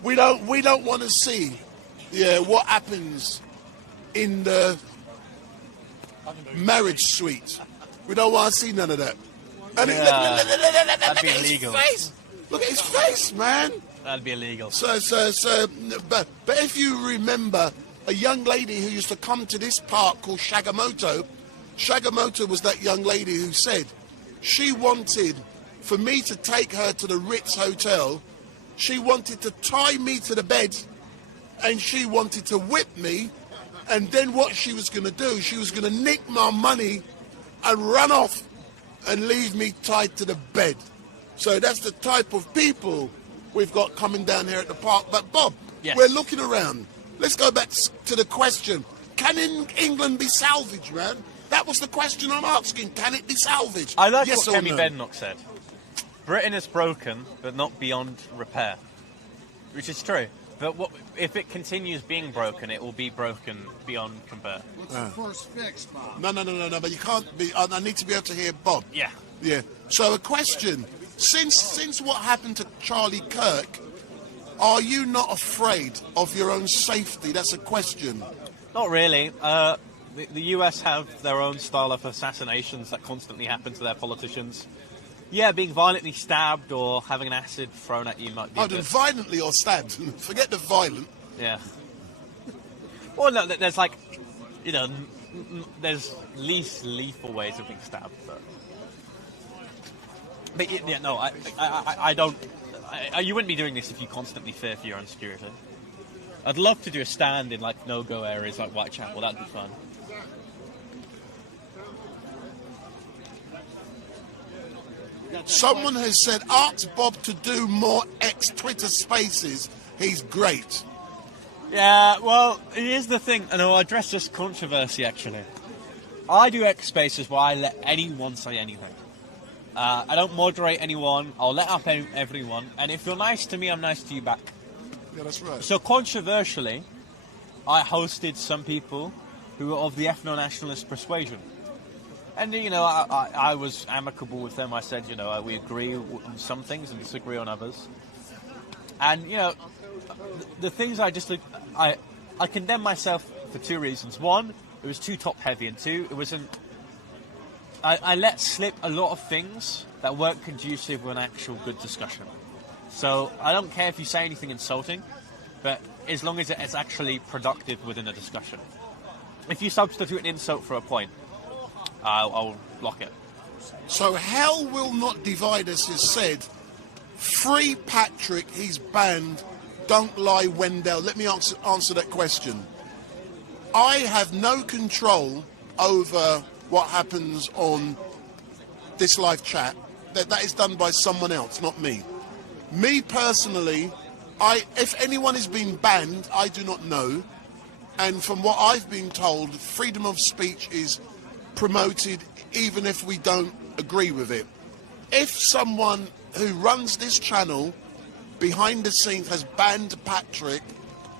We don't want to see, what happens in the marriage suite. We don't want to see none of that. And that'd be illegal. Look at his face, man. That'd be illegal. But if you remember a young lady who used to come to this park called Shagamoto, Shagamoto was that young lady who said she wanted for me to take her to the Ritz Hotel. She wanted to tie me to the bed, and she wanted to whip me, and then what she was going to do, she was going to nick my money and run off and leave me tied to the bed. So that's the type of people we've got coming down here at the park. But Bob, yes. We're looking around. Let's go back to the question. Can England be salvaged, man? That was the question I'm asking. Can it be salvaged? I like yes what Kemi no? Bednock said. Britain is broken, but not beyond repair. Which is true. But if it continues being broken, it will be broken beyond compare. What's the first fix, Bob? No, but you can't be... I need to be able to hear Bob. Yeah. Yeah. So a question. Since what happened to Charlie Kirk, are you not afraid of your own safety? That's a question. Not really. The US have their own style of assassinations that constantly happen to their politicians. Yeah, being violently stabbed or having an acid thrown at you might be. Violently or stabbed. Forget the violent. Yeah. Well, no, there's there's least lethal ways of being stabbed. But yeah, no, I don't. You wouldn't be doing this if you constantly fear for your own security. I'd love to do a stand in no-go areas like Whitechapel. That'd be fun. Someone has said, ask Bob to do more Twitter spaces. He's great. Yeah, well, here's the thing, and I'll address this controversy, actually. I do X spaces where I let anyone say anything. I don't moderate anyone, I'll let up everyone, and if you're nice to me, I'm nice to you back. Yeah, that's right. So controversially, I hosted some people who were of the ethno-nationalist persuasion. And, I was amicable with them. I said, we agree on some things and disagree on others. And, the things I condemn myself for two reasons. One, it was too top-heavy, and two, it wasn't... I let slip a lot of things that weren't conducive with an actual good discussion. So I don't care if you say anything insulting, but as long as it's actually productive within a discussion. If you substitute an insult for a point, I'll block it. So hell will not divide us has said, free Patrick, he's banned, don't lie Wendell. Let me answer that question. I have no control over what happens on this live chat. That is done by someone else, not me. Me personally, if anyone is being banned, I do not know. And from what I've been told, freedom of speech is promoted even if we don't agree with it. If someone who runs this channel behind the scenes has banned Patrick,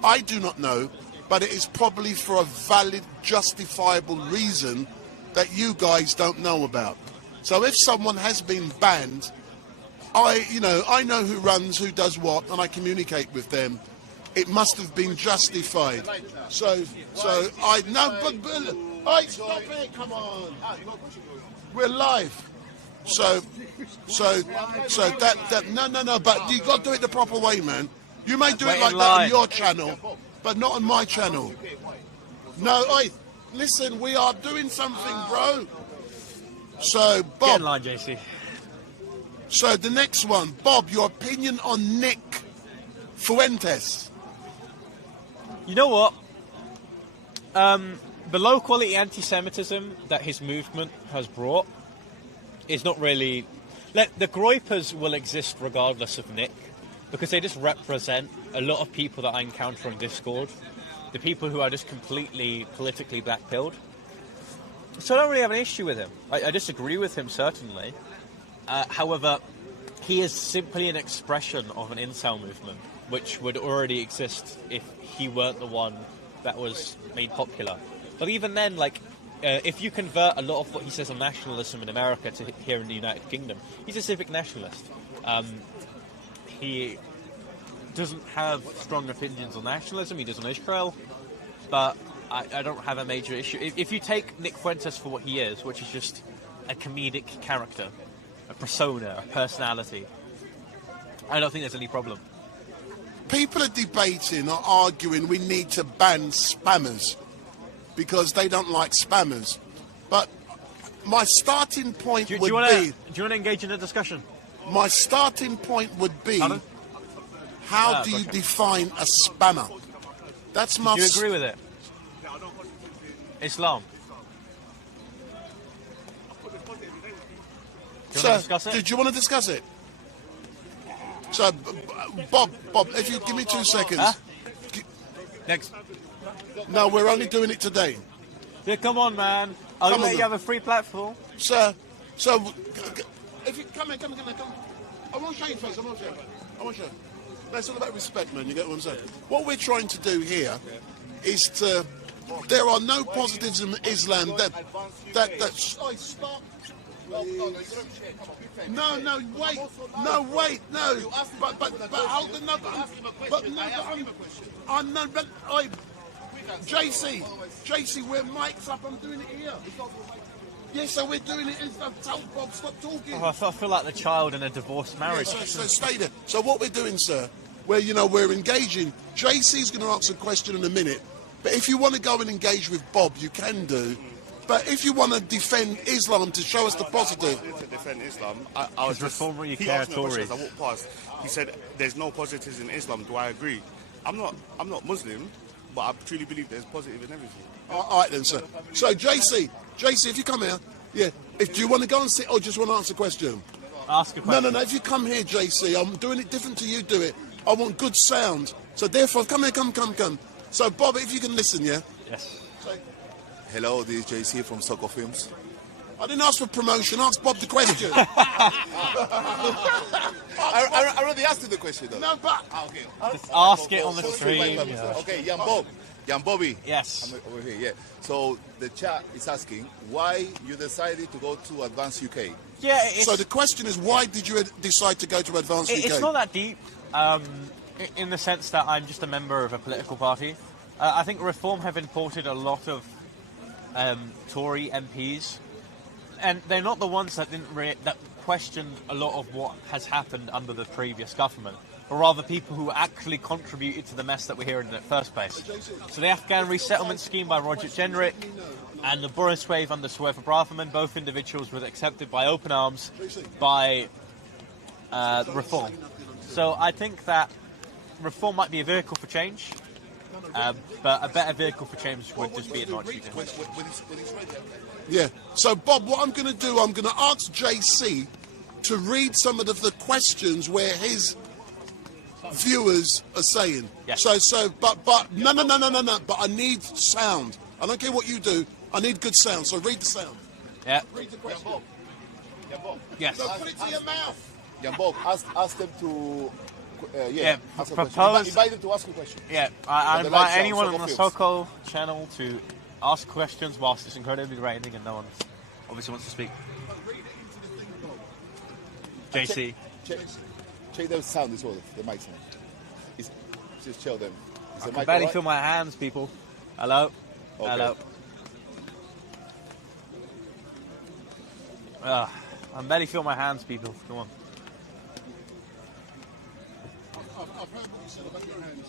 I do not know, but it is probably for a valid, justifiable reason that you guys don't know about. So if someone has been banned, I know who runs, who does what, and I communicate with them. It must have been justified. So I know, but hey, stop it! Come on, we're live. So that no. But you got to do it the proper way, man. You may do it like that on your channel, but not on my channel. No, Listen, we are doing something, bro. So, Get Bob. in line, JC. So the next one, Bob. Your opinion on Nick Fuentes? You know what? The low-quality anti-Semitism that his movement has brought is not really... The Groypers will exist regardless of Nick, because they just represent a lot of people that I encounter on Discord, the people who are just completely politically black-pilled. So I don't really have an issue with him. I disagree with him, certainly. However, he is simply an expression of an incel movement, which would already exist if he weren't the one that was made popular. But even then, if you convert a lot of what he says on nationalism in America to here in the United Kingdom, he's a civic nationalist. He doesn't have strong opinions on nationalism, he does on Israel, but I don't have a major issue. If you take Nick Fuentes for what he is, which is just a comedic character, a persona, a personality, I don't think there's any problem. People are debating or arguing we need to ban spammers because they don't like spammers. But my starting point would be... Do you want to engage in a discussion? My starting point would be, Pardon? how do you define a spammer? That's my... Do you agree with it? Islam. Do you want to discuss it? Did you want to discuss it? So, Bob, if you give me 2 seconds. Huh? Next. No, we're only doing it today. Yeah, come on, man. I'll Come let on, you then. have a free platform. So, if you come here. I want to show you first. I want to show you. No, it's all about respect, man. You get what I'm saying? What we're trying to do here is to... There are no positives in Islam that oh, stop. No, wait. But hold on, JC, we're mics up. I'm doing it here. Yes, so we're doing it. I've told Bob, stop talking. Oh, I feel like the child in a divorced marriage. Yeah, so stay there. So what we're doing, sir, we're engaging. JC's going to answer a question in a minute. But if you want to go and engage with Bob, you can do. But if you want to defend Islam to show us the positive... To defend Islam, I was just... reform really He care asked me a question Tories. as I walked past. He said, there's no positives in Islam. Do I agree? I'm not Muslim, but I truly believe there's positive in everything. All right then, sir. So, JC, if you come here, yeah. Do you want to go and sit or just want to answer a question? Ask a question. No. If you come here, JC, I'm doing it different to you do it. I want good sound. So therefore, come here, come. So, Bob, if you can listen, yeah? Yes. Hello, this is JC from Soccer Films. I didn't ask for promotion. Ask Bob the question. I already asked you the question, though. No, but... Okay. Just ask it on the stream. Yeah. Okay, Jan Bobby. Yes. I'm over here, yeah. So the chat is asking why you decided to go to Advanced UK. Yeah, So the question is, why did you decide to go to Advanced UK? It's not that deep, in the sense that I'm just a member of a political party. I think Reform have imported a lot of Tory MPs, and they're not the ones that that questioned a lot of what has happened under the previous government, but rather people who actually contributed to the mess that we're hearing in the first place. So the Afghan resettlement scheme by Roger Jenrick and the Boris Wave under Swever Braverman, both individuals were accepted by open arms by Reform. So I think that Reform might be a vehicle for change, but a better vehicle for change would just be Advanced UK. Yeah. So, Bob, what I'm going to do, I'm going to ask JC to read some of the questions where his viewers are saying. Yes. But no. But I need sound. I don't care what you do. I need good sound. So read the sound. Yeah. Read the question. Yes. No, put it to your mouth. Jan Bob, ask them to... ask a propose- question. Invite them to ask a question. Yeah, I the invite lights on, anyone on the Soccer Soko channel to ask questions whilst it's incredibly raining and no one obviously wants to speak. JC. Check the sound as well, the mic sound. Just tell them. Is I the can mic barely alright? feel my hands, people. Hello? Okay. Hello? I can barely feel my hands, people. Come on. I've heard what you said about your hands.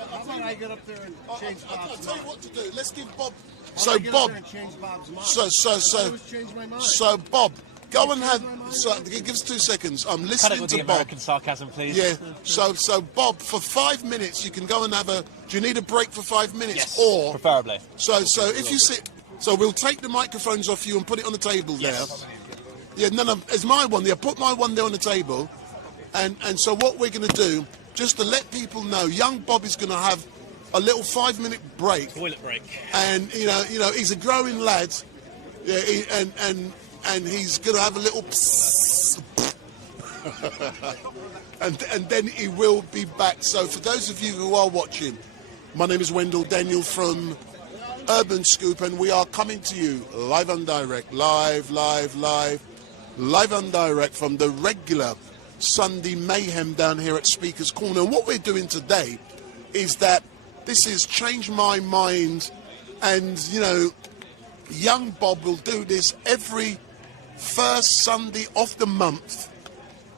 How about I get up there and change I'll Bob's tell you mind? what to do. Let's give Bob. How So about I get up Bob. there and change Bob's mind? So Change my mind. So Bob, go and have. my mind? So give us 2 seconds. I'm Cut it listening with to the Bob. American sarcasm, please. Yeah. So Bob, for 5 minutes, you can go and have a. Do you need a break for 5 minutes? Yes, Or preferably. so if you sit. So we'll take the microphones off you and put it on the table Yes. there. Yeah. No. It's my one there. Put my one there on the table. And so what we're going to do, just to let people know, young Bob is going to have a little 5-minute break. Toilet break. And you know, he's a growing lad. Yeah. And he's going to have a little. and then he will be back. So for those of you who are watching, my name is Wendell Daniel from Urban Scoop, and we are coming to you live and direct, live and direct from the regular Sunday mayhem down here at Speaker's Corner. And what we're doing today is that this is Change My Mind, and you know, young Bob will do this every first Sunday of the month,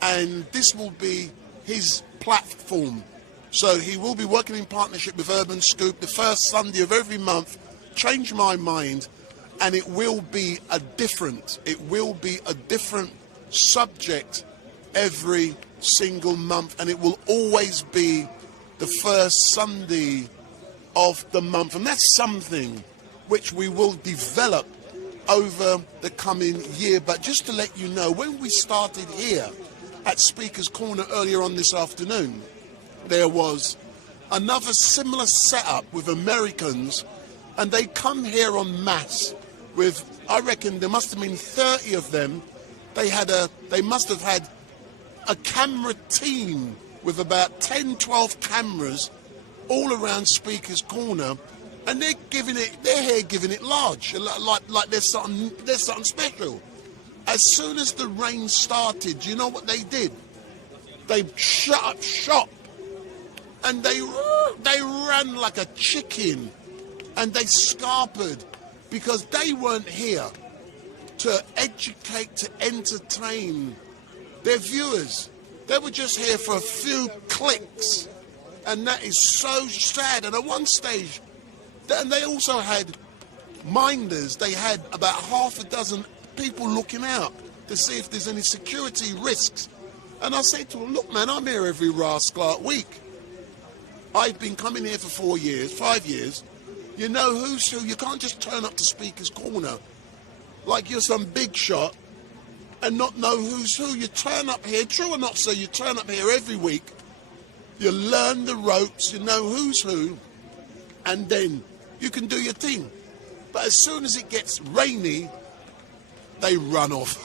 and this will be his platform. So he will be working in partnership with Urban Scoop the first Sunday of every month. Change My Mind, and it will be a different subject every single month, and it will always be the first Sunday of the month, and that's something which we will develop over the coming year. But just to let you know, when we started here at Speaker's Corner earlier on this afternoon, there was another similar setup with Americans, and they come here en masse with, I reckon there must have been 30 of them. They must have had a camera team with about 10, 12 cameras all around Speaker's Corner, and they're here giving it large, like there's something special. As soon as the rain started, you know what they did? They shut up shop, and they ran like a chicken, and they scarpered, because they weren't here to educate, to entertain their viewers. They were just here for a few clicks, and that is so sad. And at one stage, and they also had minders. They had about half a dozen people looking out to see if there's any security risks. And I said to them, look, man, I'm here every rascal week. I've been coming here for 4 years, 5 years. You know who's who. You can't just turn up to Speaker's Corner like you're some big shot and not know who's who. You turn up here, true or not, so you turn up here every week. You learn the ropes, you know who's who, and then you can do your thing. But as soon as it gets rainy, they run off.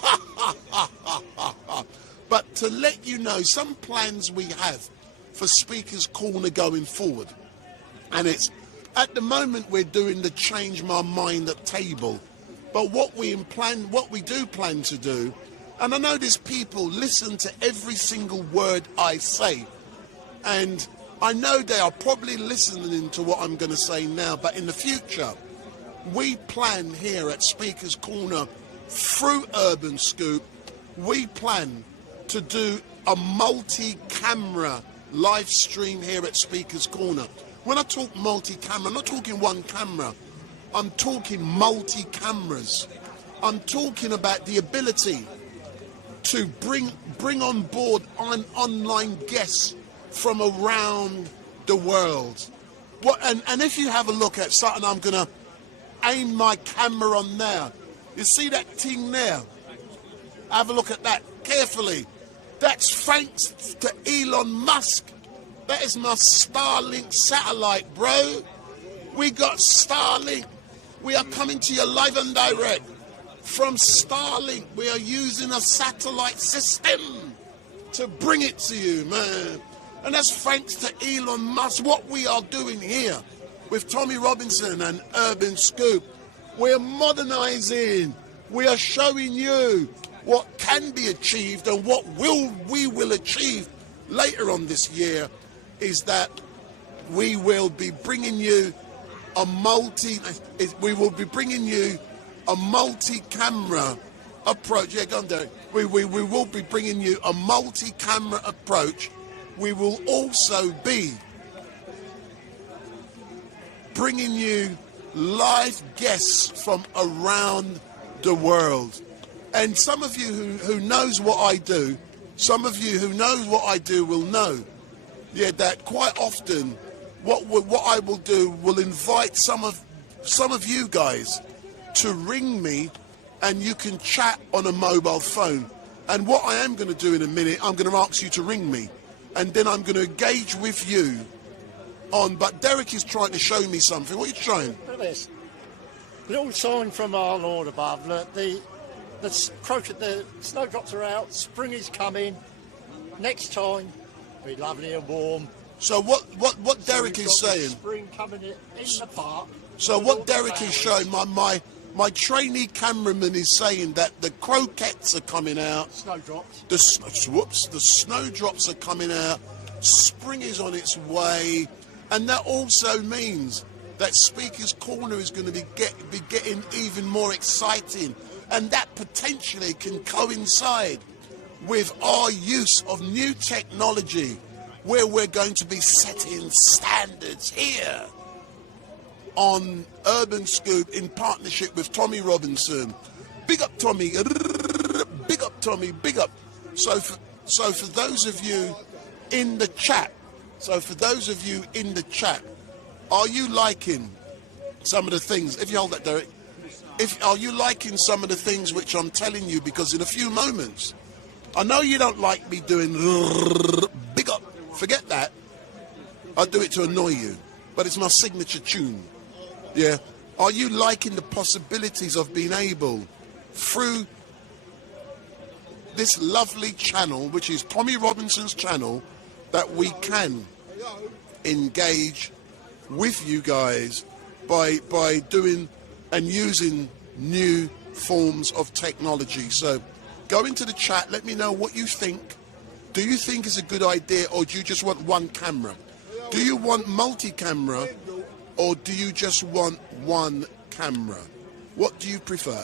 But to let you know, some plans we have for Speaker's Corner going forward, and it's, at the moment we're doing the Change My Mind at table, but what we do plan to do, and I know there's people listen to every single word I say, and I know they are probably listening to what I'm going to say now, but in the future, we plan here at Speaker's Corner through Urban Scoop, we plan to do a multi-camera live stream here at Speaker's Corner. When I talk multi-camera, I'm not talking one camera. I'm talking multi-cameras. I'm talking about the ability to bring on board online guests from around the world. And if you have a look at something, I'm going to aim my camera on there. You see that thing there? Have a look at that carefully. That's thanks to Elon Musk. That is my Starlink satellite, bro. We got Starlink. We are coming to you live and direct from Starlink. We are using a satellite system to bring it to you, man. And that's thanks to Elon Musk. What we are doing here with Tommy Robinson and Urban Scoop, we're modernizing. We are showing you what can be achieved, and what we will achieve later on this year is that we will be bringing you a multi-camera approach. Yeah, go on, Derek. We will be bringing you a multi-camera approach. We will also be bringing you live guests from around the world. And some of you who knows what I do, some of you who knows what I do will know, that quite often what I will do will invite some of you guys to ring me, and you can chat on a mobile phone. And what I am going to do in a minute, I'm going to ask you to ring me, and then I'm going to engage with you on. But Derek is trying to show me something. What are you trying? Look at this. Little sign from our Lord above that the snowdrops are out, spring is coming. Next time, be lovely and warm. So what Derek is saying? Spring coming in the park. So what Derek is showing, my trainee cameraman is saying that the croquettes are coming out. Snowdrops. The snowdrops are coming out. Spring is on its way, and that also means that Speaker's Corner is going to be getting even more exciting, and that potentially can coincide with our use of new technology, where we're going to be setting standards here on Urban Scoop in partnership with Tommy Robinson. Big up Tommy, big up Tommy, big up. So for those of you in the chat, are you liking some of the things? If you hold that, Derek. Are you liking some of the things which I'm telling you? Because in a few moments, I know you don't like me doing big up. Forget that. I do it to annoy you, but it's my signature tune. Yeah. Are you liking the possibilities of being able, through this lovely channel, which is Tommy Robinson's channel, that we can engage with you guys by doing and using new forms of technology? So go into the chat, let me know what you think. Do you think it's a good idea, or do you just want one camera? Do you want multi-camera, or do you just want one camera? What do you prefer?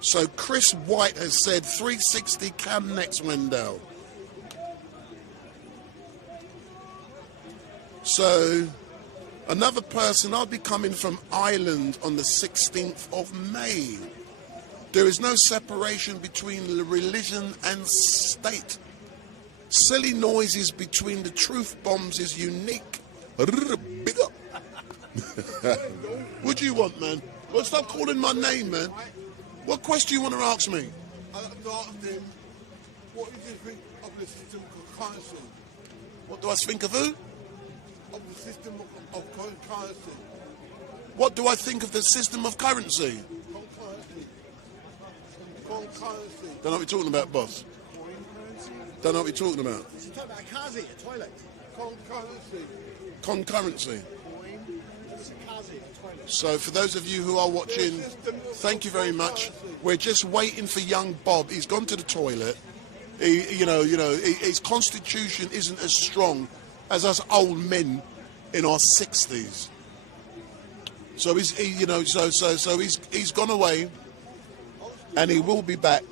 So Chris White has said 360 cam next, Wendell. So another person, I'll be coming from Ireland on the 16th of May. There is no separation between religion and state. Silly noises between the truth bombs is unique. Big up. What do you want, man? Well, stop calling my name, man. What question you want to ask me? I asked him, what do you think of the system of currency? What do I think of who? Of the system of currency. What do I think of the system of currency? Concurrency. Don't know what you're talking about, boss. Don't know what you're talking about. She's talking about a kazi, a toilet. Concurrency. Concurrency. So for those of you who are watching, thank you very much. We're just waiting for young Bob. He's gone to the toilet. His constitution isn't as strong as us old men in our 60s. So he's gone away, and he will be back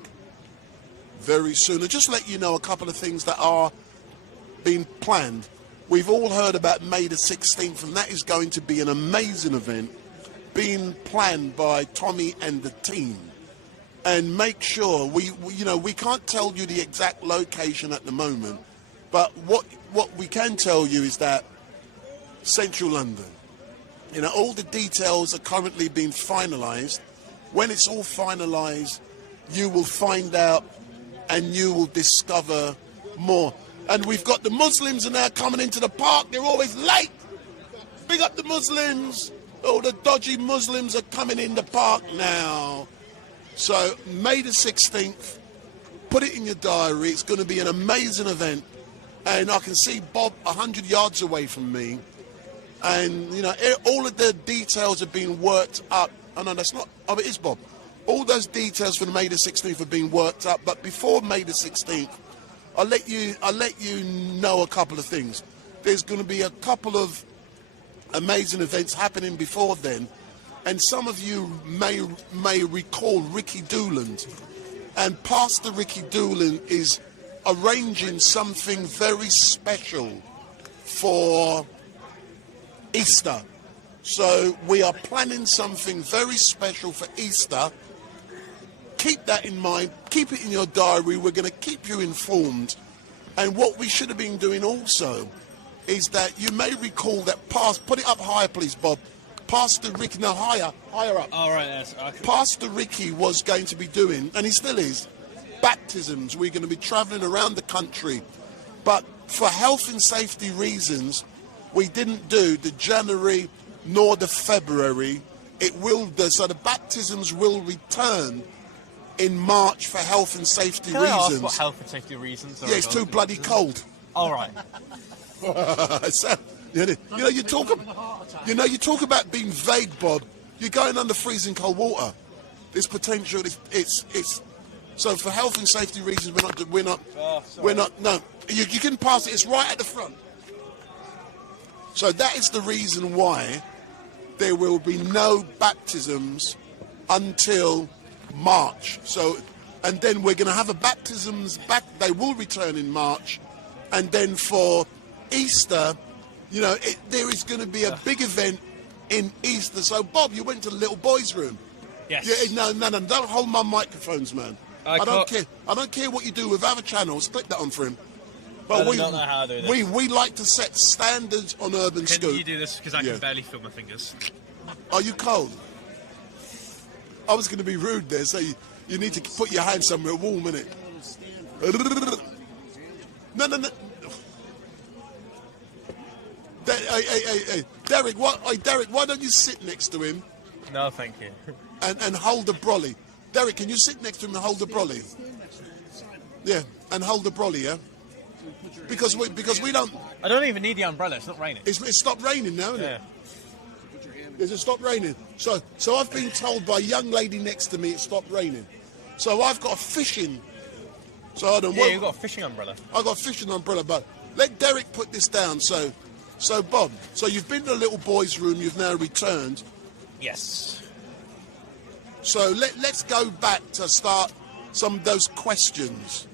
very soon. And just let you know a couple of things that are being planned. We've all heard about May the 16th, and that is going to be an amazing event being planned by Tommy and the team. And make sure we can't tell you the exact location at the moment, but what we can tell you is that Central London, all the details are currently being finalised. When it's all finalised, you will find out and you will discover more. And we've got the Muslims are now coming into the park. They're always late. Big up the Muslims. Oh, the dodgy Muslims are coming in the park now. So May the 16th, put it in your diary. It's going to be an amazing event. And I can see Bob 100 yards away from me. And, all of the details are being worked up. Oh, no, that's not. Oh, it is Bob. All those details for May the 16th are being worked up. But before May the 16th, I'll let you know a couple of things. There's going to be a couple of amazing events happening before then, and some of you may recall Ricky Dooland. and Pastor Ricky Doolan is arranging something very special for Easter. So we are planning something very special for Easter. Keep that in mind. Keep it in your diary. We're going to keep you informed. And what we should have been doing also is that you may recall that put it up higher, please, Bob. Pastor Ricky, no, higher up. All right, yes. Okay. Pastor Ricky was going to be doing, and he still is, baptisms. We're going to be travelling around the country. But for health and safety reasons, we didn't do the January nor the February. So the baptisms will return in March for health and safety Can reasons. I ask what health and safety reasons are? Yeah, it's too bloody cold. All right. So, you talk about being vague, Bob. You're going under freezing cold water. There's potential. It's so for health and safety reasons. We're not. No, you can pass it. It's right at the front. So that is the reason why there will be no baptisms until March. So, and then we're going to have a baptisms back. They will return in March, and then for Easter, there is going to be a big event in Easter. So, Bob, you went to the little boys' room. Yes. Yeah, no, don't hold my microphones, man. I don't care. I don't care what you do with other channels. Click that on for him. But I don't know how to do this. We like to set standards on Urban Scoop. Can you do this? Because I can barely feel my fingers. Are you cold? I was going to be rude there, so you need to put your hand somewhere warm, innit? No. Hey, Derek, why don't you sit next to him? No, thank you. And hold the brolly. Derek, can you sit next to him and hold the brolly? Yeah, and hold the brolly, yeah? Because we don't... I don't even need the umbrella, it's not raining. It's stopped raining now, isn't it? It's stopped raining. So I've been told by a young lady next to me it stopped raining. So I've got a fishing... So I don't... Yeah, you've got a fishing umbrella. I've got a fishing umbrella, but let Derek put this down. So Bob, so you've been to the little boys' room, you've now returned. Yes. So let's go back to start some of those questions.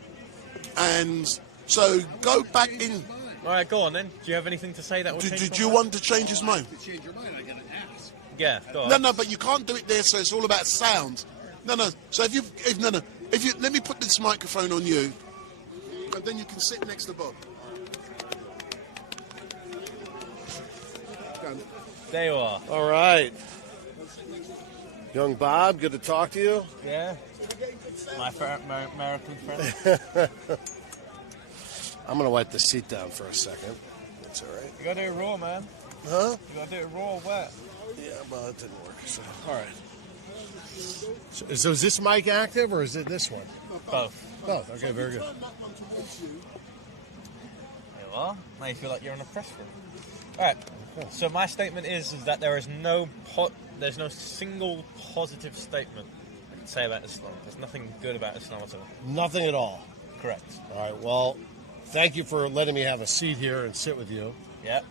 And so go back in. All right, go on then. Do you have anything to say that will change? Did you want to change his mind? To change your mind, I gotta ask. Yeah, go on. No, but you can't do it there. So it's all about sound. No. So if you let me put this microphone on you, and then you can sit next to Bob. There you are. All right. Young Bob, good to talk to you. Yeah. My American friend. I'm going to wipe the seat down for a second. That's all right. You got to do it raw, man. Huh? You got to do it raw or wet. Yeah, well, it didn't work. So, all right. So is this mic active or is it this one? Both. Both. Okay, very good. There you are. Now you feel like you're in a press room. All right. So my statement is that there's no single positive statement I can say about Islam. There's nothing good about Islam at all. Nothing at all. Correct. All right. Well, thank you for letting me have a seat here and sit with you. Yeah.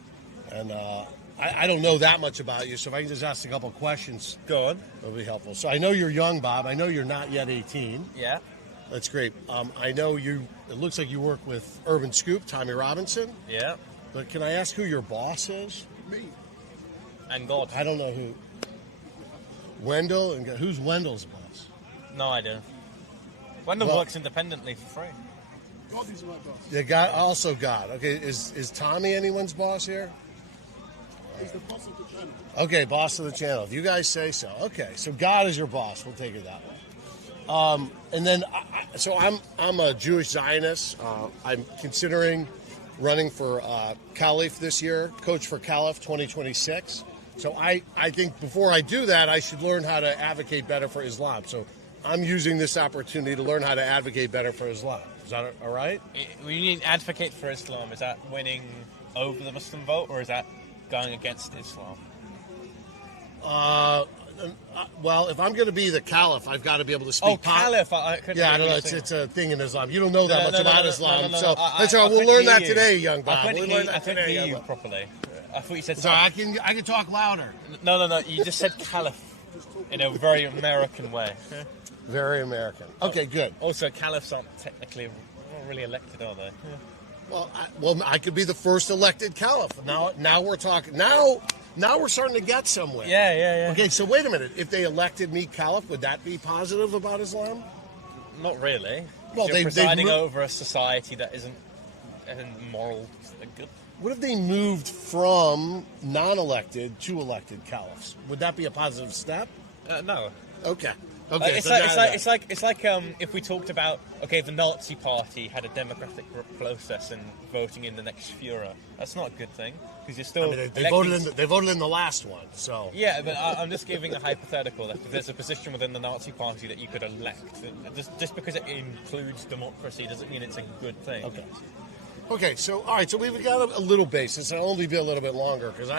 And I don't know that much about you, so if I can just ask a couple of questions. Go on. That'll be helpful. So I know you're young, Bob. I know you're not yet 18. Yeah. That's great. I know you. It looks like you work with Urban Scoop, Tommy Robinson. Yeah. But can I ask who your boss is? Me. And God. I don't know who. Wendell? And who's Wendell's boss? No idea. Wendell works independently for free. God is my boss. Yeah, God. Okay, is Tommy anyone's boss here? He's the boss of the channel. Okay, boss of the channel. If you guys say so. Okay, so God is your boss. We'll take it that way. And then, so I'm a Jewish Zionist. I'm considering running for Caliph this year, coach for Caliph 2026. So I think before I do that, I should learn how to advocate better for Islam. So I'm using this opportunity to learn how to advocate better for Islam. Is that all right? When you mean advocate for Islam, is that winning over the Muslim vote, or is that going against Islam? Well, if I'm going to be the Caliph, I've got to be able to speak. Caliph! I don't know. It's a thing in Islam. You don't know that much about Islam, so that's all right. We'll learn that today, young Bob. I couldn't hear you properly. I thought you said. Sorry, I can talk louder. No. You just said Caliph in a very American way. Very American. Okay, good. Also, caliphs aren't technically not really elected, are they? Well, I could be the first elected caliph. Now we're talking. Now we're starting to get somewhere. Yeah. Okay, so wait a minute. If they elected me caliph, would that be positive about Islam? Not really. Well, You're presiding over a society that isn't moral good. What if they moved from non-elected to elected caliphs? Would that be a positive step? No. Okay. It's like if we talked about the Nazi Party had a democratic process in voting in the next Führer. That's not a good thing because you're still. They voted in the last one, so. Yeah, but I'm just giving a hypothetical that if there's a position within the Nazi Party that you could elect, just because it includes democracy doesn't mean it's a good thing. Okay. So all right. So we've got a little basis. I'll only be a little bit longer because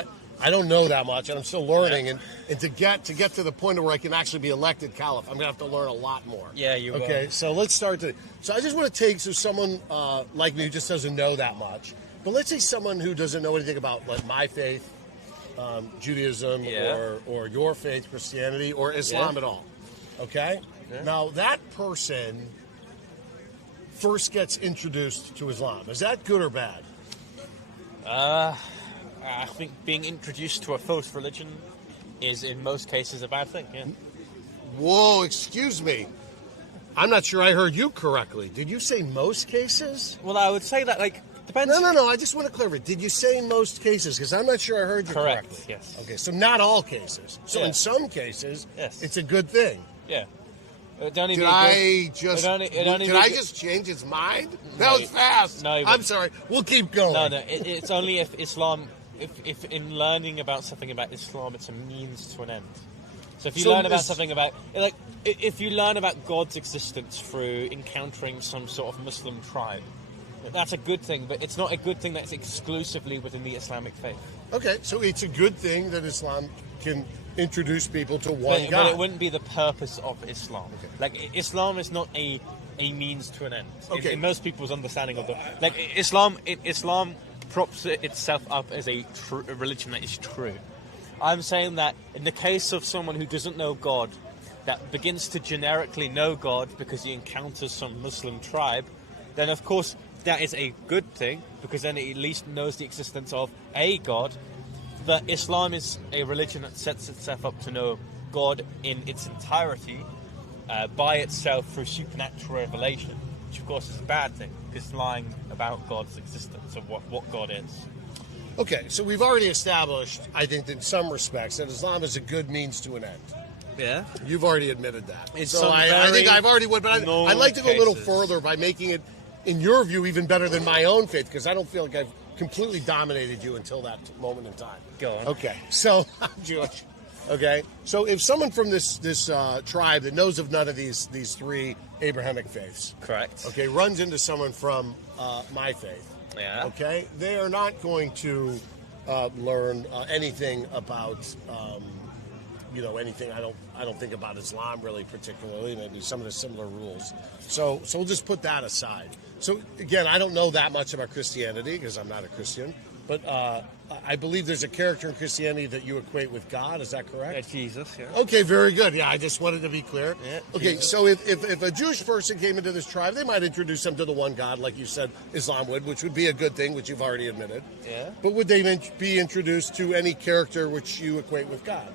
I don't know that much, and I'm still learning. And to get to the point where I can actually be elected caliph, I'm going to have to learn a lot more. Yeah, you will. Okay, so let's start So I just want to take someone like me who just doesn't know that much. But let's say someone who doesn't know anything about like my faith, Judaism, or your faith, Christianity, or Islam at all. Okay? Yeah. Now, that person first gets introduced to Islam. Is that good or bad? I think being introduced to a false religion is, in most cases, a bad thing, yeah. Whoa, excuse me. I'm not sure I heard you correctly. Did you say most cases? Well, I would say that, depends. No, I just want to clarify. Did you say most cases? Because I'm not sure I heard you correctly. Correct, yes. Okay, so not all cases. So in some cases, it's a good thing. Yeah. Did I just change his mind? That was fast. No, I'm sorry. We'll keep going. No. It's only if Islam, if in learning about something about Islam, it's a means to an end. So if you learn about something about, if you learn about God's existence through encountering some sort of Muslim tribe, that's a good thing, but it's not a good thing that's exclusively within the Islamic faith. Okay, so it's a good thing that Islam can introduce people to one God. But it wouldn't be the purpose of Islam. Okay. Islam is not a means to an end. Okay. In most people's understanding of Islam props itself up as a religion that is true. I'm saying that in the case of someone who doesn't know God, that begins to generically know God because he encounters some Muslim tribe, then of course that is a good thing because then it at least knows the existence of a God. But Islam is a religion that sets itself up to know God in its entirety by itself through supernatural revelation, which of course is a bad thing because it's lying about God's existence of what God is. Okay, so we've already established, I think, in some respects, that Islam is a good means to an end. Yeah. You've already admitted that. In so I think I've already won, but I'd like to go a little further by making it, in your view, even better than my own faith, because I don't feel like I've completely dominated you until that moment in time. Go on. Okay, so I'm Jewish. Okay, so if someone from this tribe that knows of none of these three Abrahamic faiths, correct? Okay, runs into someone from my faith. Yeah. Okay, they are not going to learn anything about anything. I don't think about Islam really particularly. Maybe some of the similar rules. So we'll just put that aside. So again, I don't know that much about Christianity because I'm not a Christian. But I believe there's a character in Christianity that you equate with God. Is that correct? Yeah, Jesus, yeah. Okay, very good. Yeah, I just wanted to be clear. Yeah, okay, Jesus. so if a Jewish person came into this tribe, they might introduce them to the one God, like you said Islam would, which would be a good thing, which you've already admitted. Yeah. But would they be introduced to any character which you equate with God?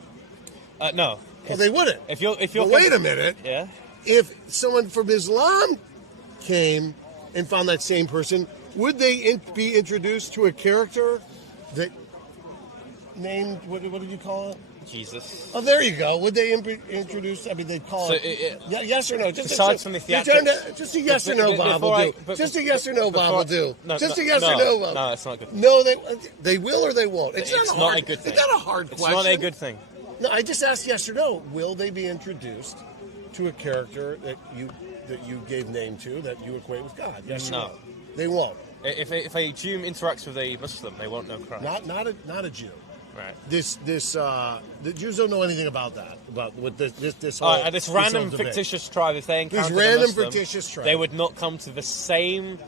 No. Well, they wouldn't. If you're wait a minute. Yeah. If someone from Islam came and found that same person, would they be introduced to a character that named, what did you call it? Jesus. Oh, there you go. Would they introduce, they'd call it, yes or no? Aside from the theatrics. Just a yes or no, Bob, will do. Just a yes or no, Bob, will do. Just a yes or no, Bob. No, it's not good. No, they will or they won't. It's not a good thing. It's not a hard question. It's not a good thing. No, I just asked yes or no. Will they be introduced to a character that you gave name to that you equate with God? Yes or no? They won't. If a Jew interacts with a Muslim, they won't know Christ. Not a Jew. Right. The Jews don't know anything about that. About what this whole this random fictitious tribe. If they encountered fictitious tribe, they would not come to the same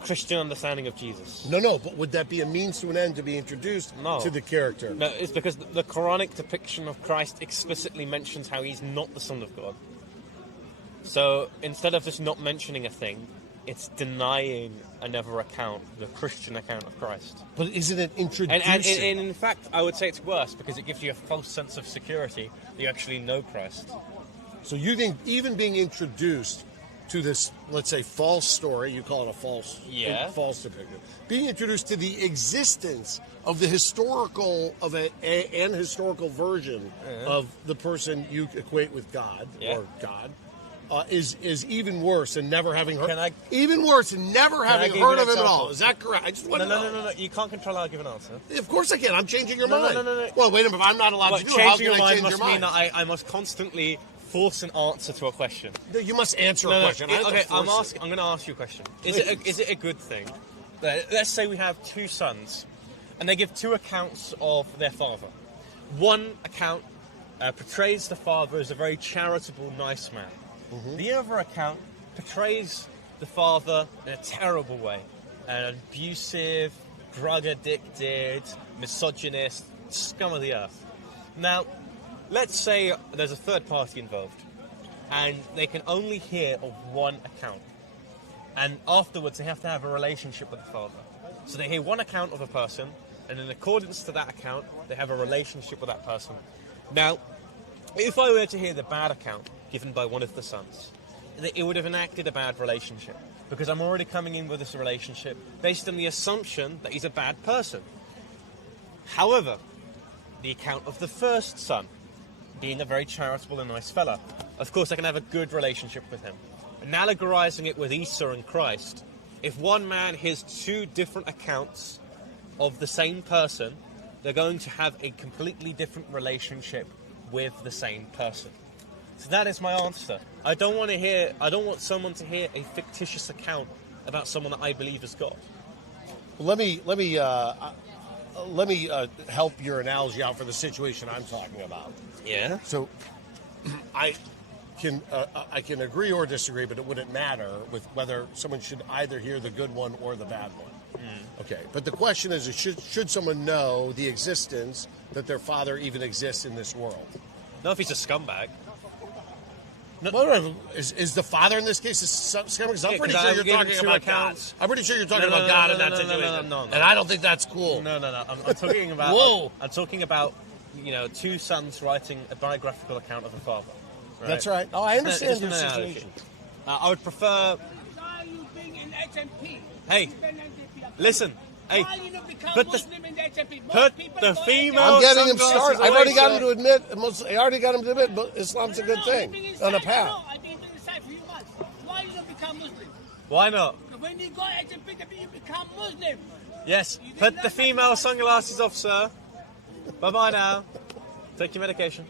Christian understanding of Jesus. No. But would that be a means to an end to be introduced to the character? No, it's because the Quranic depiction of Christ explicitly mentions how he's not the Son of God. So instead of just not mentioning a thing, it's denying another account, the Christian account of Christ. But isn't it introducing? And in fact, I would say it's worse because it gives you a false sense of security that you actually know Christ. So you think even being introduced to this, let's say, false story, you call it a false depiction, being introduced to the existence of the historical, of an historical version of the person you equate with God or God, is even worse than never having heard. Even worse than never having heard of him at all. Is that correct? I just want to know. No. You can't control how I give an answer. Of course I can. I'm changing your mind. No. Well, wait a minute. If I'm not allowed to do it, how can I change your mind? Changing your mind must mean that I must constantly force an answer to a question. You must answer a question. Okay, I'm going to ask you a question. Is it a good thing? Let's say we have two sons, and they give two accounts of their father. One account portrays the father as a very charitable, nice man. Mm-hmm. The other account portrays the father in a terrible way, an abusive, drug-addicted, misogynist, scum of the earth. Now, let's say there's a third party involved, and they can only hear of one account. And afterwards, they have to have a relationship with the father. So they hear one account of a person, and in accordance to that account, they have a relationship with that person. Now, if I were to hear the bad account given by one of the sons, it would have enacted a bad relationship, because I'm already coming in with this relationship based on the assumption that he's a bad person. However, the account of the first son, being a very charitable and nice fella, of course I can have a good relationship with him. Analogising it with Esau and Christ, if one man hears two different accounts of the same person, they're going to have a completely different relationship with the same person. So that is my answer. I don't want someone to hear a fictitious account about someone that I believe is God. Let me help your analogy out for the situation I'm talking about. Yeah. So I can agree or disagree, but it wouldn't matter with whether someone should either hear the good one or the bad one. Okay, but the question is, should someone know the existence that their father even exists in this world? Not if he's a scumbag. No, is the father in this case a scumbag? I'm pretty sure you're talking about God. I'm pretty sure you're talking about God in that situation. No. And I don't think that's cool. No. I'm talking about. Whoa. I'm talking about, two sons writing a biographical account of a father. Right? That's right. Oh, I understand your situation. I would prefer. Hey, listen. Hey, put the female. I'm getting him started. I've already got him to admit. I already got him to admit, but Islam's a good thing on a path. Why you don't become Muslim? Why not? When you go HMP, you become Muslim. Yes. Put the female sunglasses off, sir. Bye bye now. Take your medication.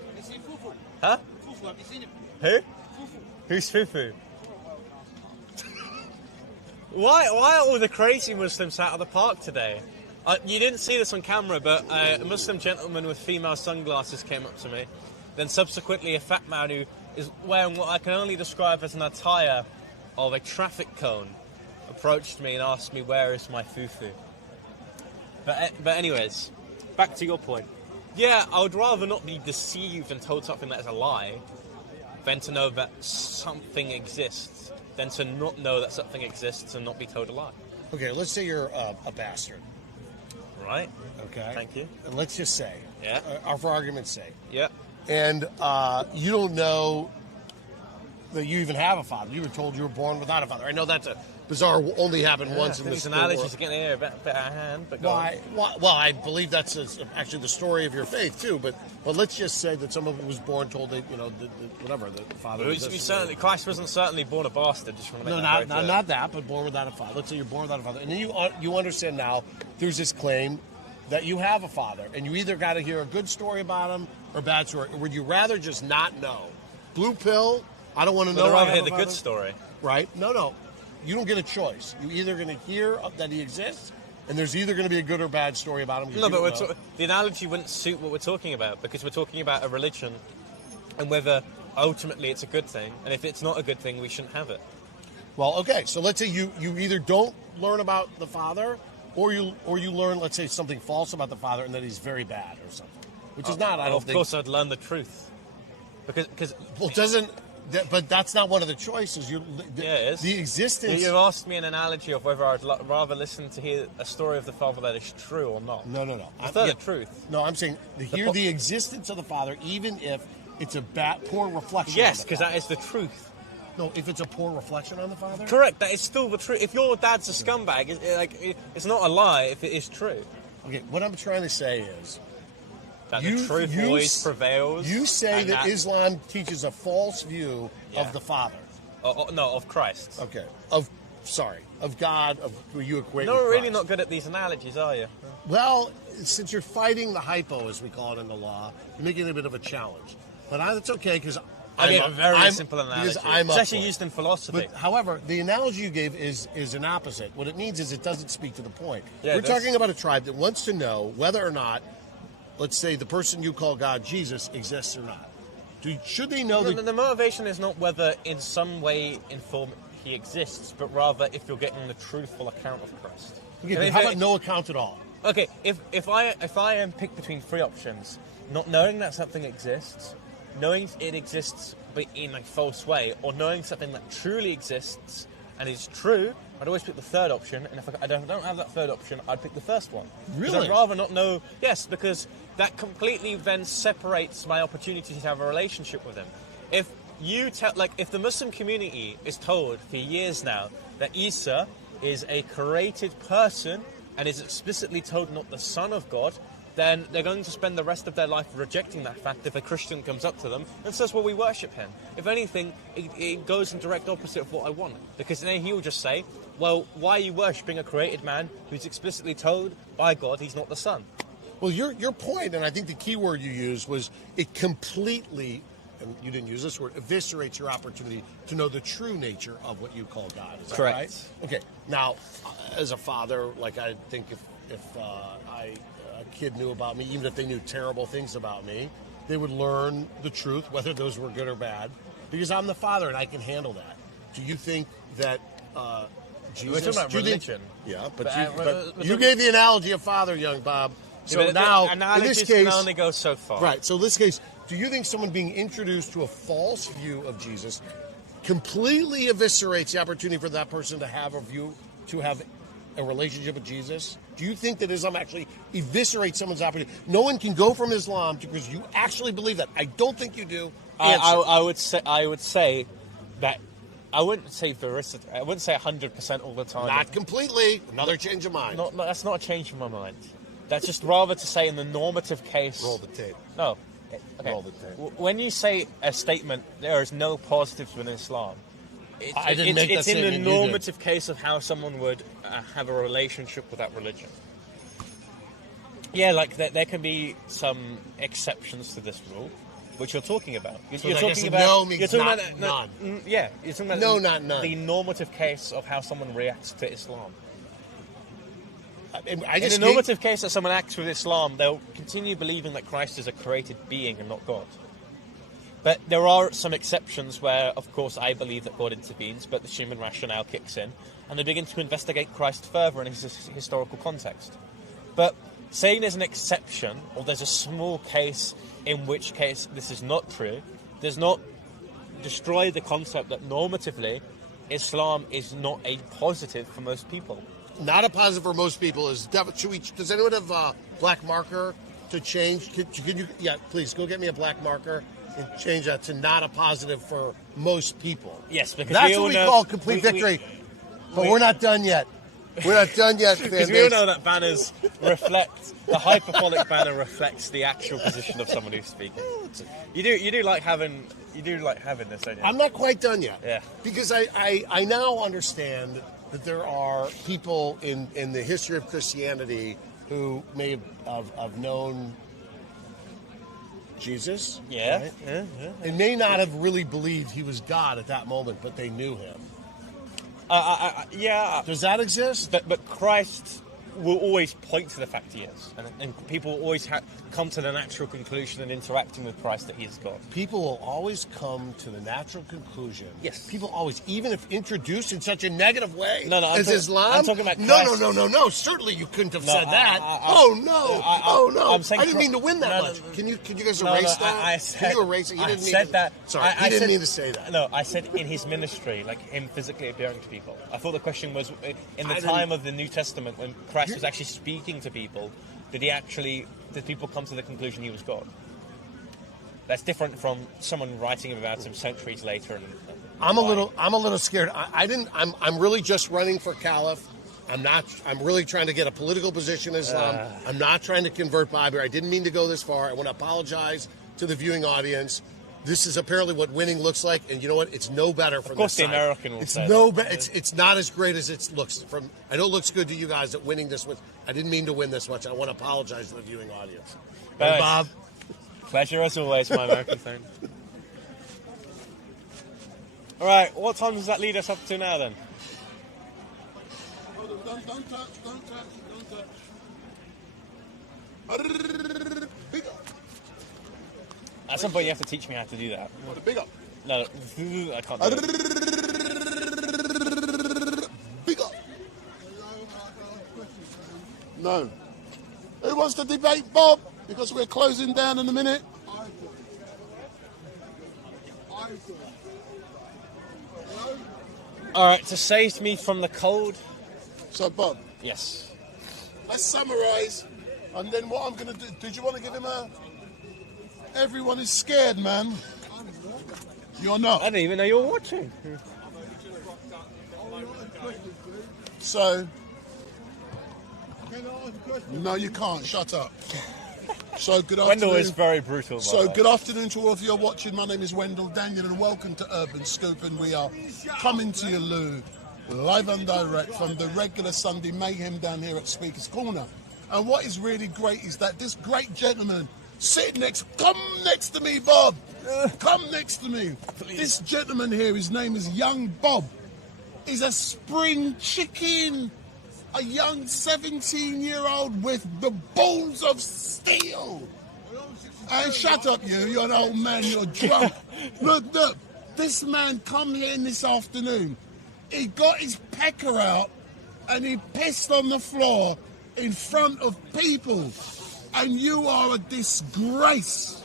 Huh? Who? Who's Fufu? Why are all the crazy Muslims out of the park today? You didn't see this on camera, but a Muslim gentleman with female sunglasses came up to me. Then subsequently a fat man who is wearing what I can only describe as an attire of a traffic cone approached me and asked me, where is my fufu? But anyways, back to your point. Yeah, I would rather not be deceived and told something that is a lie than to know that something exists, than to not know that something exists and not be told a lie. Okay, let's say you're a bastard. Right. Okay. Thank you. And let's just say, for argument's sake. Yeah. And you don't know that you even have a father. You were told you were born without a father. I know that's a bizarre, only happened once in this world. Analogies are getting a bit out of hand, but well, I believe that's actually the story of your faith too. But let's just say that someone was born told that the father. Christ wasn't certainly born a bastard. Just want to make not that, but born without a father. Let's say you're born without a father, and then you understand now. There's this claim that you have a father, and you either got to hear a good story about him or a bad story. Or would you rather just not know? Blue pill. I don't want to know. I'd rather hear the good story. Right? No. You don't get a choice. You're either going to hear that he exists, and there's either going to be a good or bad story about him. No, but the analogy wouldn't suit what we're talking about, because we're talking about a religion and whether ultimately it's a good thing, and if it's not a good thing, we shouldn't have it. Well, okay, so let's say you either don't learn about the father, or you learn, let's say, something false about the father, and that he's very bad or something, which is not. I don't think. Of course, I'd learn the truth, because well, doesn't But that's not one of the choices. Yeah, it is. The existence. You've asked me an analogy of whether I'd rather listen to hear a story of the Father that is true or not. No. Is that the truth? No, I'm saying the existence of the Father, even if it's a poor reflection. Yes, because that is the truth. No, if it's a poor reflection on the Father. Correct. That is still the truth. If your dad's a scumbag, it's not a lie if it is true. Okay, what I'm trying to say is that the truth always prevails. You say that Islam teaches a false view of the Father. No, of Christ. Okay. Of God, of who you equate with You're really Christ. not good at these analogies, are you? Well, since you're fighting the hypo, as we call it in the law, you're making it a bit of a challenge. But it's okay, because I mean, a very simple analogy. Because I'm it's up actually for it. used in philosophy. But, however, the analogy you gave is an opposite. What it means is it doesn't speak to the point. Yeah, We're talking about a tribe that wants to know whether or not, let's say, the person you call God, Jesus, exists or not. Should they know that... The motivation is not whether in some way inform he exists, but rather if you're getting the truthful account of Christ. Okay, but how about no account at all? Okay, if I am picked between three options, not knowing that something exists, knowing it exists but in a false way, or knowing something that truly exists and is true, I'd always pick the third option, and if I don't have that third option, I'd pick the first one. Really? Because I'd rather not know... Yes, because that completely then separates my opportunity to have a relationship with him. If you if the Muslim community is told for years now that Isa is a created person and is explicitly told not the son of God, then they're going to spend the rest of their life rejecting that fact if a Christian comes up to them and says, well, we worship him. If anything, it goes in direct opposite of what I want. Because then he'll just say, well, why are you worshipping a created man who's explicitly told by God he's not the son? Well, your point, and I think the key word you used was it completely, and you didn't use this word, eviscerates your opportunity to know the true nature of what you call God. Is that Correct. right? Okay. Now, as a father, I think if a kid knew about me, even if they knew terrible things about me, they would learn the truth, whether those were good or bad, because I'm the father and I can handle that. Do you think that Jesus... We're talking about religion. But you gave the analogy of father, young Bob. So now, in this case... can only go so far. Right, so in this case, do you think someone being introduced to a false view of Jesus completely eviscerates the opportunity for that person to have a relationship with Jesus? Do you think that Islam actually eviscerates someone's opportunity? No one can go from Islam because you actually believe that. I don't think you do. I would say that I wouldn't say veracity. I wouldn't say 100% all the time. Not completely. Another change of mind. No, that's not a change of my mind. That's just rather to say in the normative case. Roll the tape. No. Okay. Roll the tape. When you say a statement, there is no positives within Islam. It's in the normative case of how someone would have a relationship with that religion. Yeah, like there can be some exceptions to this rule, which you're talking about. You're talking about no means not none. Yeah, you're talking about no, not none. The normative case of how someone reacts to Islam. In the normative case that someone acts with Islam, they'll continue believing that Christ is a created being and not God. But there are some exceptions where, of course, I believe that God intervenes, but the human rationale kicks in, and they begin to investigate Christ further in his historical context. But saying there's an exception, or there's a small case in which case this is not true, does not destroy the concept that normatively Islam is not a positive for most people. Not a positive for most people. Does anyone have a black marker to change? Can you? Yeah, please go get me a black marker and change that to not a positive for most people. Yes, because that's what we call complete victory. But we're not done yet. We're not done yet, because we all know that banners reflect the hyperbolic banner reflects the actual position of someone who's speaking. You do like having this, don't you? I'm not quite done yet. Yeah. Because I now understand that there are people in the history of Christianity who may have known Jesus. Yeah. Right? Yeah. And may not have really believed he was God at that moment, but they knew him. Yeah. Does that exist? But Christ will always point to the fact he is, and people will always come to the natural conclusion in interacting with Christ that he is God. People will always come to the natural conclusion. Yes. People always, even if introduced in such a negative way No, I'm as Islam. I'm talking about Christ. No. Certainly you couldn't have said I- that. I'm saying I didn't mean to win that much. Can you guys erase that? Can you erase it? You didn't mean that. Sorry, you didn't mean to say that. No, I said in his ministry, like him physically appearing to people. I thought the question was in the time of the New Testament when Christ was actually speaking to people. Did people come to the conclusion he was God? That's different from someone writing about him centuries later. I'm a little scared. I'm really just running for caliph. I'm really trying to get a political position in Islam. I'm not trying to convert Bobby. I didn't mean to go this far. I want to apologize to the viewing audience. This is apparently what winning looks like, and you know what? It's no better from Of course, this the side. American will It's say no that. It's not as great as it looks. I know it looks good to you guys that winning this much. I didn't mean to win this much. I want to apologize to the viewing audience. Hey, Right. Bob. Pleasure as always, my American friend. All right, what time does that lead us up to now then? Don't touch. Big up. At some point, you have to teach me how to do that. Big up. No, I can't do it. Big up. No. Who wants to debate, Bob? Because we're closing down in a minute. All right, to save me from the cold. So, Bob. Yes. Let's summarise, and then what I'm going to do. Did you want to give him a? Everyone is scared, man. You're not. I didn't even know you were watching. So. No, you can't. Shut up. So good afternoon. Wendell is very brutal. So good afternoon to all of you who are watching. My name is Wendell Daniel, and welcome to Urban Scoop. And we are coming to you, Lou, live and direct from the regular Sunday mayhem down here at Speaker's Corner. And what is really great is that this great gentleman sitting come next to me, Bob. Come next to me. Please. This gentleman here, his name is Young Bob. He's a spring chicken. A young 17-year-old with the balls of steel. And shut up, you're an old man, you're drunk. Look, this man come here this afternoon. He got his pecker out and he pissed on the floor in front of people. And you are a disgrace.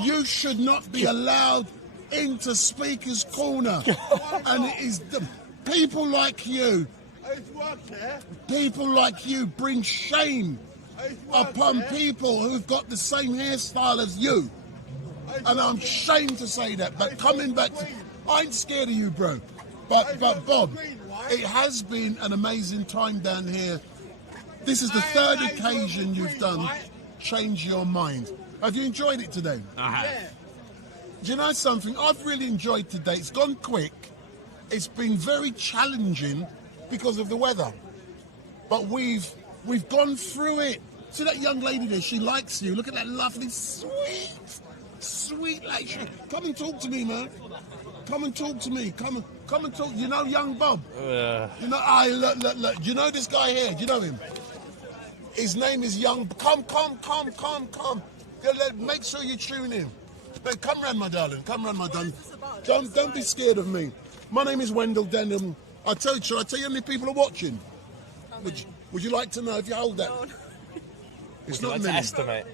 You should not be allowed into Speaker's Corner. And it is the people like you. People like you bring shame upon people who've got the same hairstyle as you. And I'm ashamed to say that, but coming back to... I ain't scared of you, bro. But Bob, it has been an amazing time down here. This is the third occasion you've done Change Your Mind. Have you enjoyed it today? I have. Do you know something? I've really enjoyed today. It's gone quick. It's been very challenging because of the weather. But we've gone through it. See that young lady there? She likes you. Look at that lovely, sweet lady. Come and talk to me, man. Come and talk to me. Come and talk. You know young Bob? You know, look. Do you know this guy here? Do you know him? His name is Young. Come. Make sure you tune in. Hey, come round, my darling. Don't be scared of me. My name is Wendell Denham. Should I tell you how many people are watching? Would you like to know if you hold that? No. It's Would you not like to many. estimate.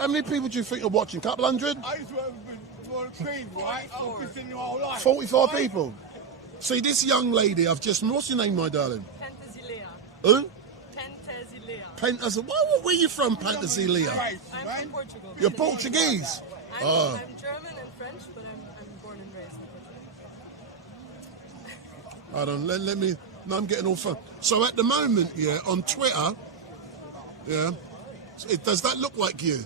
How many people do you think are watching? Couple hundred? I used to work for the Queen, right? I've been sitting your whole life. 44 people. See, this young lady, what's your name, my darling? Pentazilea. Who? Pentazilea. Where are you from, Pentazilea? I'm from Portugal. You're Portuguese? I'm German and French, but I'm born and raised in Portugal. Hold on, let me... No, I'm getting all fun. So at the moment, yeah, on Twitter, yeah, does that look like you?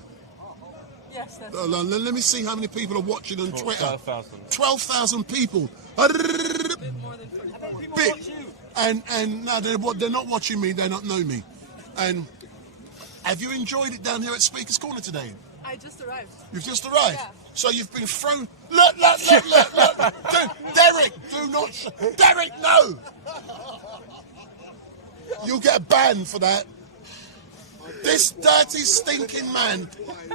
Yes, that's Let me see how many people are watching on Twitter. 12,000. 12,000 people. a bit more than 40. Bit. And no, they're not watching me. They don't know me. And have you enjoyed it down here at Speaker's Corner today? I just arrived. You've just arrived? Yeah. So you've been thrown... Look. Derek, do not... Derek, no! You'll get a ban for that. This dirty, stinking man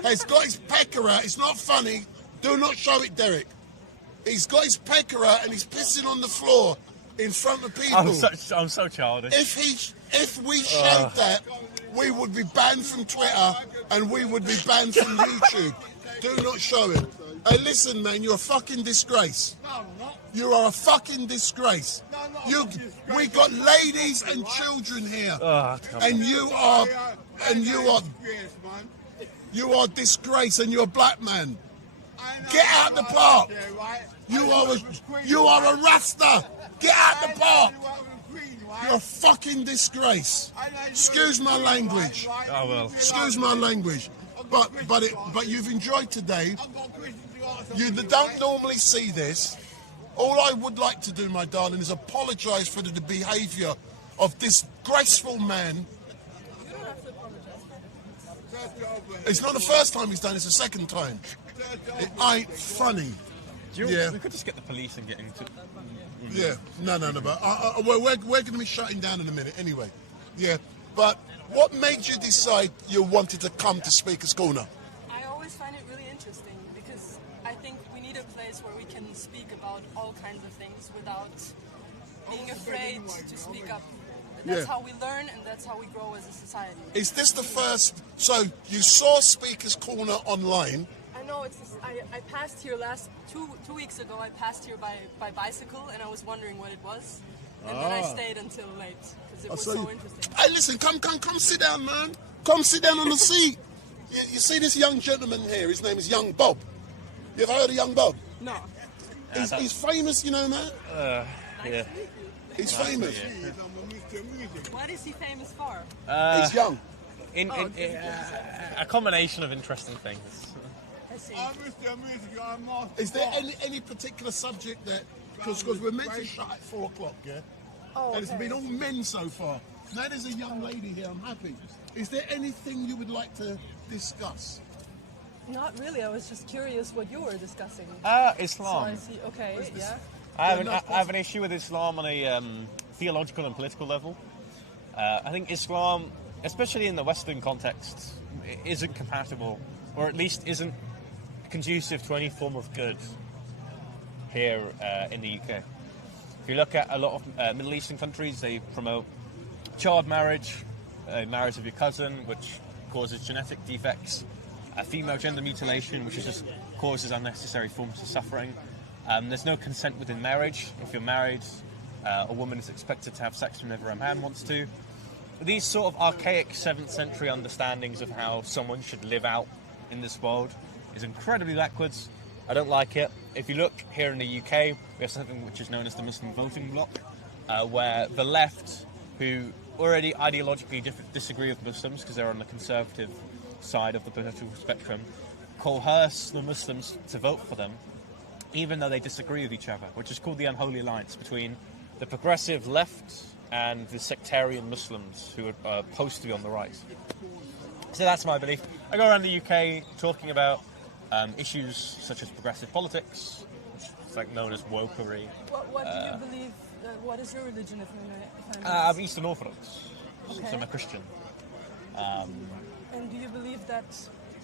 has got his pecker out. It's not funny. Do not show it, Derek. He's got his pecker out and he's pissing on the floor in front of people. I'm so childish. If we showed that, we would be banned from Twitter and we would be banned from YouTube. Do not show it. Hey, listen, man, you're a fucking disgrace. You are a fucking disgrace. We got ladies and children here, and you are disgrace, and you're a black man. Get out the park. You are a Rasta. Get out the park. You're a fucking disgrace. Excuse my language. Oh well. Excuse my language. But you've enjoyed today. You don't normally see this. All I would like to do, my darling, is apologise for the behaviour of this graceful man. You don't have to apologize. It's not the first time he's done it, it's the second time. It ain't funny. We could just get the police and get into. Yeah, no, but we're going to be shutting down in a minute anyway. Yeah, but what made you decide you wanted to come to Speaker's Corner? I always find it really interesting because I think we need a place where we can speak about all kinds of things without being afraid to speak up. That's how we learn and that's how we grow as a society. Is this the first? So you saw Speaker's Corner online. I know I passed here two weeks ago. I passed here by bicycle and I was wondering what it was, and then I stayed until late because it was so interesting. Hey, listen, come sit down, man. Come sit down on the seat. You see this young gentleman here? His name is Young Bob. You ever heard of Young Bob? No. He's famous, you know, man. Yeah. He's famous. What is he famous for? He's young. A combination of interesting things. I see. Is there any particular subject that... Because we're meant to shut at 4 o'clock, yeah? Oh, okay. And it's been all men so far. Now there's a young lady here, I'm happy. Is there anything you would like to discuss? Not really, I was just curious what you were discussing. Islam. So I see, okay, yeah. I have an issue with Islam on a theological and political level. I think Islam, especially in the Western context, isn't compatible, or at least isn't conducive to any form of good here in the UK. If you look at a lot of Middle Eastern countries, they promote child marriage, marriage of your cousin, which causes genetic defects, female gender mutilation, which just causes unnecessary forms of suffering. There's no consent within marriage. If you're married, a woman is expected to have sex whenever a man wants to. These sort of archaic 7th century understandings of how someone should live out in this world is incredibly backwards. I don't like it. If you look here in the UK, we have something which is known as the Muslim voting bloc, where the left, who already ideologically disagree with Muslims because they're on the conservative side of the political spectrum, coerce the Muslims to vote for them, even though they disagree with each other, which is called the unholy alliance between the progressive left and the sectarian Muslims who are supposed to be on the right. So that's my belief. I go around the UK talking about issues such as progressive politics, which is like known as wokery. What do you believe? What is your religion, if I may I'm Eastern Orthodox, okay. so I'm a Christian. And do you believe that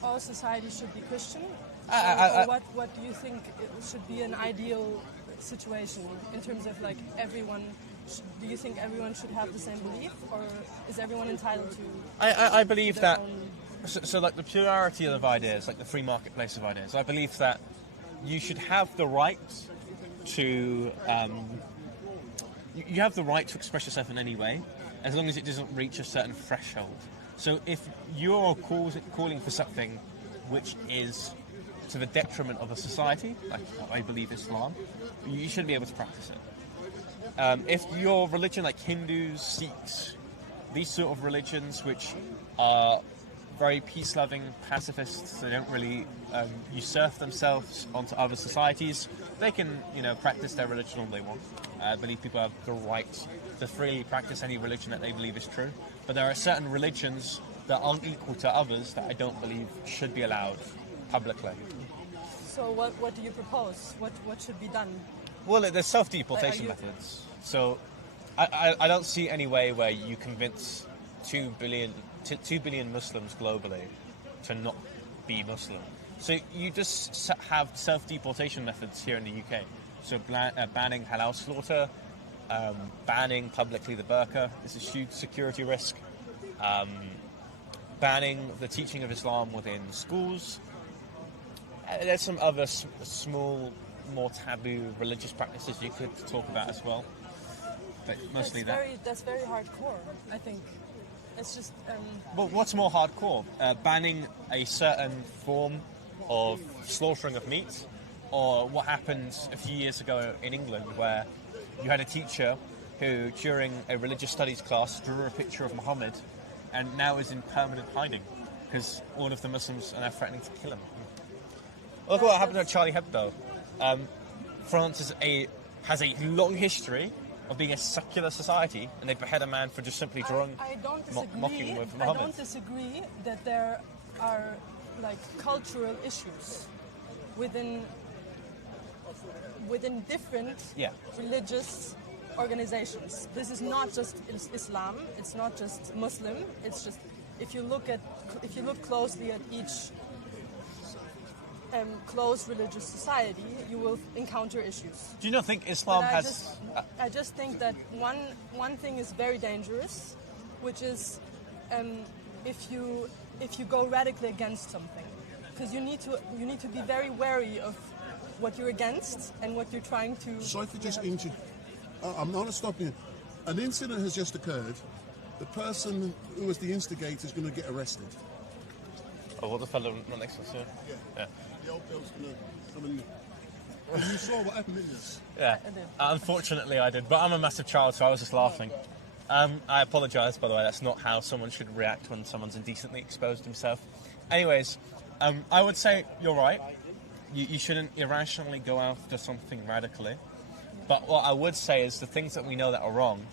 all society should be Christian? Or what do you think it should be an ideal situation in terms of like everyone? Do you think everyone should have the same belief, or is everyone entitled to? I believe that. So like the plurality of ideas, like the free marketplace of ideas. I believe that you should have the right to. You have the right to express yourself in any way, as long as it doesn't reach a certain threshold. So if you're calling for something which is to the detriment of a society, like I believe Islam, you shouldn't be able to practice it. If your religion, like Hindus, Sikhs, these sort of religions which are very peace-loving, pacifists, they don't really usurp themselves onto other societies, they can, practice their religion all they want. I believe people have the right to freely practice any religion that they believe is true. But there are certain religions that aren't equal to others that I don't believe should be allowed publicly. So what do you propose? What should be done? Well, there's self-deportation methods. So I don't see any way where you convince 2 billion Muslims globally to not be Muslim. So you just have self-deportation methods here in the UK. So banning halal slaughter, banning publicly the burqa is a huge security risk. Banning the teaching of Islam within schools. There's some other small, more taboo religious practices you could talk about as well. But mostly that's very hardcore, I think. It's just... Well, what's more hardcore? Banning a certain form of slaughtering of meat, or what happened a few years ago in England where you had a teacher who, during a religious studies class, drew a picture of Muhammad and now is in permanent hiding because all of the Muslims are now threatening to kill him. Look what happened at Charlie Hebdo. France has a long history of being a secular society, and they behead a man for just simply mocking with Muhammad. I don't disagree that there are like cultural issues within different religious organizations. This is not just Islam. It's not just Muslim. It's just if you look closely at each closed religious society, you will encounter issues. Do you not think Islam has... I just think that one thing is very dangerous, which is if you go radically against something, because you need to be very wary of what you're against and what you're trying to... Sorry for just I'm not stopping you. An incident has just occurred. The person who was the instigator is going to get arrested. Oh, what the fellow not next to us? Yeah. The old girl's going to come in. And you saw what happened, didn't you? Yeah. Unfortunately, I did. But I'm a massive child, so I was just laughing. I apologise, by the way. That's not how someone should react when someone's indecently exposed himself. Anyways, I would say you're right. You shouldn't irrationally go after something radically. But what I would say is the things that we know that are wrong,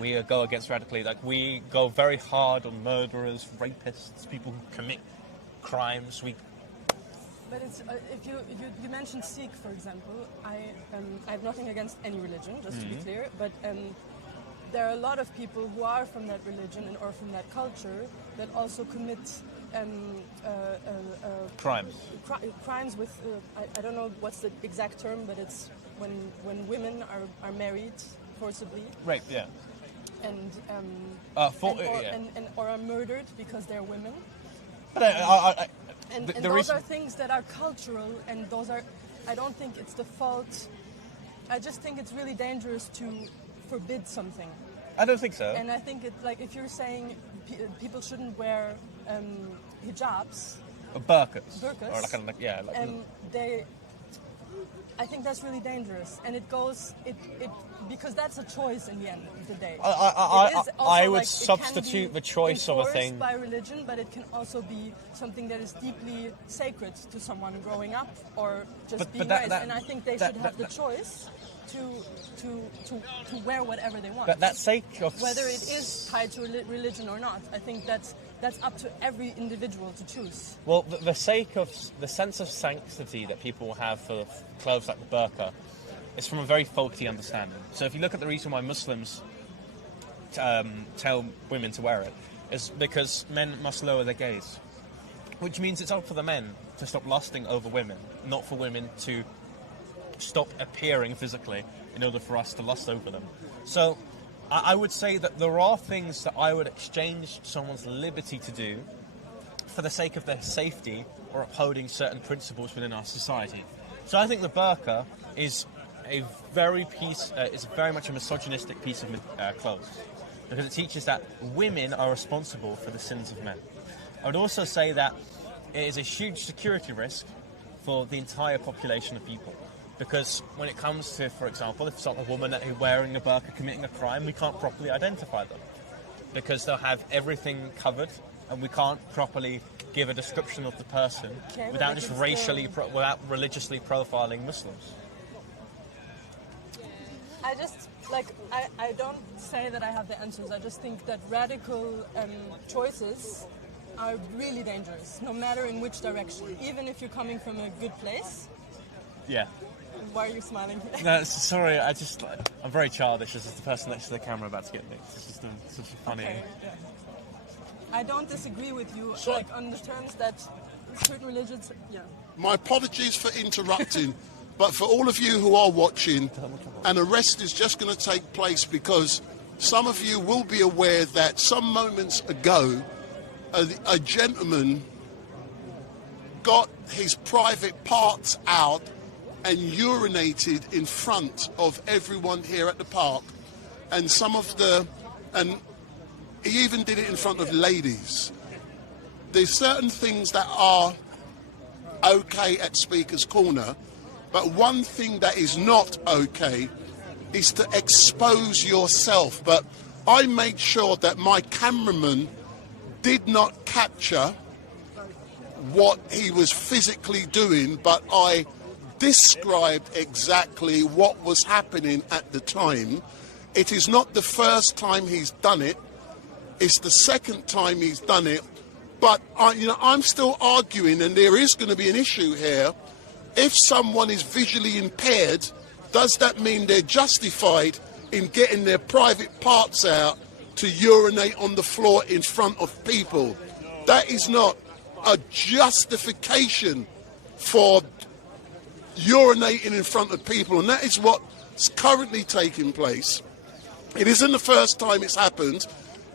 we go against radically. Like, we go very hard on murderers, rapists, people who commit crimes. But it's, if you mentioned Sikh, for example, I have nothing against any religion, just to be clear, but there are a lot of people who are from that religion or from that culture that also commit crimes. Crimes with, I don't know what's the exact term, but it's when women are married forcibly. Rape, yeah. And or are murdered because they're women. But And those are things that are cultural, and those are... I don't think it's the fault... I just think it's really dangerous to forbid something. I don't think so. And I think it's like, if you're saying people shouldn't wear hijabs... Or burqas. Or I think that's really dangerous, and it goes because that's a choice in the end of the day. I would substitute the choice of a thing by religion, but it can also be something that is deeply sacred to someone growing up or just being raised. And I think they should have the choice to wear whatever they want. That sake of whether it is tied to religion or not, I think that's up to every individual to choose. Well, the sake of the sense of sanctity that people have for clothes like the burqa is from a very faulty understanding. So if you look at the reason why Muslims tell women to wear it, is because men must lower their gaze, which means it's up for the men to stop lusting over women, not for women to stop appearing physically in order for us to lust over them. So I would say that there are things that I would exchange someone's liberty to do for the sake of their safety or upholding certain principles within our society. So I think the burqa is very much a misogynistic piece of clothes, because it teaches that women are responsible for the sins of men. I would also say that it is a huge security risk for the entire population of people. Because when it comes to, for example, if it's a woman who's wearing a burqa committing a crime, we can't properly identify them. Because they'll have everything covered, and we can't properly give a description of the person without just without religiously profiling Muslims. I don't say that I have the answers. I just think that radical choices are really dangerous, no matter in which direction. Even if you're coming from a good place. Yeah. Why are you smiling? No, sorry, I'm very childish. This is the person next to the camera about to get nicked. It's just such a funny... Okay, yeah. I don't disagree with you, like, on the terms that certain religions... Yeah. My apologies for interrupting, but for all of you who are watching, an arrest is just going to take place because some of you will be aware that some moments ago, a gentleman got his private parts out and urinated in front of everyone here at the park, and he even did it in front of ladies. There's certain things that are okay at Speaker's Corner, but one thing that is not okay is to expose yourself. But I made sure that my cameraman did not capture what he was physically doing, but I described exactly what was happening at the time. It is not the first time he's done it. It's the second time he's done it. But I'm still arguing, and there is going to be an issue here. If someone is visually impaired, does that mean they're justified in getting their private parts out to urinate on the floor in front of people? That is not a justification for urinating in front of people, and that is what's currently taking place. It isn't the first time it's happened.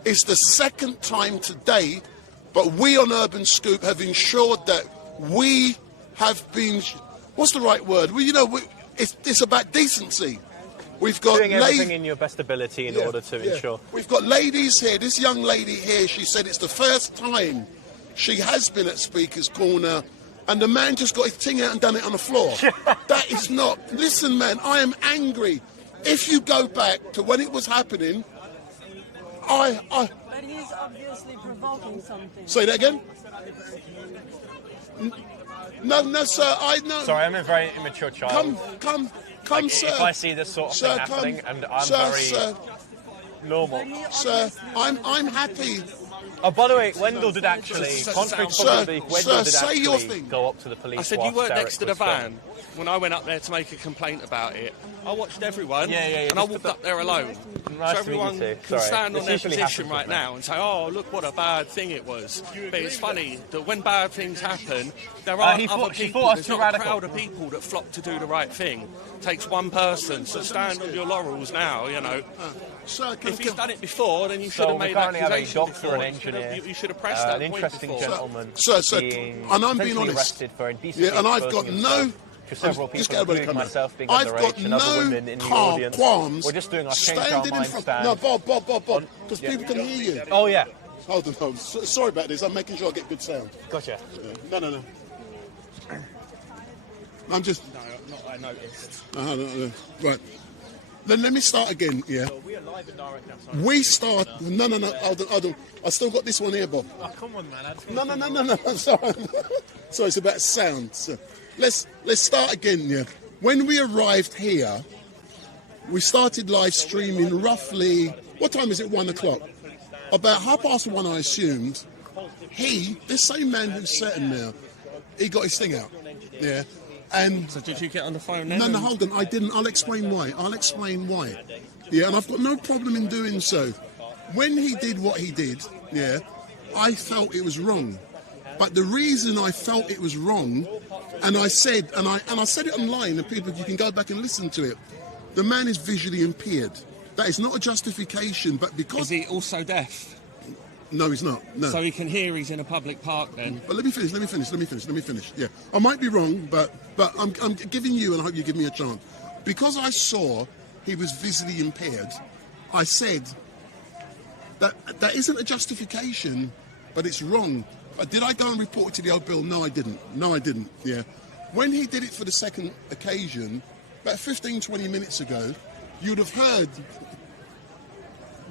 It's the second time today, but we on Urban Scoop have ensured that we have been, what's the right word? Well, it's about decency. We've got doing everything in your best ability in order to ensure. We've got ladies here. This young lady here, she said it's the first time she has been at Speaker's Corner, and the man just got his thing out and done it on the floor. That is not... Listen, man, I am angry. If you go back to when it was happening, But he's obviously provoking something. Say that again? No, sir, I know. Sorry, I'm a very immature child. Come, like, sir. If I see this sort of thing happening, and I'm very normal. Sir, I'm happy. Oh, by the way, Wendell did actually, contrary to public belief, Wendell did say your actually thing. go up to the police. I said, you whilst weren't Derek next to the was van filming. when I went up there to make a complaint about it. I watched everyone, and I walked up there alone. Nice so to meet you everyone too. can Sorry. stand This on their usually position happens right with me. now and say, oh, look what a bad thing it was. But it's funny that when bad things happen, there are other people, there's not a crowd of people that flock to do the right thing. It takes one person, so stand on your laurels now, Sir, if he's done it before, then you should have made currently have a accusation doctor before. and engineer, You should have pressed that an point interesting before. gentleman, Sir, being and I'm being potentially honest. arrested for indecently And I've exposing got himself no... to several Just people, get everybody including come myself, being I've got underage, and other women in the audience. qualms. We're just doing our change our standing in mind front. stand. No, Bob, because people can hear you. Oh, yeah. Hold on. Sorry about this. I'm making sure I get good sound. Gotcha. No. I'm just... No, not I noticed. No. Right. Then let me start again, yeah? We are live and direct now, sorry. We start... No. Hold on. I still got this one here, Bob. Oh, come on, man. No. I'm sorry. Sorry, it's about sound. So let's start again, yeah? When we arrived here, we started live streaming roughly... What time is it? 1 o'clock. About 1:30, I assumed. This same man who's sitting there, he got his thing out, yeah? And so did you get on the phone then? No, hold on, I didn't. I'll explain why. Yeah, and I've got no problem in doing so. When he did what he did, yeah, I felt it was wrong. But the reason I felt it was wrong, and I said it online, and people, you can go back and listen to it. The man is visually impaired. That is not a justification, but because... Is he also deaf? No, he's not. No. So he can hear he's in a public park then? But let me finish. Yeah, I might be wrong, but I'm giving you, and I hope you give me a chance. Because I saw he was visually impaired, I said that isn't a justification, but it's wrong. Did I go and report it to the old bill? No, I didn't. Yeah. When he did it for the second occasion, about 15-20 minutes ago, you'd have heard,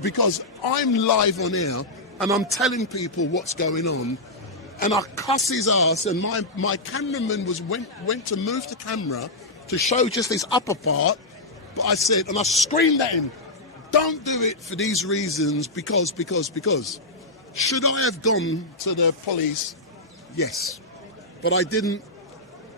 because I'm live on air and I'm telling people what's going on, and I cuss his ass, and my cameraman went to move the camera to show just his upper part, but I said, and I screamed at him, don't do it for these reasons, because. Should I have gone to the police? Yes. But I didn't.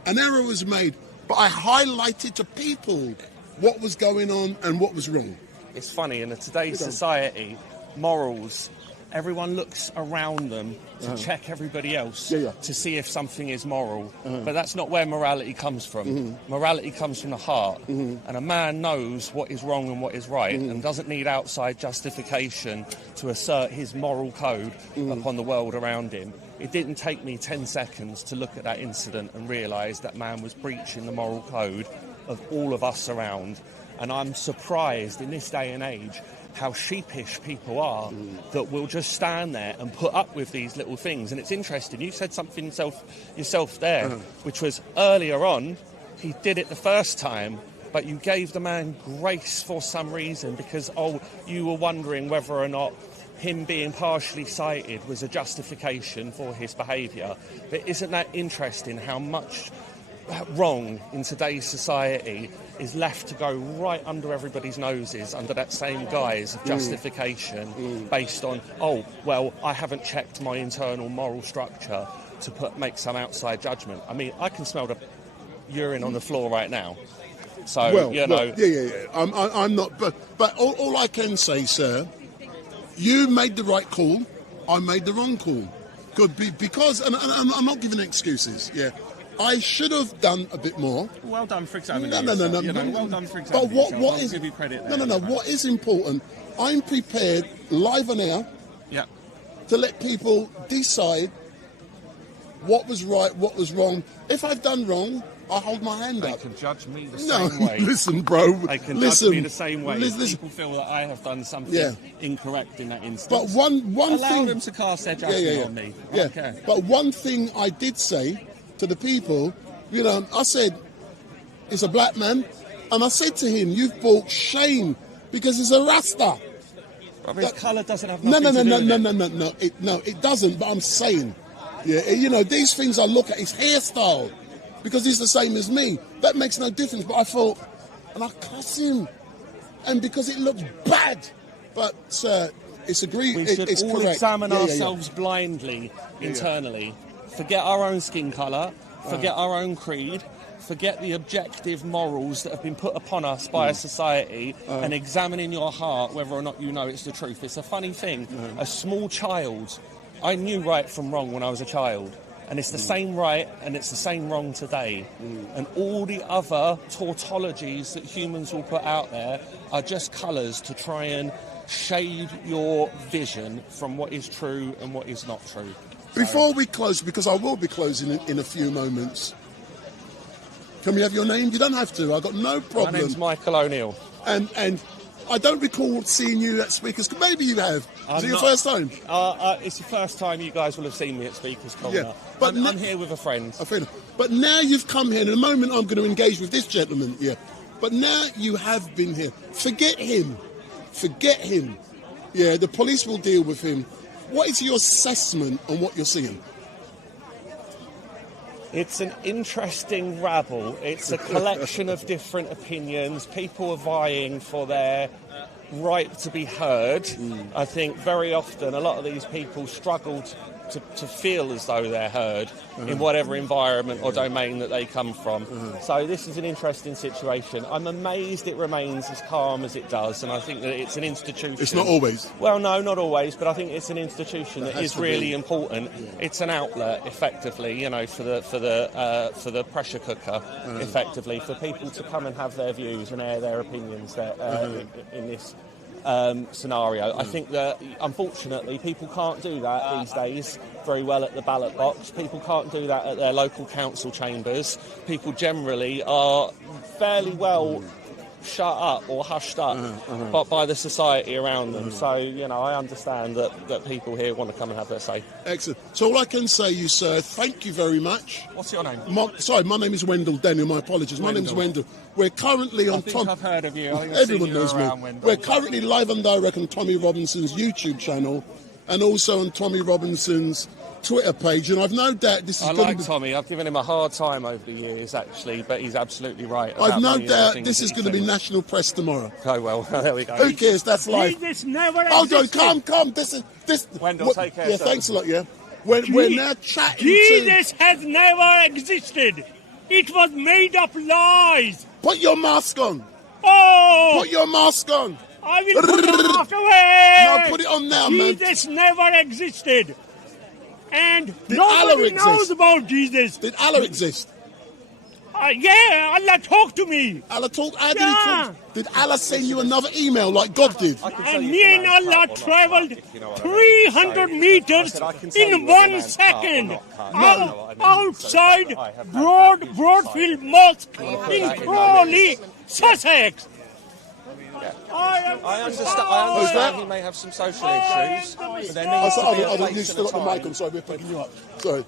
An error was made. but I highlighted to people what was going on and what was wrong. It's funny, in today's society, morals, everyone looks around them to check everybody else to see if something is moral. But that's not where morality comes from. Morality comes from the heart. And a man knows what is wrong and what is right and doesn't need outside justification to assert his moral code upon the world around him. It didn't take me 10 seconds to look at that incident and realise that man was breaching the moral code of all of us around. And I'm surprised in this day and age how sheepish people are that will just stand there and put up with these little things. And it's interesting, you said something yourself there, which was earlier on, he did it the first time, but you gave the man grace for some reason because, you were wondering whether or not him being partially sighted was a justification for his behaviour. But isn't that interesting how much wrong in today's society is left to go right under everybody's noses under that same guise of justification based on, I haven't checked my internal moral structure to make some outside judgment. I mean, I can smell the urine on the floor right now. So, I'm not, but all I can say, sir, you made the right call, I made the wrong call. Because, and I'm not giving excuses, I should have done a bit more. Well done for examining No. well done for examining But what is... give you credit there. What is important, I'm prepared, live on air, to let people decide what was right, what was wrong. If I've done wrong, I hold my hand up. They can judge me the same way. Listen, bro. They can judge me the same way. People feel that I have done something incorrect in that instance. But one Allow thing... them to cast their judgment on me. Okay. But one thing I did say to the people, I said, it's a black man, and I said to him, you've brought shame because he's a Rasta. His colour doesn't have nothing to do with it. No, it doesn't, but I'm saying, these things I look at, his hairstyle, because he's the same as me, that makes no difference, but I thought, and I cuss him, and because it looks bad, but it's agreed, we should it's all correct. examine ourselves blindly, internally. Forget our own skin colour, forget our own creed, forget the objective morals that have been put upon us by a society, and examine in your heart whether or not you know it's the truth. It's a funny thing. A small child, I knew right from wrong when I was a child, and it's the same right and it's the same wrong today. And all the other tautologies that humans will put out there are just colours to try and shade your vision from what is true and what is not true. Before we close, because I will be closing in a few moments, can we have your name? You don't have to. I've got no problem. My name's Michael O'Neill. And I don't recall seeing you at Speakers. Maybe you have. Is it your first time? It's the first time you guys will have seen me at Speakers Corner. Yeah, but I'm here with a friend. But now you've come here, and in a moment I'm going to engage with this gentleman here. But now you have been here. Forget him. Yeah, the police will deal with him. What is your assessment on what you're seeing? It's an interesting rabble. It's a collection of different opinions. People are vying for their right to be heard. I think very often a lot of these people struggle to feel as though they're heard in whatever environment or domain that they come from. So this is an interesting situation. I'm amazed it remains as calm as it does, and I think that it's an institution. It's not always. Well, no, not always, but I think it's an institution that is really important. It's an outlet, effectively, for the pressure cooker, effectively, for people to come and have their views and air their opinions in this scenario. I think that, unfortunately, people can't do that these days very well at the ballot box. People can't do that at their local council chambers. People generally are fairly well shut up or hushed up by the society around them. So, I understand that people here want to come and have their say. Excellent. So all I can say, you sir, thank you very much. What's your name? My name is Wendell Daniel. My apologies. My name's Wendell. We're currently on... I've heard of you. Everyone knows me. We're currently live and direct on Tommy Robinson's YouTube channel and also on Tommy Robinson's Twitter page, and I've no doubt this is going to be... Tommy. I've given him a hard time over the years, actually, but he's absolutely right. I've no doubt this is going to be national press tomorrow. Oh, well, there we go. Who cares? That's life. Jesus never existed. Come. This. Wendell, take care. Yeah, thanks a lot, yeah. We're now chatting Jesus has never existed. It was made up lies. Put your mask on. Oh! Put your mask on. I will put it off away. No, put it on now, man. Jesus never existed. And Did Allah nobody knows exist? about Jesus. Did Allah exist? Yeah, Allah talked to me. Allah talked? How did he talk? Did Allah send you another email like God did? And me and Allah traveled 300 meters in 1 second outside Broadfield Mosque in Crawley, Sussex. I understand he may have some social issues, but there needs to be a place You still and a got the mic time. on, sorry, we're picking you up. Sorry.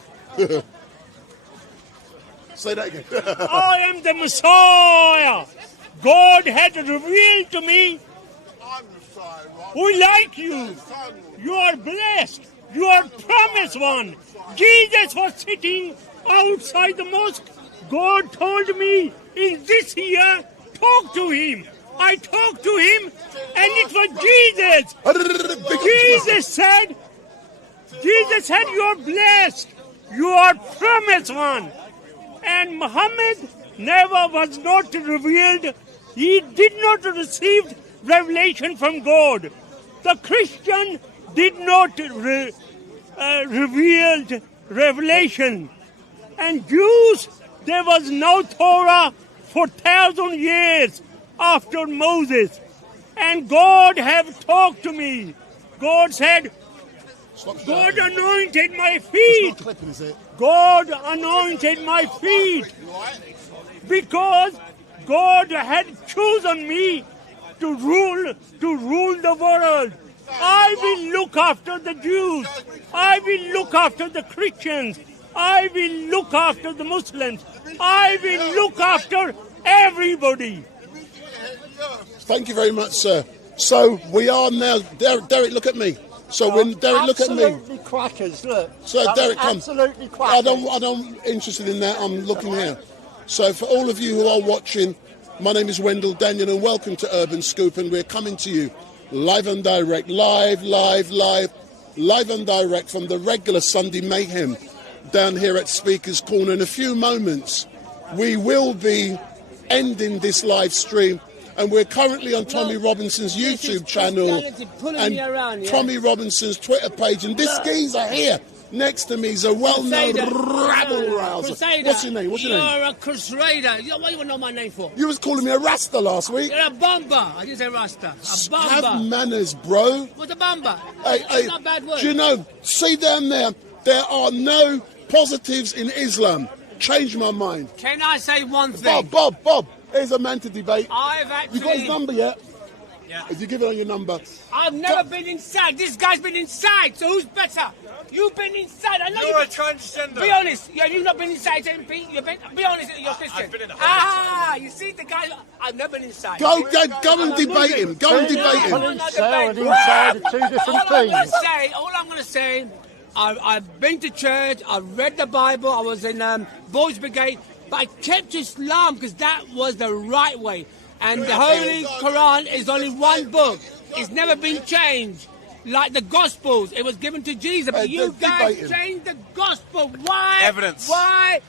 Say that again. I am the Messiah. God had revealed to me. We like you. You are blessed. You are promised one. Jesus was sitting outside the mosque. God told me in this year, talk to him. I talked to him, and it was Jesus. Jesus said, you are blessed. You are promised one. And Muhammad never was not revealed. He did not receive revelation from God. The Christian did not revealed revelation. And Jews, there was no Torah for 1,000 years after Moses. And God have talked to me. God said, God anointed my feet. God anointed my feet because God had chosen me to rule the world. I will look after the Jews. I will look after the Christians. I will look after the Muslims. I will look after everybody. Thank you very much, sir. So we are now, Derek, look at me. So when Derek, look at me. Absolutely crackers, look. So That Derek, was come. absolutely crackers. I don't interested in that. I'm looking here. So for all of you who are watching, my name is Wendell Daniel, and welcome to Urban Scoop, and we're coming to you live and direct, live and direct from the regular Sunday Mayhem down here at Speaker's Corner. In a few moments, we will be ending this live stream. And we're currently on Tommy Robinson's YouTube channel and Tommy Robinson's Twitter page. And this geezer here next to me is a well-known rabble-rouser. What's your name? You're a crusader. What do you want to know my name for? You was calling me a Rasta last week. You're a bomber. I didn't say Rasta. A bomber. Have manners, bro. What's a bomber? Hey, That's not a bad word. do you know, see down there are no positives in Islam. Change my mind. Can I say one thing? Bob. Here's a man to debate. I've actually... You got his number yet? Yeah. If you give it on your number. I've never been inside. This guy's been inside, so who's better? You've been inside. I know You're a transgender. Be honest. Yeah, you've not been inside, MP. Be honest, you're Christian. I've been in the you see the guy... I've never been inside. Go and debate him. Go and debate him. Inside are two different things. All I'm going to say, I've been to church, I've read the Bible, I was in Boys Brigade, but I kept Islam because that was the right way. And the Holy Quran is only one book. It's never been changed. Like the Gospels, it was given to Jesus, but you guys changed the Gospel. Why? Evidence. Why?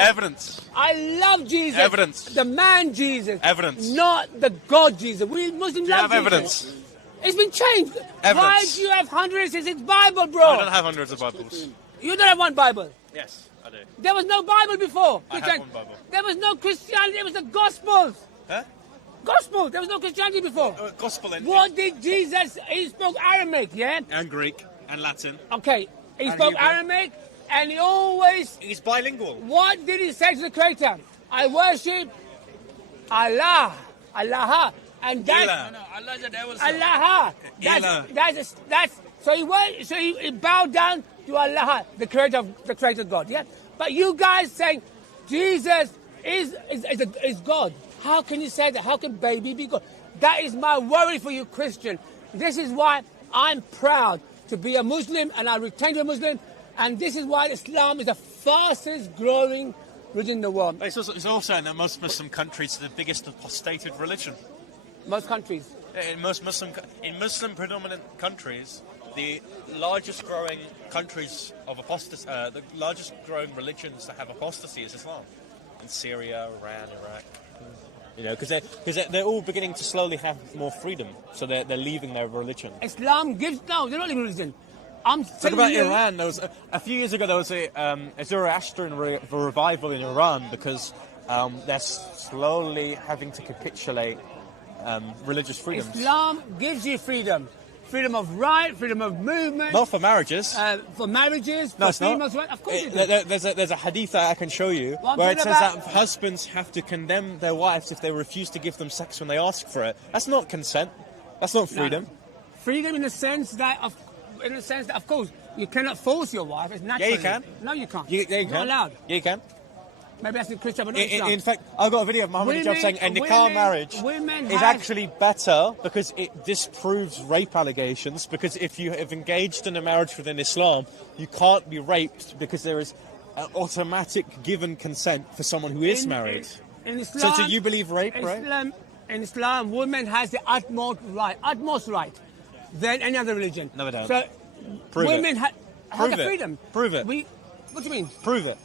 Evidence. I love Jesus. Evidence. The man Jesus. Evidence. Not the God Jesus. We Muslims love have Jesus. evidence. It's been changed. Evidence. Why do you have 166 Bible, bro? I don't have hundreds of Bibles. You don't have one Bible? Yes, I do. There was no Bible before. I have one Bible. There was no Christianity. It was the Gospels. Huh? Gospel. There was no Christianity before. Gospel and... What did Jesus... He spoke Aramaic, yeah? And Greek and Latin. Okay. He And spoke Hebrew. Aramaic, and he always... He's bilingual. What did he say to the Creator? I worship Allah. Allah. And that's... Allah the devil. Allah. That's so he bowed down to Allah, the creator God, yeah? But you guys saying Jesus is God. How can you say that? How can baby be God? That is my worry for you, Christian. This is why I'm proud to be a Muslim, and I retain to be a Muslim, and this is why Islam is the fastest growing religion in the world. It's also in most Muslim countries the biggest apostated religion. Most countries. In Muslim predominant countries, the largest growing countries of apostasy, the largest growing religions that have apostasy is Islam. in Syria, Iran, Iraq. You know, because they're all beginning to slowly have more freedom, so they're leaving their religion. Islam gives no, they're not leaving religion. I'm Talk telling about you, Iran. There was a few years ago there was a Zoroastrian revival in Iran because they're slowly having to capitulate religious freedoms. Islam gives you freedom. Freedom of right, freedom of movement. Not for marriages. For marriages, No, for it's not. females' rights. Of course it is. There's a hadith that I can show you Well, I'm where it talking says about- that husbands have to condemn their wives if they refuse to give them sex when they ask for it. That's not consent. That's not freedom. Freedom in the sense that, of course, you cannot force your wife. It's natural. Yeah, you can. No, you can't. Yeah, you You're can. not allowed. Yeah, you can. Maybe that's in Christian, but not In fact, I've got a video of Muhammad Hijab saying a nikah marriage is actually better because it disproves rape allegations. Because if you have engaged in a marriage within Islam, you can't be raped because there is automatic given consent for someone who is married. In Islam, so do you believe rape, right? In Islam, women has the utmost right than any other religion. No, they don't. So Prove women it. have Prove the it. freedom. Prove it. What do you mean? Prove it.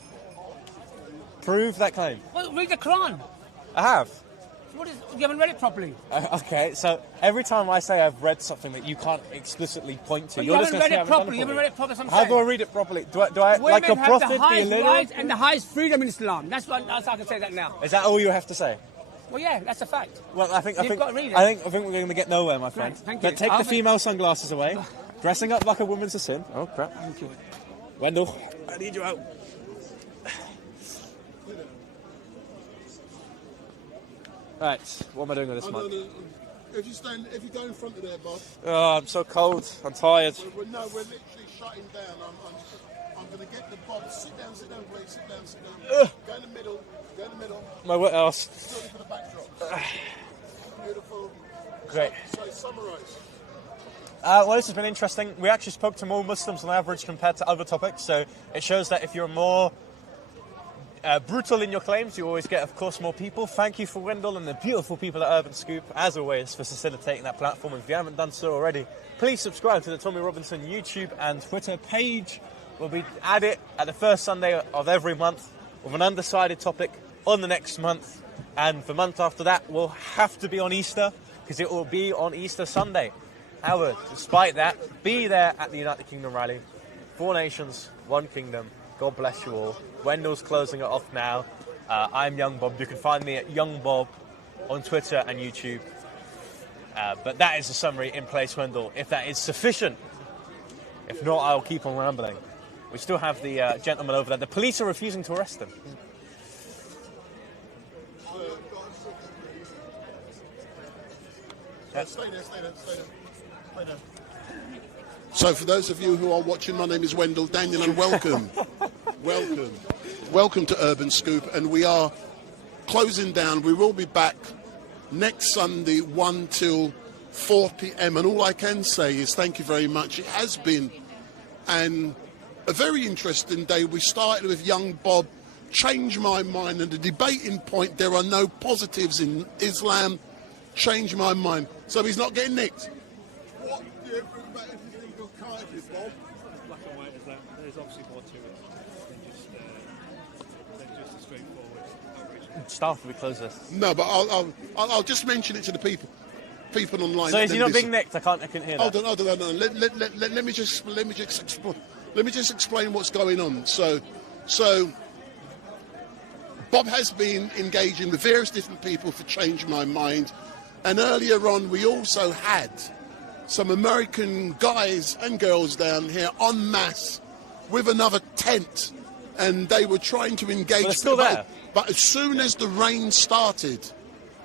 Prove that claim. Well, read the Quran. I have. You haven't read it properly. Okay, so every time I say I've read something that you can't explicitly point to, But you're you just haven't going to read it properly. You haven't read it properly. How do I read it properly? Do I like a Women have prophet, the be highest illiterate? rights and the highest freedom in Islam. That's I can say that now. Is that all you have to say? Well, yeah, that's a fact. Well, I think got to read it. I think we're going to get nowhere, my friend. Right, thank But you. take I'll the be- female sunglasses away. Dressing up like a woman's a sin. Oh crap! Thank you. Wendell, I need you out. Right, what am I doing with this mic? If you go in front of there, Bob. Oh, I'm so cold. I'm tired. We're literally shutting down. I'm going to get the Bob. Sit down, please. Sit down. Go in the middle. My wet ass. Just ready for the backdrop. Beautiful. Great. So summarise. Well, this has been interesting. We actually spoke to more Muslims on average compared to other topics, so it shows that if you're more brutal in your claims, you always get, of course, more people. Thank you for Wendell and the beautiful people at Urban Scoop, as always, for facilitating that platform. If you haven't done so already, please subscribe to the Tommy Robinson YouTube and Twitter page. We'll be at it at the first Sunday of every month with an undecided topic on the next month. And the month after that will have to be on Easter, because it will be on Easter Sunday. However, despite that, be there at the United Kingdom rally. 4 nations, 1 kingdom. God bless you all. Wendell's closing it off now. I'm Young Bob. You can find me at Young Bob on Twitter and YouTube. But that is the summary in place, Wendell. If that is sufficient. If not, I'll keep on rambling. We still have the gentleman over there. The police are refusing to arrest him. Stay there. So for those of you who are watching, my name is Wendell Daniel and welcome. Welcome to Urban Scoop, and we are closing down. We will be back next Sunday 1 till 4 p.m. and all I can say is thank you very much. It has been a very interesting day. We started with Young Bob, Change My Mind, and the debating point, there are no positives in Islam, change my mind. So he's not getting nicked. What do you think about if you think of kindness, Bob? Black and white is that. There's obviously more to it than just a straightforward outrage. Staff, we close this. No, but I'll just mention it to the people online. So is he not being nicked? I can't hear that. Hold on. Let me just explain what's going on. So Bob has been engaging with various different people for Change My Mind, and earlier on we also had some American guys and girls down here en masse with another tent, and they were trying to engage. But they're still there. But as soon as the rain started,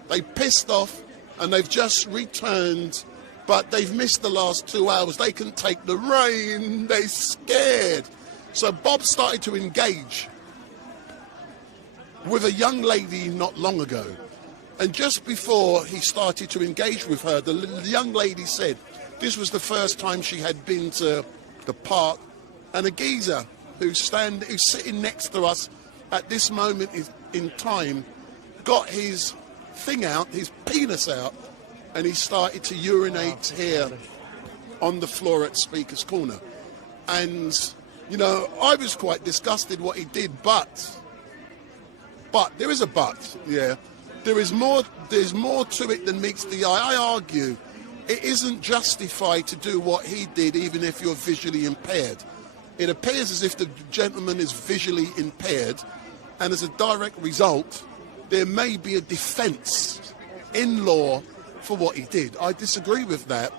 they pissed off and they've just returned, but they've missed the last 2 hours. They can take the rain. They're scared. So Bob started to engage with a young lady not long ago. And just before he started to engage with her, the young lady said this was the first time she had been to the park, and a geezer who's sitting next to us at this moment in time got his thing out, his penis out, and he started to urinate here on the floor at Speaker's Corner. And, you know, I was quite disgusted what he did, but But there is a but, yeah. There's more to it than meets the eye. I argue it isn't justified to do what he did even if you're visually impaired. It appears as if the gentleman is visually impaired, and as a direct result, there may be a defence in law for what he did. I disagree with that.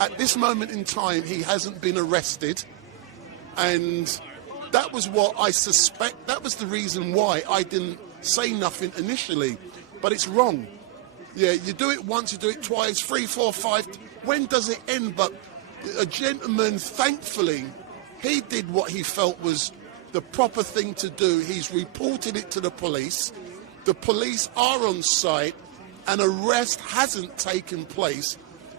At this moment in time, he hasn't been arrested, and that was what I suspect. That was the reason why I didn't say nothing initially, but it's wrong. Yeah, you do it once, you do it twice, 3, 4, 5. When does it end? But a gentleman, thankfully, he did what he felt was the proper thing to do. He's reported it to the police. The police are on site. An arrest hasn't taken place.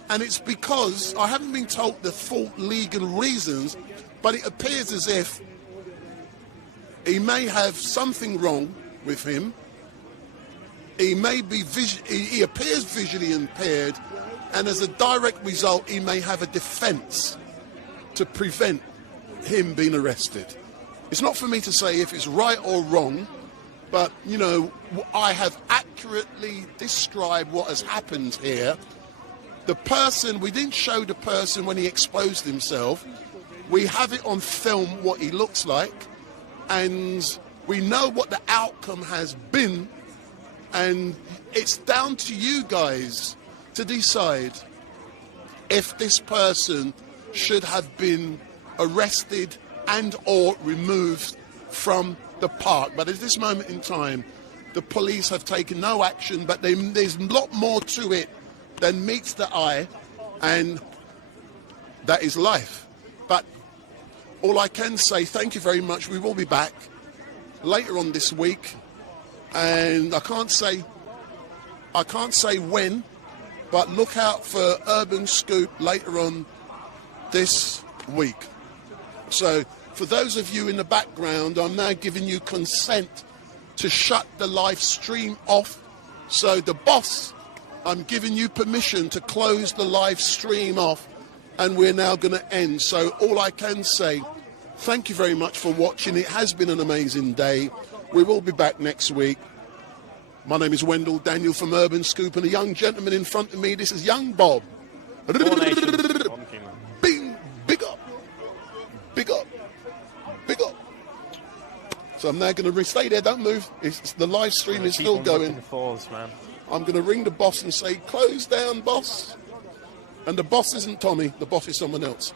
And it's because, I haven't been told the full legal reasons, but it appears as if he may have something wrong with him. He may be he appears visually impaired, and as a direct result, he may have a defence to prevent him being arrested. It's not for me to say if it's right or wrong, but, you know, I have accurately described what has happened here. The person, we didn't show the person when he exposed himself. We have it on film what he looks like, and we know what the outcome has been, and it's down to you guys to decide if this person should have been arrested and or removed from the park. But at this moment in time, the police have taken no action, but there's a lot more to it than meets the eye, and that is life. But all I can say, thank you very much. We will be back later on this week, and I can't say when, but look out for Urban Scoop later on this week. So for those of you in the background, I'm now giving you consent to shut the live stream off. So the boss, I'm giving you permission to close the live stream off, and we're now going to end. So all I can say, thank you very much for watching. It has been an amazing day. We will be back next week. My name is Wendell Daniel from Urban Scoop, and a young gentleman in front of me, this is young Bob. Bing, big up, big up, big up. So I'm now going to stay there, don't move. The live stream is still going. Man. I'm going to ring the boss and say, close down, boss. And the boss isn't Tommy, the boss is someone else.